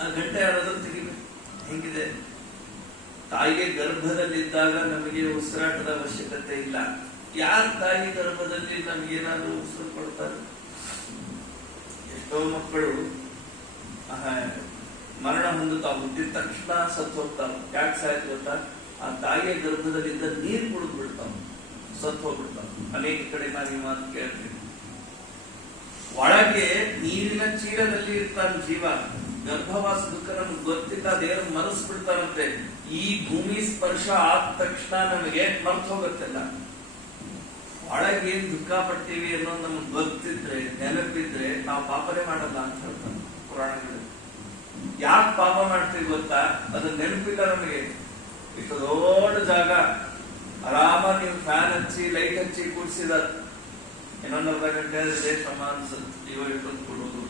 ಆ ಗಂಟೆ ಯಾರಾದ್ರೂ ತೆಗಿಬೇಕು. ಹೆಂಗಿದೆ? ತಾಯಿಗೆ ಗರ್ಭದಲ್ಲಿದ್ದಾಗ ನಮಗೆ ಉಸಿರಾಟದ ಅವಶ್ಯಕತೆ ಇಲ್ಲ. ಯಾರ ತಾಯಿ ಗರ್ಭದಲ್ಲಿ ನಮ್ಗೇನಾದ್ರೂ ಉಸಿರು ಕೊಡ್ತಾರೆ? ಎಷ್ಟೋ ಮಕ್ಕಳು ಮರಣ ಹೊಂದುತ್ತಾವ, ಹುಟ್ಟಿದ ತಕ್ಷಣ ಸತ್ತು ಹೋಗ್ತಾವ. ಯಾಕೆ ಸಾಯ್ತು ಗೊತ್ತಾ? ಆ ತಾಯಿಯ ಗರ್ಭದಲ್ಲಿದ್ದ ನೀರು ಕುಡಿದು ಬಿಡ್ತಾವ, ಸತ್ತು ಹೋಗ್ಬಿಡ್ತಾವ. ಅನೇಕ ಕಡೆ ನಾನು ಈ ಮಾತು ಕೇಳ್ತೀನಿ. ಒಳಗೆ ನೀರಿನ ಚೀಲದಲ್ಲಿ ಇರ್ತಾನ ಜೀವ. ಗರ್ಭವಾಸ ದುಃಖ ನಮ್ಗೆ ಗೊತ್ತಿಲ್ಲ, ದೇವರು ಮನಸ್ಬಿಡ್ತಾರಂತೆ. ಈ ಭೂಮಿ ಸ್ಪರ್ಶ ಆದ ತಕ್ಷಣ ನಮಗೆ ಮರ್ತು ಹೋಗುತ್ತೆಲ್ಲ. ಒಳಗೆ ಏನ್ ದುಃಖ ಪಡ್ತೀವಿ ಅನ್ನೋದು ನಮ್ಗೆ ಗೊತ್ತಿದ್ರೆ, ನೆನಪಿದ್ರೆ ನಾವು ಪಾಪನೇ ಮಾಡಲ್ಲ ಅಂತ ಹೇಳ್ತಾರೆ ಪುರಾಣಗಳು. ಯಾಕೆ ಪಾಪ ಮಾಡ್ತೀವಿ ಗೊತ್ತಾ? ಅದು ನೆನಪಿಲ್ಲ ನಮಗೆ. ಇಷ್ಟು ದೊಡ್ಡ ಜಾಗ, ಆರಾಮ ನೀವು ಫ್ಯಾನ್ ಹಚ್ಚಿ ಲೈಟ್ ಹಚ್ಚಿ ಕೂಡಿಸಿದ ಇನ್ನೊಂದು ಅರ್ಧ ಗಂಟೆ ಶ್ರಮ ಅನ್ಸುತ್ತೆ. ಇಷ್ಟೊಂದು ಕೊಡೋದು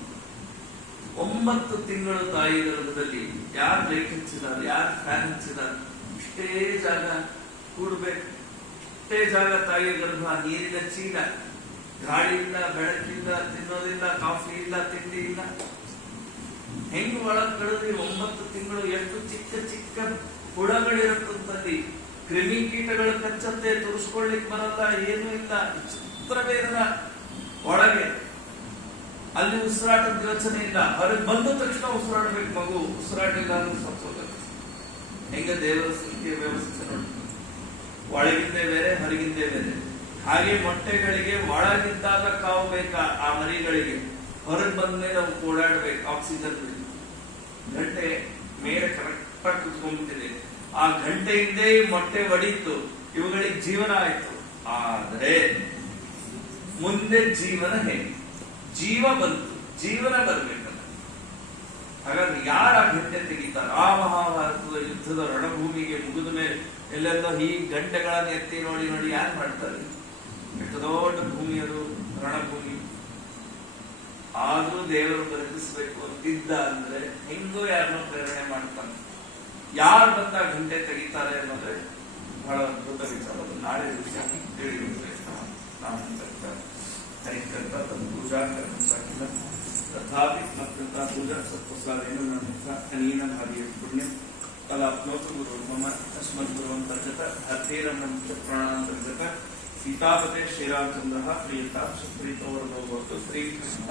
9 ತಿಂಗಳು ತಾಯಿ ಗರ್ಭದಲ್ಲಿ ಯಾರು ಲೈಟ್ ಹಚ್ಚಿದಾರ, ಯಾರು ಫ್ಯಾನ್ ಹಚ್ಚಿದಾರ? ಇಷ್ಟೇ ಜಾಗ ಕೂಡ್ಬೇಕು, ಇಷ್ಟೇ ಜಾಗ ತಾಯಿ ಗರ್ಭ. ನೀರಿನ ಚೀಲ, ಗಾಳಿ ಇಲ್ಲ, ಬೆಳಕಿಲ್ಲ, ತಿನ್ನೋದಿಲ್ಲ, ಕಾಫಿ ಇಲ್ಲ, ತಿಂಡಿ ಇಲ್ಲ. ಹೆಂಗ್ ಒಳಗ್ ಕಳೆದ್ರಿ 9 ತಿಂಗಳು? ಎಷ್ಟು ಚಿಕ್ಕ ಚಿಕ್ಕ ಹುಳಗಳಿರುತ್ತಂತಲ್ಲಿ, ಕ್ರಿಮಿ ಕೀಟಗಳು ಕಚ್ಚತ್ತೆ, ತುರಿಸ್ಕೊಳ್ಲಿಕ್ಕೆ ಬರಲ್ಲ, ಏನು ಇಲ್ಲ, ಚಿತ್ರ ವೇದನ ಒಳಗೆ. ಅಲ್ಲಿ ಉಸಿರಾಟದ ಯೋಚನೆ ಇಲ್ಲ, ಹೊರಗೆ ಬಂದ ತಕ್ಷಣ ಉಸಿರಾಡಬೇಕು ಮಗು. ಉಸಿರಾಟ ಇಲ್ಲ ಅಂದ್ರೆ ಸತ್ತೋಗುತ್ತೆ. ಹೆಂಗ ದೇವರ ಸೃಷ್ಟಿಯ ವ್ಯವಸ್ಥೆ ನೋಡಿ, ಒಳಗಿಂದೇ ಬೇರೆ ಹೊರಗಿಂದೇ ಬೇರೆ. ಹಾಗೆ ಮೊಟ್ಟೆಗಳಿಗೆ ಒಳಗಿದ್ದಾಗ ಕಾವು ಬೇಕಾ ಆ ಮರಿಗಳಿಗೆ, ಹೊರಗೆ ಬಂದ್ಮೇಲೆ ಅವು ಓಡಾಡ್ಬೇಕು, ಆಕ್ಸಿಜನ್ ಬೇಕು. ಗಂಟೆ ಮೇಲೆ ಕರೆಕ್ಟ್ ಆಗಿ ಕುತ್ಕೊಂಡ್ಬಿಟ್ಟಿದೆ. ಆ ಗಂಟೆಯಿಂದೇ ಮೊಟ್ಟೆ ಒಡಿತು, ಇವುಗಳಿಗೆ ಜೀವನ ಆಯ್ತು. ಆದರೆ ಮುಂದೆ ಜೀವನ ಹೇಗೆ? ಜೀವ ಬಂತು, ಜೀವನ ಬರ್ಬೇಕಲ್ಲ. ಹಾಗಾದ್ರೆ ಯಾರ ಗಂಟೆ ತೆಗಿತಾರ? ಆ ಮಹಾಭಾರತದ ಯುದ್ಧದ ರಣಭೂಮಿಗೆ ಮುಗಿದ ಮೇಲೆ ಎಲ್ಲೆಲ್ಲ ಈ ಗಂಟೆಗಳನ್ನ ಎತ್ತಿ ನೋಡಿ ನೋಡಿ ಯಾರು ಮಾಡ್ತಾರೆ? ಎಷ್ಟು ದೊಡ್ಡ ಭೂಮಿ ಅದು, ರಣಭೂಮಿ. ಆದ್ರೂ ದೇವರು ಬದುಕಿಸ್ಬೇಕು ಅಂತಿದ್ದ ಅಂದ್ರೆ ಹೆಂಗೋ ಯಾರನ್ನೋ ಪ್ರೇರಣೆ ಮಾಡ್ತಾನೆ. ಯಾರು ಬಂದ ಗಂಟೆ ತೆಗಿತಾರೆ ಅನ್ನೋದ್ರೆ ಬಹಳ ಅದ್ಭುತ ವಿಚಾರ. ನಾಳೆ ದಿವಸ ತಿಳಿಯುತ್ತೆ. ಹರಿಕರ್ತ ತನ್ನ ಪೂಜಾ ಕರ್ಮ ಸಾಕಿಲ್ಲ ತಥಾಪಿ ಮತ್ಕೃತ ಪೂಜಾ ಸತ್ಪ್ರಸಾದೇನ ನನ್ನ ಅನೀನ ಭಾರ್ಯ ಪುಣ್ಯ ಕಲಾಪ್ನೋತು ಗುರು ಮಮ ತಸ್ಮದ್ ಗುರುವಂತರ್ಗತ ಹತ್ತೇರನ್ನ ಪ್ರಾಣಾಂತರ್ಗತ ಸೀತಾಪತೆ ಶ್ರೀರಾಮಚಂದ್ರ ಪ್ರಿಯತಾ ಸುಪ್ರೀತವರ್ಗೋ ಶ್ರೀಕೃಷ್ಣ.